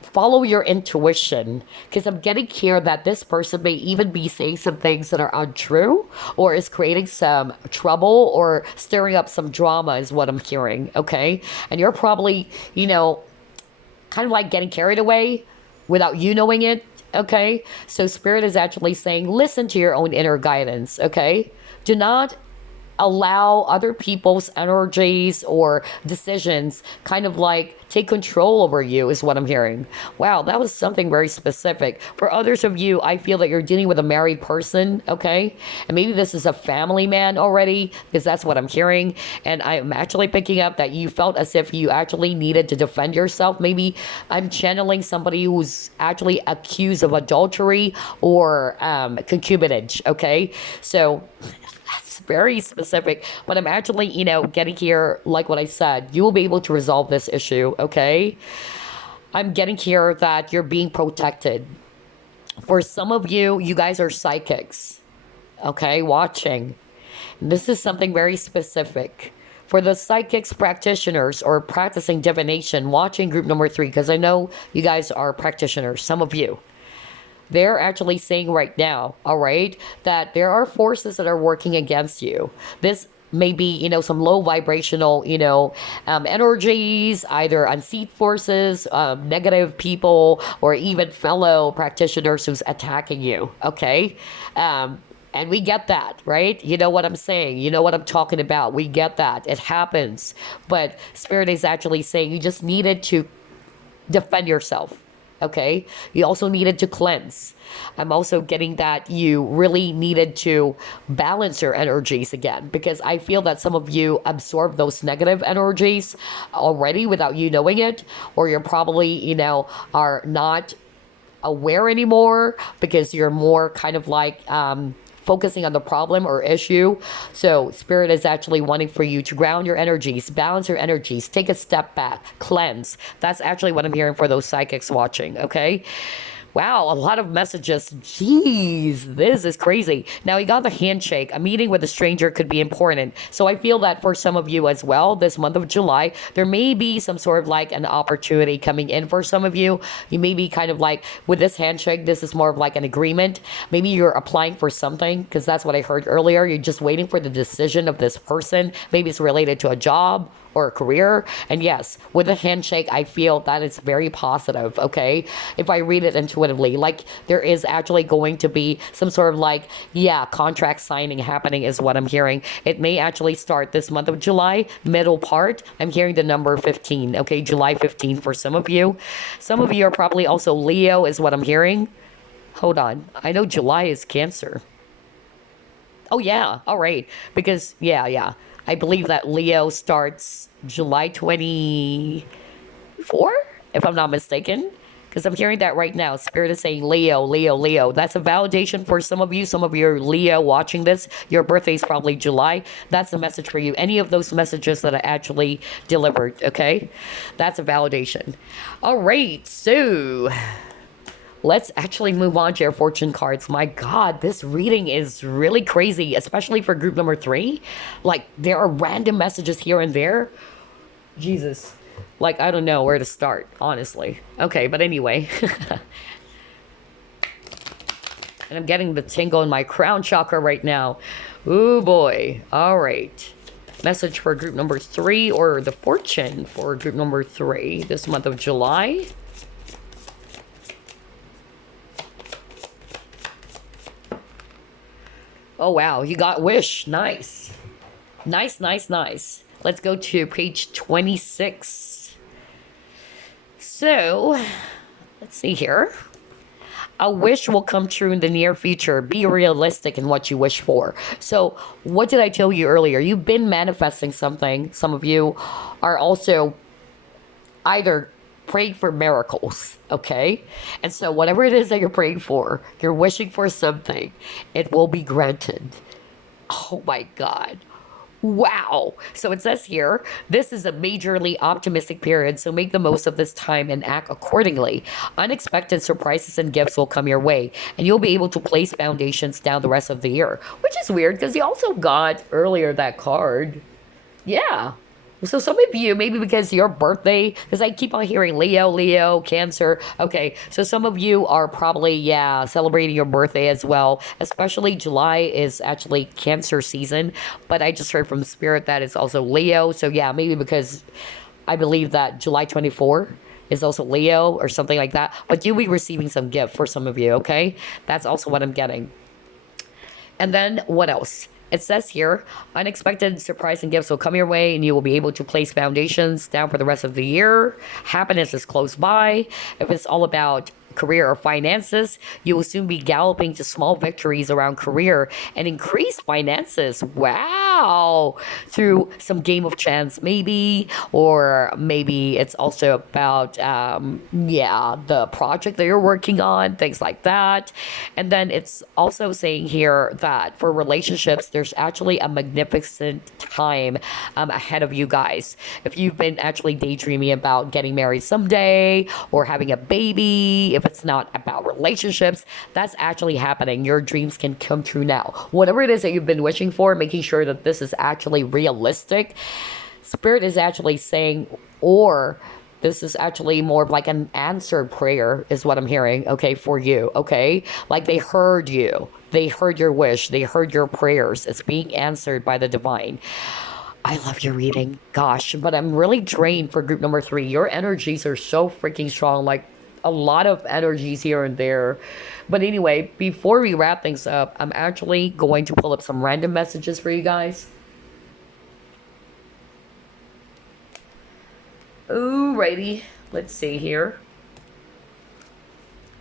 follow your intuition, because I'm getting here that this person may even be saying some things that are untrue, or is creating some trouble or stirring up some drama is what I'm hearing. Okay, and you're probably, kind of like getting carried away without you knowing it. Okay, so spirit is actually saying, listen to your own inner guidance. Okay, do not allow other people's energies or decisions kind of like take control over you, is what I'm hearing. Wow, that was something very specific. For others of you, I feel that you're dealing with a married person, okay? And maybe this is a family man already, because that's what I'm hearing. And I'm actually picking up that you felt as if you actually needed to defend yourself. Maybe I'm channeling somebody who's actually accused of adultery or concubinage, okay? So that's very specific, but I'm actually, getting here, like what I said, you will be able to resolve this issue, okay? I'm getting here that you're being protected. For some of you, you guys are psychics, okay, watching. This is something very specific. For the psychics practitioners or practicing divination, watching group number 3, because I know you guys are practitioners, some of you. They're actually saying right now, all right, that there are forces that are working against you. This may be, some low vibrational, energies, either unseen forces, negative people, or even fellow practitioners who's attacking you, okay? And we get that, right? You know what I'm saying? You know what I'm talking about. We get that. It happens. But Spirit is actually saying you just needed to defend yourself. Okay, you also needed to cleanse. I'm also getting that you really needed to balance your energies again, because I feel that some of you absorb those negative energies already without you knowing it, or you're probably, are not aware anymore because you're more kind of like focusing on the problem or issue. So Spirit is actually wanting for you to ground your energies, balance your energies, take a step back, cleanse. That's actually what I'm hearing for those psychics watching, okay? Wow, a lot of messages. Jeez, this is crazy. Now, you got the handshake. A meeting with a stranger could be important. So I feel that for some of you as well, this month of July, there may be some sort of like an opportunity coming in for some of you. You may be kind of like, with this handshake, this is more of like an agreement. Maybe you're applying for something, because that's what I heard earlier. You're just waiting for the decision of this person. Maybe it's related to a job or a career. And yes, with a handshake, I feel that it's very positive, okay? If I read it intuitively, like there is actually going to be some sort of like, yeah, contract signing happening is what I'm hearing. It may actually start this month of July, middle part. I'm hearing the number 15, okay? July 15 for some of you. Some of you are probably also Leo is what I'm hearing. Hold on. I know July is Cancer. Oh, yeah. All right. Because, yeah. I believe that Leo starts July 24, if I'm not mistaken, because Because I'm hearing that right now. Spirit is saying Leo, Leo, Leo. That's a validation for some of you. Some of you are Leo watching this. Your birthday is probably July. That's a message for you. Any of those messages that I actually delivered, okay? That's a validation. All right, so let's actually move on to your fortune cards. My God, this reading is really crazy, especially for group number 3. Like, there are random messages here and there. Jesus. Like, I don't know where to start, honestly. Okay, but anyway. And I'm getting the tingle in my crown chakra right now. Ooh, boy. All right. Message for group number 3, or the fortune for group number 3 this month of July. Oh, wow. You got wish. Nice. Nice, nice, nice. Let's go to page 26. So, let's see here. A wish will come true in the near future. Be realistic in what you wish for. So, what did I tell you earlier? You've been manifesting something. Some of you are also either praying for miracles, okay? And so whatever it is that you're praying for, you're wishing for something, it will be granted. Oh my God. Wow. So it says here, this is a majorly optimistic period, so make the most of this time and act accordingly. Unexpected surprises and gifts will come your way, and you'll be able to place foundations down the rest of the year. Which is weird, because you also got earlier that card. Yeah. So some of you, maybe because your birthday, because I keep on hearing Leo, Leo, Cancer. Okay, so some of you are probably, yeah, celebrating your birthday as well. Especially July is actually Cancer season. But I just heard from Spirit that it's also Leo. So yeah, maybe because I believe that July 24 is also Leo or something like that. But you'll be receiving some gift for some of you, okay? That's also what I'm getting. And then what else? It says here, unexpected surprise and gifts will come your way, and you will be able to place foundations down for the rest of the year. Happiness is close by. If it's all about career or finances, you will soon be galloping to small victories around career and increased finances. Wow! Through some game of chance, maybe, or maybe it's also about, the project that you're working on, things like that. And then it's also saying here that for relationships, there's actually a magnificent time ahead of you guys. If you've been actually daydreaming about getting married someday or having a baby, if it's not about relationships, that's actually happening. Your dreams can come true now. Whatever it is that you've been wishing for, making sure that this is actually realistic. Spirit is actually saying, or this is actually more of like an answered prayer is what I'm hearing, okay, for you, okay? Like they heard you. They heard your wish. They heard your prayers. It's being answered by the divine. I love your reading. Gosh, but I'm really drained for group number 3. Your energies are so freaking strong. Like a lot of energies here and there. But anyway, before we wrap things up, I'm actually going to pull up some random messages for you guys. Alrighty, let's see here.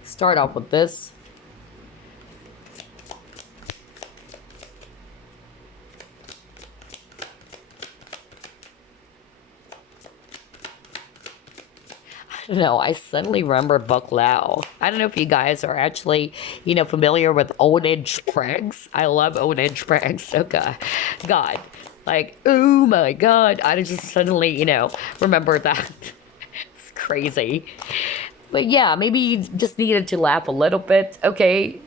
Start off with this. I don't know, I suddenly remember Buck Lau. I don't know if you guys are actually, familiar with ownage pranks. I love ownage pranks. Oh, God. Like, oh my God. I just suddenly, remember that. It's crazy. But yeah, maybe you just needed to laugh a little bit. Okay,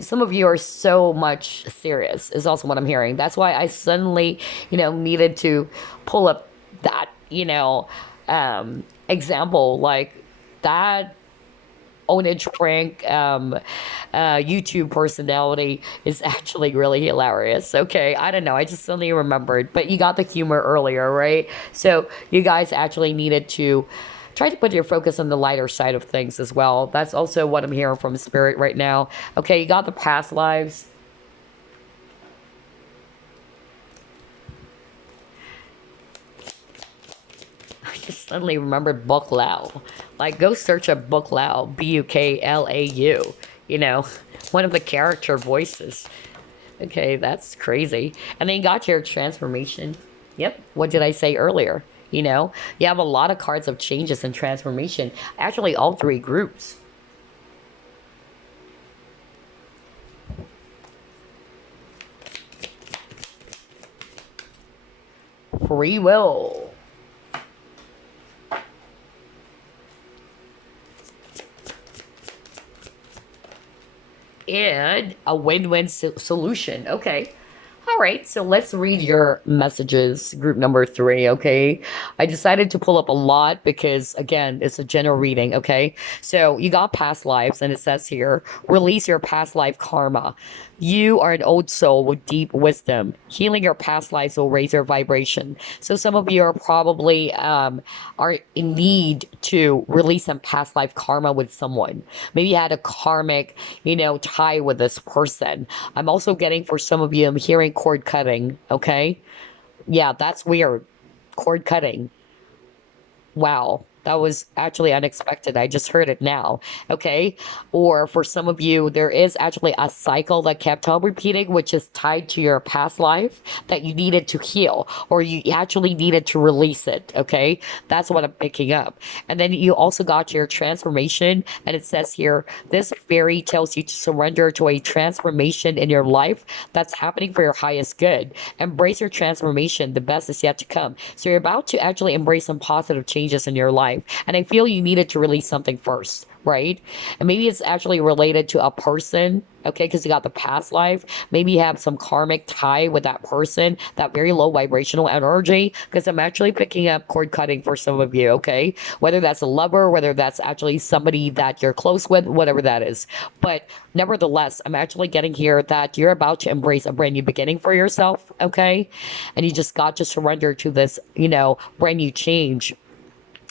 some of you are so much serious, is also what I'm hearing. That's why I suddenly, needed to pull up that, example, like that ownage prank YouTube personality is actually really hilarious. Okay, I don't know, I just suddenly remembered, but you got the humor earlier, right? So you guys actually needed to try to put your focus on the lighter side of things as well. That's also what I'm hearing from Spirit right now. Okay, you got the past lives. Just suddenly remembered Buck Lau. Like, go search up Buck Lau, Buklau. One of the character voices. Okay, that's crazy. And then you got your transformation. Yep. What did I say earlier? You know, you have a lot of cards of changes and transformation. Actually, all three groups. Free will. And a win-win solution. Okay. All right, so let's read your messages, group number three, okay? I decided to pull up a lot because, again, it's a general reading, okay? So you got past lives, and it says here, release your past life karma. You are an old soul with deep wisdom. Healing your past lives will raise your vibration. So some of you are probably are in need to release some past life karma with someone. Maybe you had a karmic, tie with this person. I'm also getting for some of you, I'm hearing cord cutting, okay? Yeah, that's weird. Cord cutting. Wow, that was actually unexpected. I just heard it now. Okay. Or for some of you, there is actually a cycle that kept on repeating, which is tied to your past life that you needed to heal or you actually needed to release it. Okay. That's what I'm picking up. And then you also got your transformation. And it says here, this fairy tells you to surrender to a transformation in your life that's happening for your highest good. Embrace your transformation. The best is yet to come. So you're about to actually embrace some positive changes in your life. And I feel you needed to release something first, right? And maybe it's actually related to a person, okay? Because you got the past life. Maybe you have some karmic tie with that person, that very low vibrational energy. Because I'm actually picking up cord cutting for some of you, okay? Whether that's a lover, whether that's actually somebody that you're close with, whatever that is. But nevertheless, I'm actually getting here that you're about to embrace a brand new beginning for yourself, okay? And you just got to surrender to this, brand new change.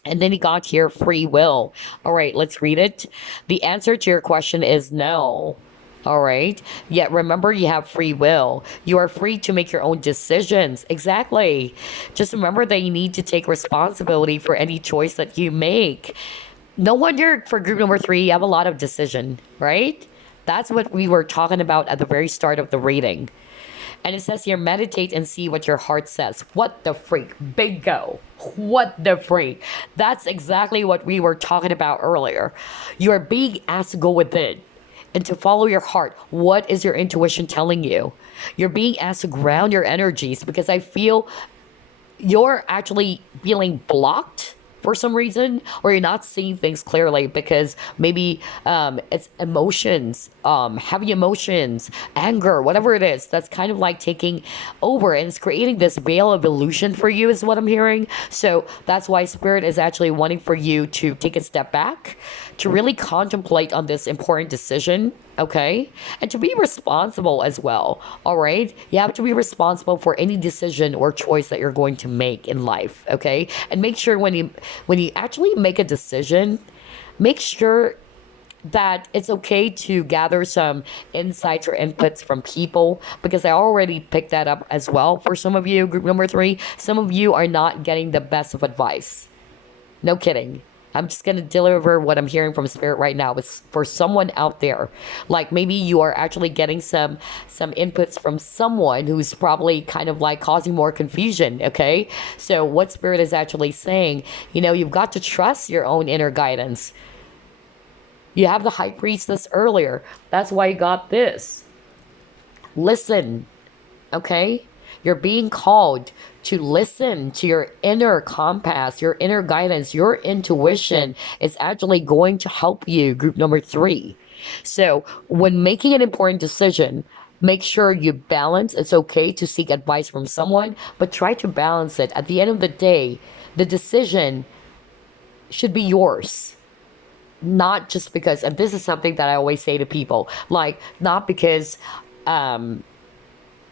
And then he got here free will. All right, let's read it. The answer to your question is no. All right. Yet remember, you have free will. You are free to make your own decisions. Exactly. Just remember that you need to take responsibility for any choice that you make. No wonder for group number three, you have a lot of decision, right? That's what we were talking about at the very start of the reading. And it says here, meditate and see what your heart says. What the freak? Bingo. What the freak? That's exactly what we were talking about earlier. You are being asked to go within and to follow your heart. What is your intuition telling you? You're being asked to ground your energies because I feel you're actually feeling blocked for some reason, or you're not seeing things clearly because maybe it's emotions, heavy emotions, anger, whatever it is, that's kind of like taking over and it's creating this veil of illusion for you is what I'm hearing. So that's why Spirit is actually wanting for you to take a step back, to really contemplate on this important decision, okay? And to be responsible as well, all right? You have to be responsible for any decision or choice that you're going to make in life, okay? And make sure when you actually make a decision, make sure that it's okay to gather some insights or inputs from people because I already picked that up as well for some of you, group number three. Some of you are not getting the best of advice. No kidding. I'm just going to deliver what I'm hearing from Spirit right now. It's for someone out there. Like maybe you are actually getting some inputs from someone who's probably kind of like causing more confusion, okay? So what Spirit is actually saying, you've got to trust your own inner guidance. You have the High Priestess earlier. That's why you got this. Listen, okay? You're being called to listen to your inner compass, your inner guidance, your intuition is actually going to help you, group number three. So when making an important decision, make sure you balance. It's okay to seek advice from someone, but try to balance it. At the end of the day, the decision should be yours. Not just because, and this is something that I always say to people, like not because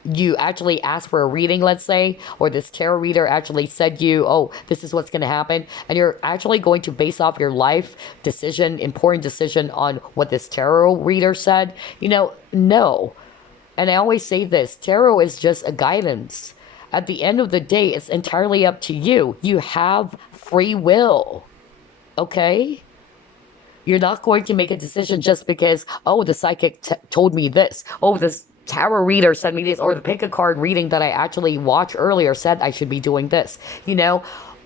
you actually asked for a reading, let's say, or this tarot reader actually said oh, this is what's going to happen, and you're actually going to base off your life decision, important decision on what this tarot reader said, no. And I always say this, tarot is just a guidance. At the end of the day, it's entirely up to you. You have free will, okay? You're not going to make a decision just because, the psychic told me this. This tarot reader sent me this. Or the pick a card reading that I actually watched earlier said I should be doing this.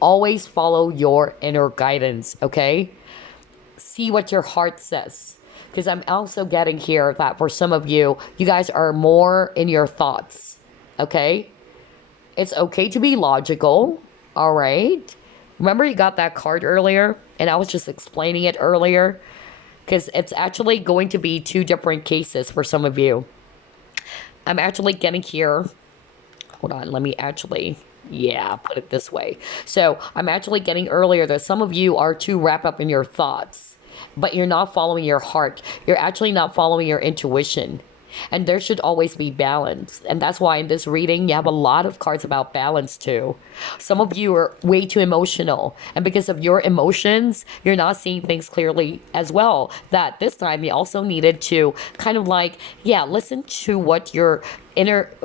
always follow your inner guidance, okay? See what your heart says. Because I'm also getting here that for some of you, you guys are more in your thoughts, okay? It's okay to be logical, all right? Remember you got that card earlier? And I was just explaining it earlier? Because it's actually going to be two different cases for some of you. I'm actually getting here. Hold on, let me actually, yeah, put it this way. So I'm actually getting earlier that some of you are too wrapped up in your thoughts, but you're not following your heart. You're actually not following your intuition. And there should always be balance. And that's why in this reading, you have a lot of cards about balance too. Some of you are way too emotional. And because of your emotions, you're not seeing things clearly as well. That this time you also needed to kind of like, yeah, listen to what your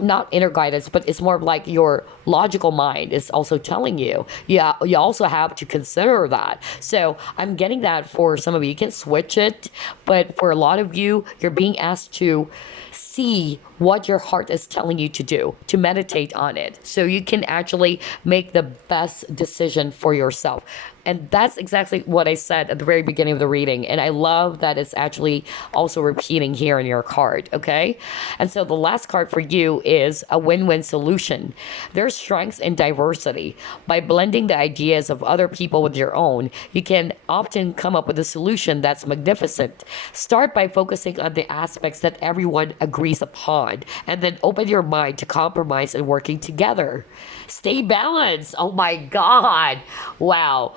not inner guidance, but it's more like your logical mind is also telling you. Yeah, you also have to consider that. So I'm getting that for some of you. You can switch it, but for a lot of you, you're being asked to see what your heart is telling you to do, to meditate on it, so you can actually make the best decision for yourself. And that's exactly what I said at the very beginning of the reading. And I love that it's actually also repeating here in your card, okay? And so the last card for you is a win-win solution. There's strengths in diversity. By blending the ideas of other people with your own, you can often come up with a solution that's magnificent. Start by focusing on the aspects that everyone agrees upon, and then open your mind to compromise and working together. Stay balanced. Oh my God. Wow.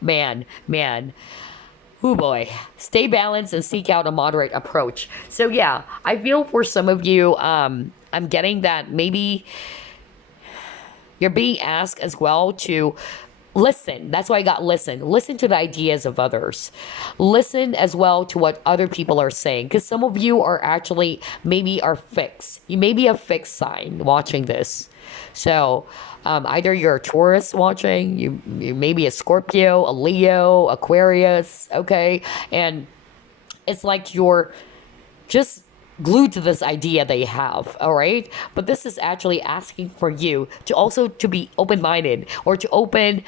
Man. Oh boy. Stay balanced and seek out a moderate approach. So yeah, I feel for some of you, I'm getting that maybe you're being asked as well to listen. That's why I got listen. Listen to the ideas of others. Listen as well to what other people are saying. Because some of you are actually maybe are fixed. You may be a fixed sign watching this. So either you're a Taurus watching, you may be a Scorpio, a Leo, Aquarius, okay? And it's like you're just glued to this idea they have, all right? But this is actually asking for you to also to be open-minded, or to open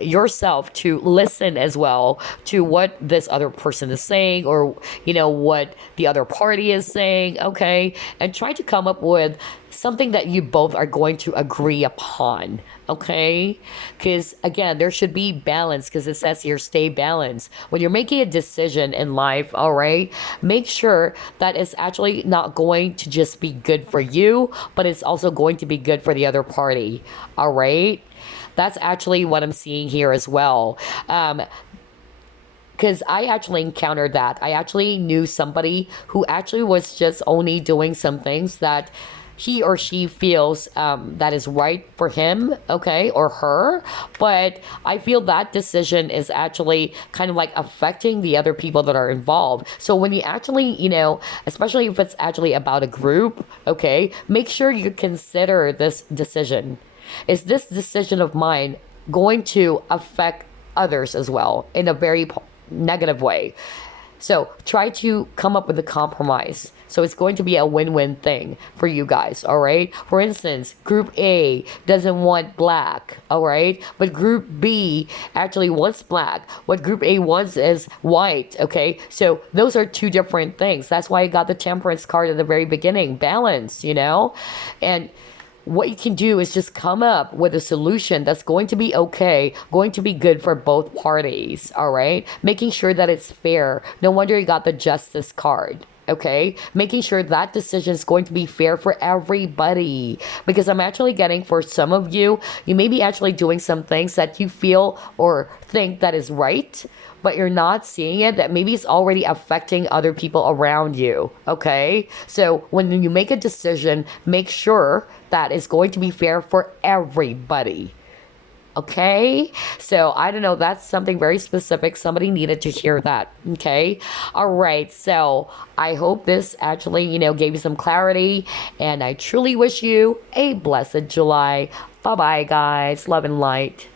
yourself to listen as well to what this other person is saying, or what the other party is saying, okay? And try to come up with something that you both are going to agree upon, okay? Because again, there should be balance, because it says here, stay balanced. When you're making a decision in life, all right, make sure that it's actually not going to just be good for you, but it's also going to be good for the other party, all right? That's actually what I'm seeing here as well. Because I actually encountered that. I actually knew somebody who actually was just only doing some things that he or she feels that is right for him, okay, or her. But I feel that decision is actually kind of like affecting the other people that are involved. So when you actually, especially if it's actually about a group, okay, make sure you consider this decision. Is this decision of mine going to affect others as well in a very negative way? So try to come up with a compromise. So it's going to be a win-win thing for you guys, all right? For instance, Group A doesn't want black, all right? But Group B actually wants black. What Group A wants is white, okay? So those are two different things. That's why I got the Temperance card at the very beginning. Balance, And what you can do is just come up with a solution that's going to be okay, going to be good for both parties, all right? Making sure that it's fair. No wonder you got the Justice card, okay? Making sure that decision is going to be fair for everybody. Because I'm actually getting, for some of you, you may be actually doing some things that you feel or think that is right, but you're not seeing it, that maybe it's already affecting other people around you, okay? So when you make a decision, make sure that it's going to be fair for everybody, okay? So I don't know, that's something very specific. Somebody needed to hear that, okay? All right, so I hope this actually, gave you some clarity, and I truly wish you a blessed July. Bye-bye, guys. Love and light.